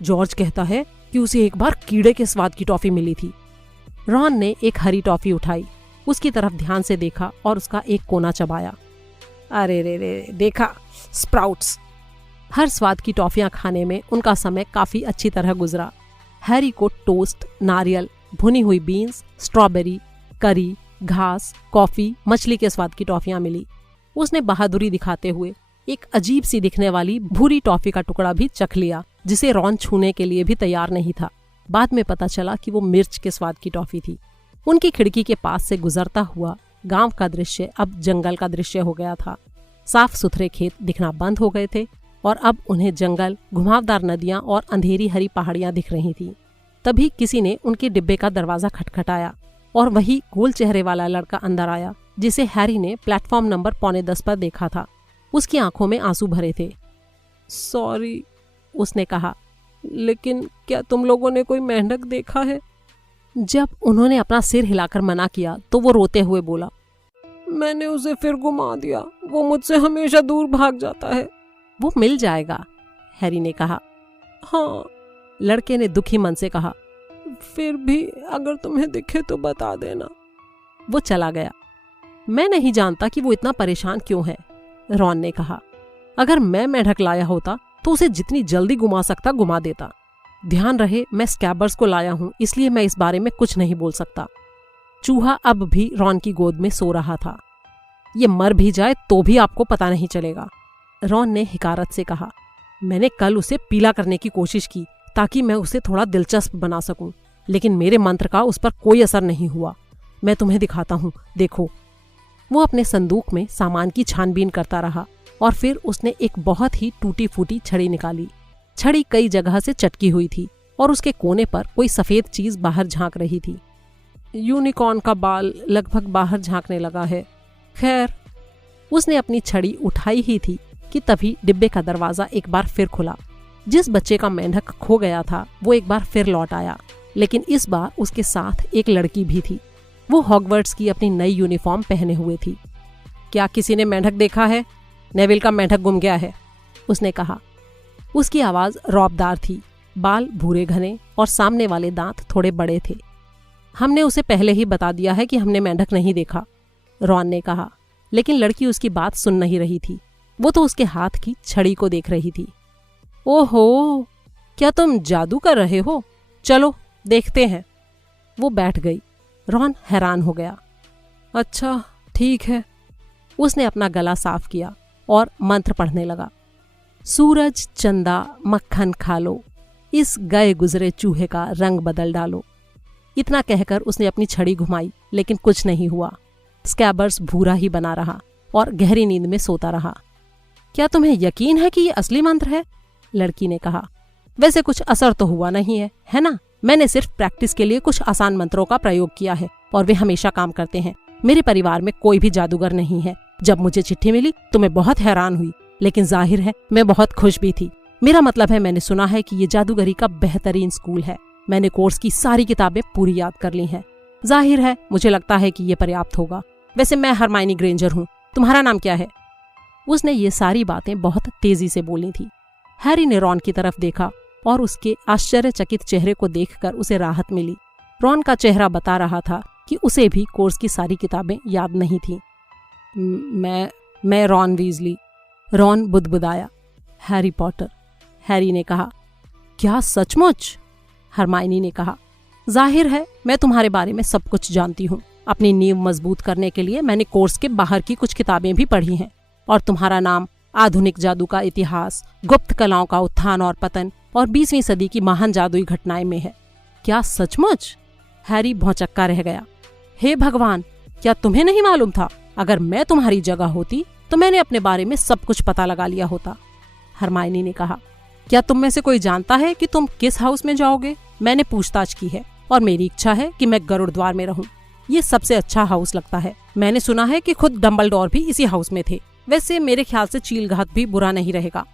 जॉर्ज कहता है कि उसे एक बार कीड़े के स्वाद की टॉफी मिली थी। रॉन ने एक हरी टॉफी उठाई, उसकी तरफ ध्यान से देखा और उसका एक कोना चबाया। अरे रे रे, देखा, स्प्राउट्स। हर स्वाद की टॉफियां खाने में उनका समय काफी अच्छी तरह गुजरा। हैरी को टोस्ट, नारियल, भुनी हुई बीन्स, स्ट्रॉबेरी, करी, घास, कॉफी, मछली के स्वाद की टॉफियां मिली। उसने बहादुरी दिखाते हुए एक अजीब सी दिखने वाली भूरी टॉफी का टुकड़ा भी चख लिया, जिसे रॉन छूने के लिए भी तैयार नहीं था। बाद में पता चला कि वो मिर्च के स्वाद की टॉफी थी। उनकी खिड़की के पास से गुजरता हुआ गांव का दृश्य अब जंगल का दृश्य हो गया था। साफ सुथरे खेत दिखना बंद हो गए थे और अब उन्हें जंगल, घुमावदार नदियां और अंधेरी हरी पहाड़ियां दिख रही थीं। तभी किसी ने उनके डिब्बे का दरवाजा खटखटाया और वही गोल चेहरे वाला लड़का अंदर आया, जिसे हैरी ने प्लेटफॉर्म नंबर 9:45 पर देखा था। उसकी आंखों में आंसू भरे थे। सॉरी, उसने कहा, लेकिन क्या तुम लोगों ने कोई मेंढक देखा है? जब उन्होंने अपना सिर हिलाकर मना किया तो वो रोते हुए बोला, मैंने उसे फिर घुमा दिया, वो मुझसे हमेशा दूर भाग जाता है। वो मिल जाएगा, हैरी ने कहा। हाँ, लड़के ने दुखी मन से कहा, फिर भी अगर तुम्हें दिखे तो बता देना। वो चला गया। मैं नहीं जानता कि वो इतना परेशान क्यों है, रॉन ने कहा। अगर मैं मेंढक लाया होता तो उसे जितनी जल्दी घुमा सकता घुमा देता। ध्यान रहे, मैं स्कैबर्स को लाया हूं, इसलिए मैं इस बारे में कुछ नहीं बोल सकता। चूहा अब भी रॉन की गोद में सो रहा था। ये मर भी जाए तो भी आपको पता नहीं चलेगा, रॉन ने हिकारत से कहा। मैंने कल उसे पीला करने की कोशिश की ताकि मैं उसे थोड़ा दिलचस्प बना सकूं, लेकिन मेरे मंत्र का उस पर कोई असर नहीं हुआ। मैं तुम्हें दिखाता हूं, देखो। वो अपने संदूक में सामान की छानबीन करता रहा और फिर उसने एक बहुत ही टूटी फूटी छड़ी निकाली। छड़ी कई जगह से चटकी हुई थी और उसके कोने पर कोई सफेद चीज बाहर झांक रही थी। यूनिकॉर्न का बाल लगभग बाहर झांकने लगा है। खैर, उसने अपनी छड़ी उठाई ही थी कि तभी डिब्बे का दरवाजा एक बार फिर खुला। जिस बच्चे का मेंढक खो गया था वो एक बार फिर लौट आया, लेकिन इस बार उसके साथ एक लड़की भी थी। वो हॉगवर्ट्स की अपनी नई यूनिफॉर्म पहने हुए थी। क्या किसी ने मेंढक देखा है? नेविल का मेंढक गुम गया है, उसने कहा। उसकी आवाज रौबदार थी, बाल भूरे घने और सामने वाले दांत थोड़े बड़े थे। हमने उसे पहले ही बता दिया है कि हमने मेंढक नहीं देखा, रॉन ने कहा, लेकिन लड़की उसकी बात सुन नहीं रही थी। वो तो उसके हाथ की छड़ी को देख रही थी। ओहो, क्या तुम जादू कर रहे हो? चलो देखते हैं। वो बैठ गई। रॉन हैरान हो गया। अच्छा, ठीक है। उसने अपना गला साफ किया और मंत्र पढ़ने लगा। सूरज, चंदा, मक्खन खा लो, इस गए गुजरे चूहे का रंग बदल डालो। इतना कहकर उसने अपनी छड़ी घुमाई, लेकिन कुछ नहीं हुआ। स्कैबर्स भूरा ही बना रहा और गहरी नींद में सोता रहा। क्या तुम्हें यकीन है कि ये असली मंत्र है? लड़की ने कहा। वैसे कुछ असर तो हुआ नहीं है, है ना? मैंने सिर्फ प्रैक्टिस के लिए कुछ आसान मंत्रों का प्रयोग किया है और वे हमेशा काम करते हैं। मेरे परिवार में कोई भी जादूगर नहीं है। जब मुझे चिट्ठी मिली तो मैं बहुत हैरान हुई, लेकिन जाहिर है मैं बहुत खुश भी थी। मेरा मतलब है, मैंने सुना है कि ये जादूगरी का बेहतरीन स्कूल है। मैंने कोर्स की सारी किताबें पूरी याद कर ली हैं। जाहिर है मुझे लगता है कि ये पर्याप्त होगा। वैसे मैं हरमाइनी ग्रेंजर हूँ। तुम्हारा नाम क्या है? उसने ये सारी बातें बहुत तेजी से बोली थी। हैरी ने रॉन की तरफ देखा और उसके आश्चर्यचकित चेहरे को देखकर उसे राहत मिली। रॉन का चेहरा बता रहा था कि उसे भी कोर्स की सारी किताबें याद नहीं थीं। मैं रॉन वीजली। रॉन बुदबुदाया। हैरी पॉटर, हैरी ने कहा। क्या सचमुच? हरमाइनी ने कहा। जाहिर है मैं तुम्हारे बारे में सब कुछ जानती हूँ। अपनी नींव मजबूत करने के लिए मैंने कोर्स के बाहर की कुछ किताबें भी पढ़ी हैं और तुम्हारा नाम आधुनिक जादू का इतिहास, गुप्त कलाओं का उत्थान और पतन और 20वीं सदी की महान जादुई घटनाएं में है। क्या सचमुच? हैरी भौंचक्का रह गया। हे भगवान, क्या तुम्हें नहीं मालूम था? अगर मैं तुम्हारी जगह होती तो मैंने अपने बारे में सब कुछ पता लगा लिया होता। हरमाइनी ने कहा। क्या तुम में से कोई जानता है कि तुम किस हाउस में जाओगे? मैंने पूछताछ की है और मेरी इच्छा है कि मैं गरुड़ द्वार में रहूं। ये सबसे अच्छा हाउस लगता है। मैंने सुना है कि खुद डंबलडोर भी इसी हाउस में थे। वैसे मेरे ख्याल से चीलघात भी बुरा नहीं रहेगा।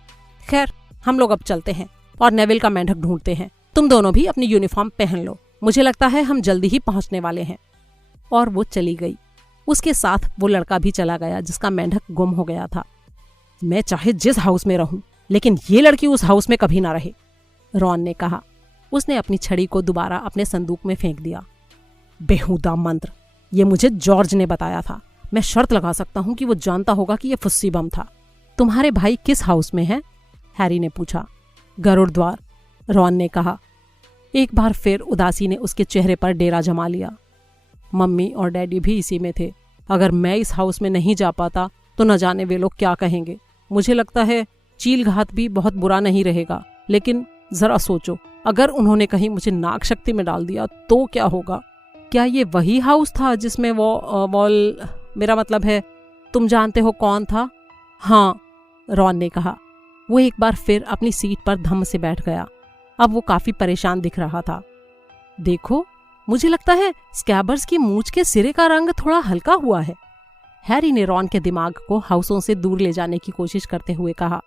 खैर, हम लोग अब चलते हैं और नेविल का मेंढक ढूंढते हैं। तुम दोनों भी अपनी यूनिफॉर्म पहन लो। मुझे लगता है हम जल्दी ही पहुंचने वाले हैं। और वो चली गई। उसके साथ वो लड़का भी चला गया जिसका मेंढक गुम हो गया था। मैं चाहे जिस हाउस में रहूं, लेकिन ये लड़की उस हाउस में कभी ना रहे, रॉन ने कहा। उसने अपनी छड़ी को दोबारा अपने संदूक में फेंक दिया। बेहुदा मंत्र, ये मुझे जॉर्ज ने बताया था। मैं शर्त लगा सकता हूँ कि वो जानता होगा कि ये फुस्सी बम था। तुम्हारे भाई किस हाउस में हैं? हैरी ने पूछा। गरुड़ द्वार, रॉन ने कहा। एक बार फिर उदासी ने उसके चेहरे पर डेरा जमा लिया। मम्मी और डैडी भी इसी में थे। अगर मैं इस हाउस में नहीं जा पाता तो न जाने वे लोग क्या कहेंगे। मुझे लगता है चीलघात भी बहुत बुरा नहीं रहेगा, लेकिन जरा सोचो, अगर उन्होंने कहीं मुझे नाग शक्ति में डाल दिया तो क्या होगा? क्या ये वही हाउस था जिसमें मेरा मतलब है, तुम जानते हो कौन था? हाँ, रॉन ने कहा। वो एक बार फिर अपनी सीट पर धम्म से बैठ गया। अब वो काफी परेशान दिख रहा था। देखो, मुझे लगता है स्कैबर्स की मूंछ के सिरे का रंग थोड़ा हल्का हुआ है। हैरी ने रॉन के दिमाग को हाउसों से दूर ले जाने की कोशिश करते हुए कहा।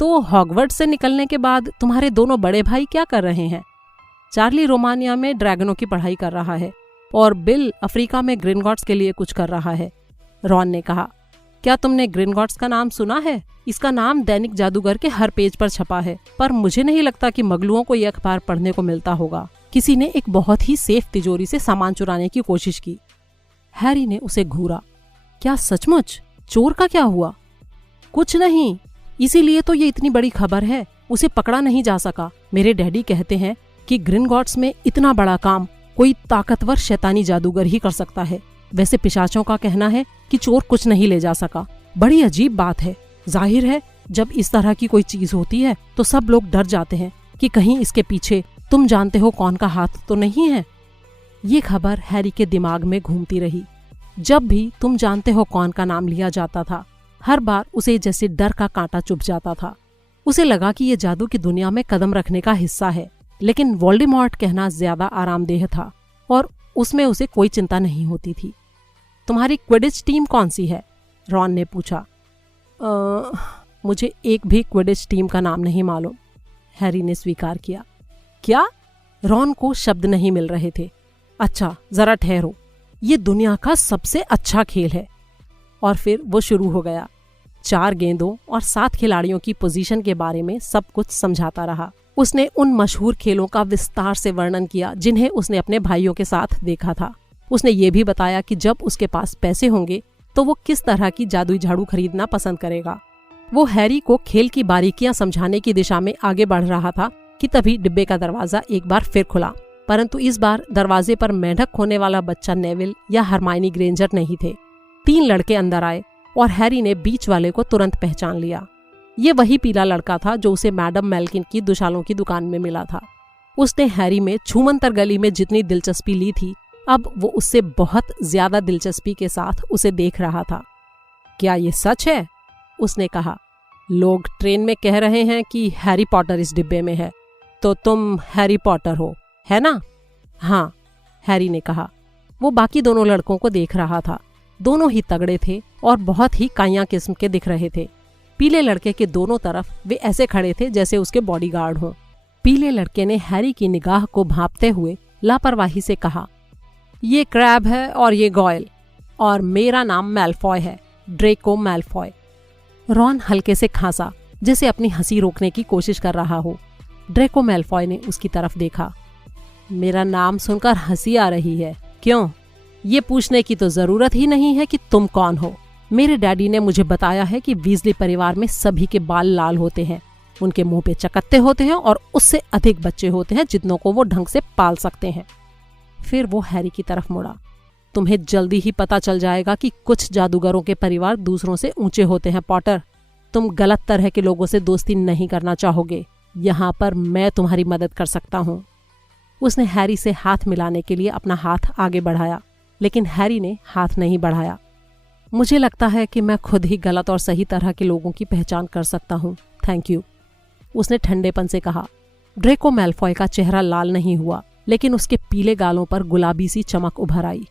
तो हॉगवर्ट्स से निकलने के बाद तुम्हारे दोनों बड़े भाई क्या कर रहे हैं? चार्ली रोमानिया में ड्रैगनों की पढ़ाई कर रहा है और बिल अफ्रीका में ग्रिनगॉट्स के लिए कुछ कर रहा है, रॉन ने कहा। क्या तुमने ग्रिनगॉट्स का नाम सुना है? इसका नाम दैनिक जादूगर के हर पेज पर छपा है, पर मुझे नहीं लगता कि मगलुओं को यह अखबार पढ़ने को मिलता होगा। किसी ने एक बहुत ही सेफ तिजोरी से सामान चुराने की कोशिश की। हैरी ने उसे घूरा। क्या सचमुच? चोर का क्या हुआ? कुछ नहीं, इसीलिए तो ये इतनी बड़ी खबर है। उसे पकड़ा नहीं जा सका। मेरे डैडी कहते हैं कि ग्रिनगॉट्स में इतना बड़ा काम कोई ताकतवर शैतानी जादूगर ही कर सकता है। वैसे पिशाचों का कहना है कि चोर कुछ नहीं ले जा सका। बड़ी अजीब बात है। जाहिर है जब इस तरह की कोई चीज होती है तो सब लोग डर जाते हैं कि कहीं इसके पीछे तुम जानते हो कौन का हाथ तो नहीं है। ये खबर हैरी के दिमाग में घूमती रही। जब भी तुम जानते हो कौन का नाम लिया जाता था, हर बार उसे जैसे डर का कांटा चुभ जाता था। उसे लगा कि ये जादू की दुनिया में कदम रखने का हिस्सा है, लेकिन वोल्डेमॉर्ट कहना ज्यादा आरामदेह था और उसमें उसे कोई चिंता नहीं होती थी। तुम्हारी क्विडिच टीम कौन सी है? रॉन ने पूछा। मुझे एक भी क्विडिच टीम का नाम नहीं मालूम, हैरी ने स्वीकार किया। क्या? रॉन को शब्द नहीं मिल रहे थे। अच्छा, जरा ठहरो, ये दुनिया का सबसे अच्छा खेल है। और फिर वो शुरू हो गया। 4 गेंदों और 7 खिलाड़ियों की पोजीशन के बारे में सब कुछ समझाता रहा। उसने उन मशहूर खेलों का विस्तार से वर्णन किया जिन्हें उसने अपने भाइयों के साथ देखा था। उसने ये भी बताया कि जब उसके पास पैसे होंगे तो वो किस तरह की जादुई झाड़ू खरीदना पसंद करेगा। वो हैरी को खेल की बारीकियां समझाने की दिशा में आगे बढ़ रहा था कि तभी डिब्बे का दरवाजा एक बार फिर खुला, परंतु इस बार दरवाजे पर मेंढक खोने वाला बच्चा नेविल या हरमाइनी ग्रेंजर नहीं थे। 3 लड़के अंदर आए और हैरी ने बीच वाले को तुरंत पहचान लिया। ये वही पीला लड़का था जो उसे मैडम मेल्किन की दुशालों की दुकान में मिला था। उसने हैरी में छूमंतर गली में जितनी दिलचस्पी ली थी, अब वो उससे बहुत ज्यादा दिलचस्पी के साथ उसे देख रहा था। क्या ये सच है? उसने कहा। लोग ट्रेन में कह रहे हैं कि हैरी पॉटर इस डिब्बे में है, तो तुम हैरी पॉटर हो, है ना? हाँ, हैरी ने कहा। वो बाकी दोनों लड़कों को देख रहा था। दोनों ही तगड़े थे और बहुत ही काइयां किस्म के दिख रहे थे। पीले लड़के के दोनों तरफ वे ऐसे खड़े थे जैसे उसके बॉडीगार्ड हों। पीले लड़के ने हैरी की निगाह को भांपते हुए लापरवाही से कहा, ये क्रैब है और ये गॉयल, और मेरा नाम मैलफॉय है, ड्रेको मैलफॉय। रॉन हल्के से खांसा, जैसे अपनी हंसी रोकने की कोशिश कर रहा हो। ड्रेको मैलफॉय ने उसकी तरफ देखा। मेरा नाम सुनकर हंसी आ रही है, क्यों? ये पूछने की तो जरूरत ही नहीं है कि तुम कौन हो। मेरे डैडी ने मुझे बताया है कि वीजली परिवार में सभी के बाल लाल होते हैं। उनके मुंह पे चकत्ते होते हैं और उससे अधिक बच्चे होते हैं जितनों को वो ढंग से पाल सकते हैं। फिर वो हैरी की तरफ मुड़ा। तुम्हें जल्दी ही पता चल जाएगा कि कुछ जादूगरों के परिवार दूसरों से ऊंचे होते हैं पॉटर। तुम गलत तरह के लोगों से दोस्ती नहीं करना चाहोगे। यहाँ पर मैं तुम्हारी मदद कर सकता हूँ। उसने हैरी से हाथ मिलाने के लिए अपना हाथ आगे बढ़ाया, लेकिन हैरी ने हाथ नहीं बढ़ाया। मुझे लगता है कि मैं खुद ही गलत और सही तरह के लोगों की पहचान कर सकता हूँ, थैंक यू, उसने ठंडेपन से कहा। ड्रेको मैल्फॉय का चेहरा लाल नहीं हुआ, लेकिन उसके पीले गालों पर गुलाबी सी चमक उभर आई।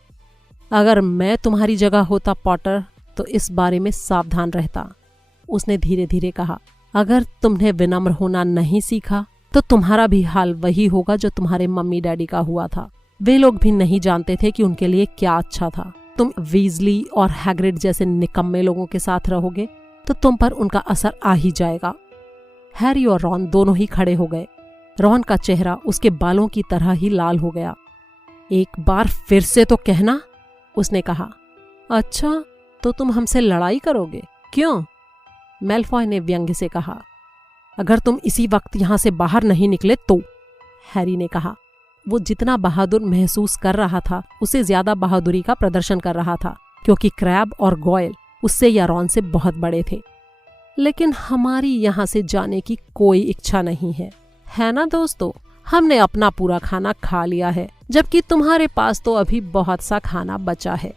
अगर मैं तुम्हारी जगह होता पॉटर, तो इस बारे में सावधान रहता, उसने धीरे धीरे कहा। अगर तुमने विनम्र होना नहीं सीखा तो तुम्हारा भी हाल वही होगा जो तुम्हारे मम्मी डैडी का हुआ था। वे लोग भी नहीं जानते थे कि उनके लिए क्या अच्छा था। तुम वीजली और हैग्रिड जैसे निकम्मे लोगों के साथ रहोगे तो तुम पर उनका असर आ ही जाएगा। हैरी और रॉन दोनों ही खड़े हो गए। रॉन का चेहरा उसके बालों की तरह ही लाल हो गया। एक बार फिर से तो कहना, उसने कहा। अच्छा, तो तुम हमसे लड़ाई करोगे, क्यों? मैल्फॉय ने व्यंग्य से कहा। अगर तुम इसी वक्त यहां से बाहर नहीं निकले तो, हैरी ने कहा। वो जितना बहादुर महसूस कर रहा था उससे ज्यादा बहादुरी का प्रदर्शन कर रहा था, क्योंकि क्रैब और गॉयल उससे या रॉन से बहुत बड़े थे। लेकिन हमारी यहां से जाने की कोई इच्छा नहीं है ना दोस्तों? हमने अपना पूरा खाना खा लिया है, जबकि तुम्हारे पास तो अभी बहुत सा खाना बचा है।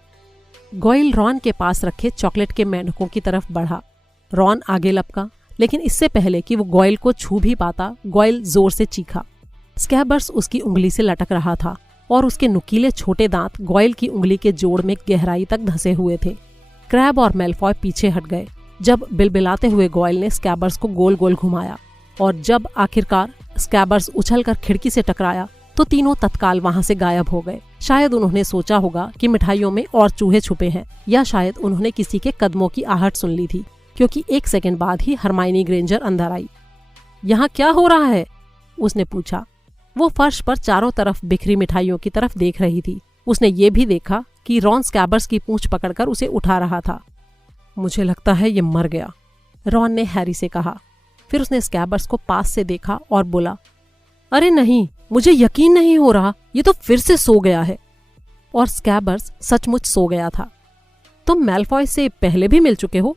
गॉयल रॉन के पास रखे चॉकलेट के मेंढकों की तरफ बढ़ा। रॉन आगे लपका, लेकिन इससे पहले कि वो गॉयल को छू भी पाता, गॉयल जोर से चीखा। स्कैबर्स उसकी उंगली से लटक रहा था और उसके नुकीले छोटे दांत गॉयल की उंगली के जोड़ में गहराई तक धंसे हुए थे। क्रैब और मैल्फॉय पीछे हट गए जब बिलबिलाते हुए गॉयल ने स्कैबर्स को गोल गोल घुमाया, और जब आखिरकार स्कैबर्स उछलकर खिड़की से टकराया तो तीनों तत्काल वहां से गायब हो गए। शायद उन्होंने सोचा होगा कि मिठाइयों में और चूहे छुपे हैं, या शायद उन्होंने किसी के कदमों की आहट सुन ली थी, क्योंकि 1 सेकंड बाद ही हरमाइनी ग्रेंजर अंदर आई। यहाँ क्या हो रहा है? उसने पूछा। वो फर्श पर चारों तरफ बिखरी मिठाइयों की तरफ देख रही थी। उसने ये भी देखा कि रॉन स्कैबर्स की पूंछ पकड़कर उसे उठा रहा था। मुझे लगता है ये मर गया, रॉन ने हैरी से कहा। फिर उसने स्कैबर्स को पास से देखा और बोला, अरे नहीं, मुझे यकीन नहीं हो रहा, ये तो फिर से सो गया है। और स्कैबर्स सचमुच सो गया था। तुम मैल्फॉय से पहले भी मिल चुके हो?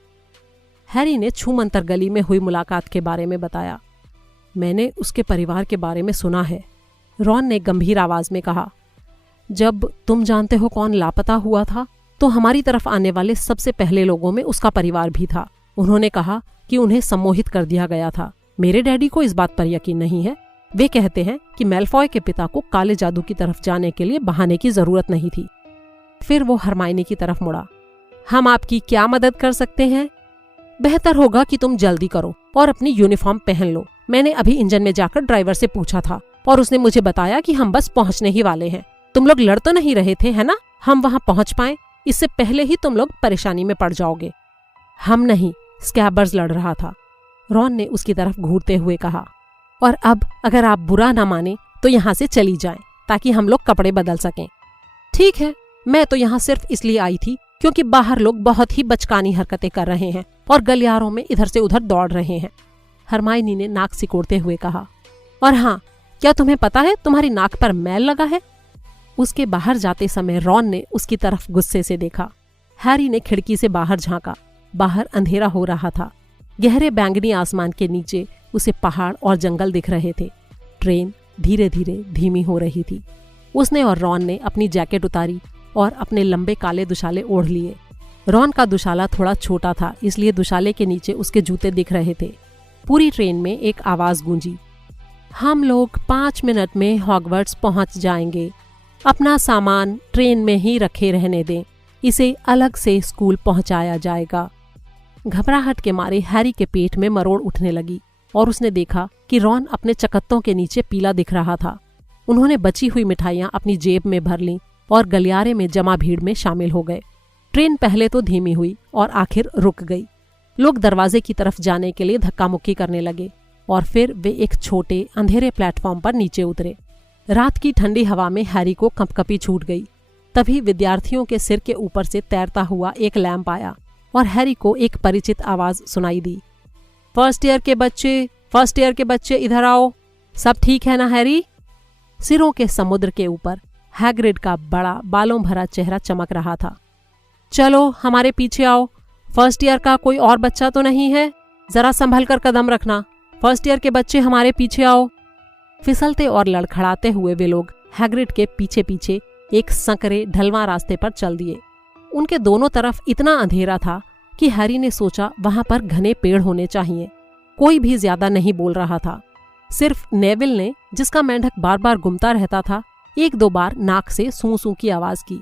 हैरी ने छूमंतर गली में हुई मुलाकात के बारे में बताया। मैंने उसके परिवार के बारे में सुना है, रॉन ने गंभीर आवाज में कहा। जब तुम जानते हो कौन लापता हुआ था, तो हमारी तरफ आने वाले सबसे पहले लोगों में उसका परिवार भी था। उन्होंने कहा कि उन्हें सम्मोहित कर दिया गया था। मेरे डैडी को इस बात पर यकीन नहीं है। वे कहते हैं कि मैल्फॉय के पिता को काले जादू की तरफ जाने के लिए बहाने की जरूरत नहीं थी। फिर वो हरमाइनी की तरफ मुड़ा। हम आपकी क्या मदद कर सकते हैं? बेहतर होगा कि तुम जल्दी करो और अपनी यूनिफॉर्म पहन लो। मैंने अभी इंजन में जाकर ड्राइवर से पूछा था और उसने मुझे बताया कि हम बस पहुंचने ही वाले हैं। तुम लोग लड़ तो नहीं रहे थे, है ना? हम वहां पहुंच पाए इससे पहले ही तुम लोग परेशानी में पड़ जाओगे। हम नहीं, स्कैबर्स लड़ रहा था, रॉन ने उसकी तरफ घूरते हुए कहा। और अब अगर आप बुरा ना माने तो यहाँ से चली जाएं, ताकि हम लोग कपड़े बदल सकें। ठीक है, मैं तो यहाँ सिर्फ इसलिए आई थी क्योंकि बाहर लोग बहुत ही बचकानी हरकतें कर रहे हैं और गलियारों में इधर से उधर दौड़ रहे हैं, हरमाइनी ने नाक सिकोड़ते हुए कहा। और हाँ, क्या तुम्हें पता है तुम्हारी नाक पर मैल लगा है? उसके बाहर जाते समय रॉन ने उसकी तरफ गुस्से से देखा। हैरी ने खिड़की से बाहर झांका। बाहर अंधेरा हो रहा था। गहरे बैंगनी आसमान के नीचे उसे पहाड़ और जंगल दिख रहे थे। ट्रेन धीरे धीरे धीमी हो रही थी। उसने और रॉन ने अपनी जैकेट उतारी और अपने लंबे काले दुशाले ओढ़ लिए। रॉन का दुशाला थोड़ा छोटा था, इसलिए दुशाले के नीचे उसके जूते दिख रहे थे। पूरी ट्रेन में एक आवाज गूंजी, हम लोग 5 मिनट में हॉगवर्ट्स पहुंच जाएंगे। अपना सामान ट्रेन में ही रखे रहने दें, इसे अलग से स्कूल पहुंचाया जाएगा। घबराहट के मारे हैरी के पेट में मरोड़ उठने लगी और उसने देखा कि रॉन अपने चकत्तों के नीचे पीला दिख रहा था। उन्होंने बची हुई मिठाइयां अपनी जेब में भर लीं और गलियारे में जमा भीड़ में शामिल हो गए। ट्रेन पहले तो धीमी हुई और आखिर रुक गई। लोग दरवाजे की तरफ जाने के लिए धक्का मुक्की करने लगे और फिर वे एक छोटे अंधेरे प्लेटफॉर्म पर नीचे उतरे। रात की ठंडी हवा में हैरी को कंपकपी छूट गई। तभी विद्यार्थियों के सिर के ऊपर से तैरता हुआ एक लैंप आया और हैरी को एक परिचित आवाज सुनाई दी, फर्स्ट ईयर के बच्चे फर्स्ट ईयर के बच्चे इधर आओ। सब ठीक है ना हैरी? सिरों के समुद्र के ऊपर हैग्रिड का बड़ा बालों भरा चेहरा चमक रहा था। चलो हमारे पीछे आओ। फर्स्ट ईयर का कोई और बच्चा तो नहीं है? जरा संभल कर कदम रखना। फर्स्ट ईयर के बच्चे हमारे पीछे आओ। फिसलते और लड़खड़ाते हुए वे लोग हैग्रिड के पीछे पीछे एक संकरे ढलवां रास्ते पर चल दिए। उनके दोनों तरफ इतना अंधेरा था कि हैरी ने सोचा वहां पर घने पेड़ होने चाहिए। कोई भी ज्यादा नहीं बोल रहा था। सिर्फ नेविल ने, जिसका मेंढक बार बार घूमता रहता था, एक दो बार नाक से सूं सूं की आवाज की।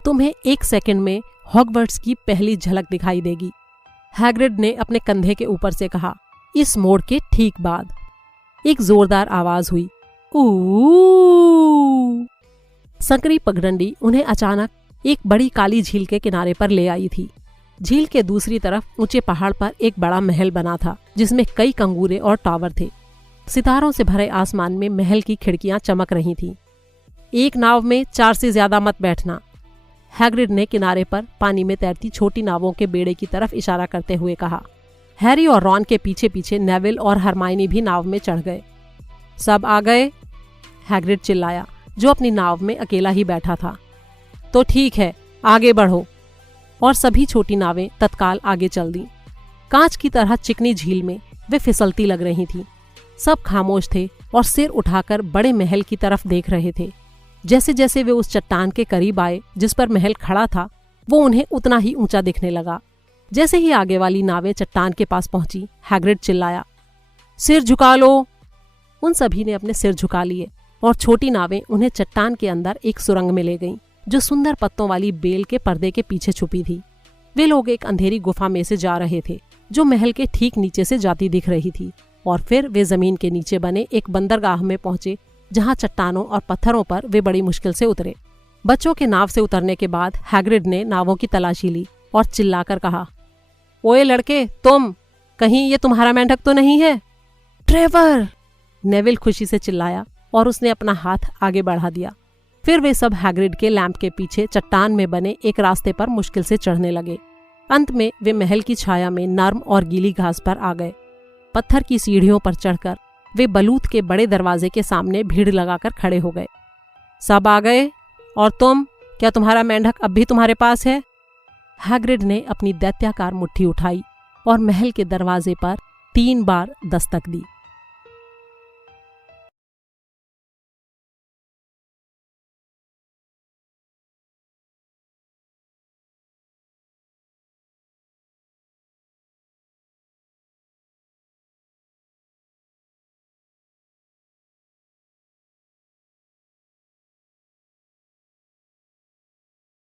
तुम्हें 1 सेकंड में हॉगवर्ट्स की पहली झलक दिखाई देगी, हैग्रिड ने अपने कंधे के ऊपर से कहा। इस मोड़ के ठीक बाद एक जोरदार आवाज हुई, ऊ। संकरी पगडंडी उन्हें अचानक एक बड़ी काली झील के किनारे पर ले आई थी। झील के दूसरी तरफ ऊंचे पहाड़ पर एक बड़ा महल बना था, जिसमें कई कंगूरे और टावर थे। सितारों से भरे आसमान में महल की खिड़कियां चमक रही थीं। एक नाव में 4 से ज्यादा मत बैठना, हैग्रिड ने किनारे पर पानी में तैरती छोटी नावों के बेड़े की तरफ इशारा करते हुए कहा। हैरी और रॉन के पीछे पीछे नेविल और हरमाइनी भी नाव में चढ़ गए। सब आ गए? हैग्रिड चिल्लाया, जो अपनी नाव में अकेला ही बैठा था। तो ठीक है, आगे बढ़ो। और सभी छोटी नावें तत्काल आगे चल दी। कांच की तरह चिकनी झील में वे फिसलती लग रही थीं। सब खामोश थे और सिर उठाकर बड़े महल की तरफ देख रहे थे। जैसे जैसे वे उस चट्टान के करीब आए जिस पर महल खड़ा था, वो उन्हें उतना ही ऊंचा दिखने लगा। जैसे ही आगे वाली नावें चट्टान के पास पहुंची, हैग्रिड चिल्लाया, सिर झुका लो। उन सभी ने अपने सिर झुका लिए और छोटी नावें उन्हें चट्टान के अंदर एक सुरंग में ले गईं, जो सुंदर पत्तों वाली बेल के पर्दे के पीछे छुपी थी। वे लोग एक अंधेरी गुफा में से जा रहे थे, जो महल के ठीक नीचे से जाती दिख रही थी। और फिर वे जमीन के नीचे बने एक बंदरगाह में पहुंचे, जहां चट्टानों और पत्थरों पर वे बड़ी मुश्किल से उतरे। बच्चों के नाव से उतरने के बाद हैग्रिड ने नावों की तलाशी ली और चिल्लाकर कहा, ओए लड़के, तुम, कहीं ये तुम्हारा मेंढक तो नहीं है? ट्रेवर! नेविल खुशी से चिल्लाया और उसने अपना हाथ आगे बढ़ा दिया। फिर वे सब हैग्रिड के लैंप के पीछे चट्टान में बने एक रास्ते पर मुश्किल से चढ़ने लगे। अंत में वे महल की छाया में नर्म और गीली घास पर आ गए। पत्थर की सीढ़ियों पर चढ़कर वे बलूत के बड़े दरवाजे के सामने भीड़ लगाकर खड़े हो गए। सब आ गए? और तुम, क्या तुम्हारा मेंढक अब भी तुम्हारे पास है? हैग्रिड ने अपनी दैत्याकार मुट्ठी उठाई और महल के दरवाजे पर 3 बार दस्तक दी।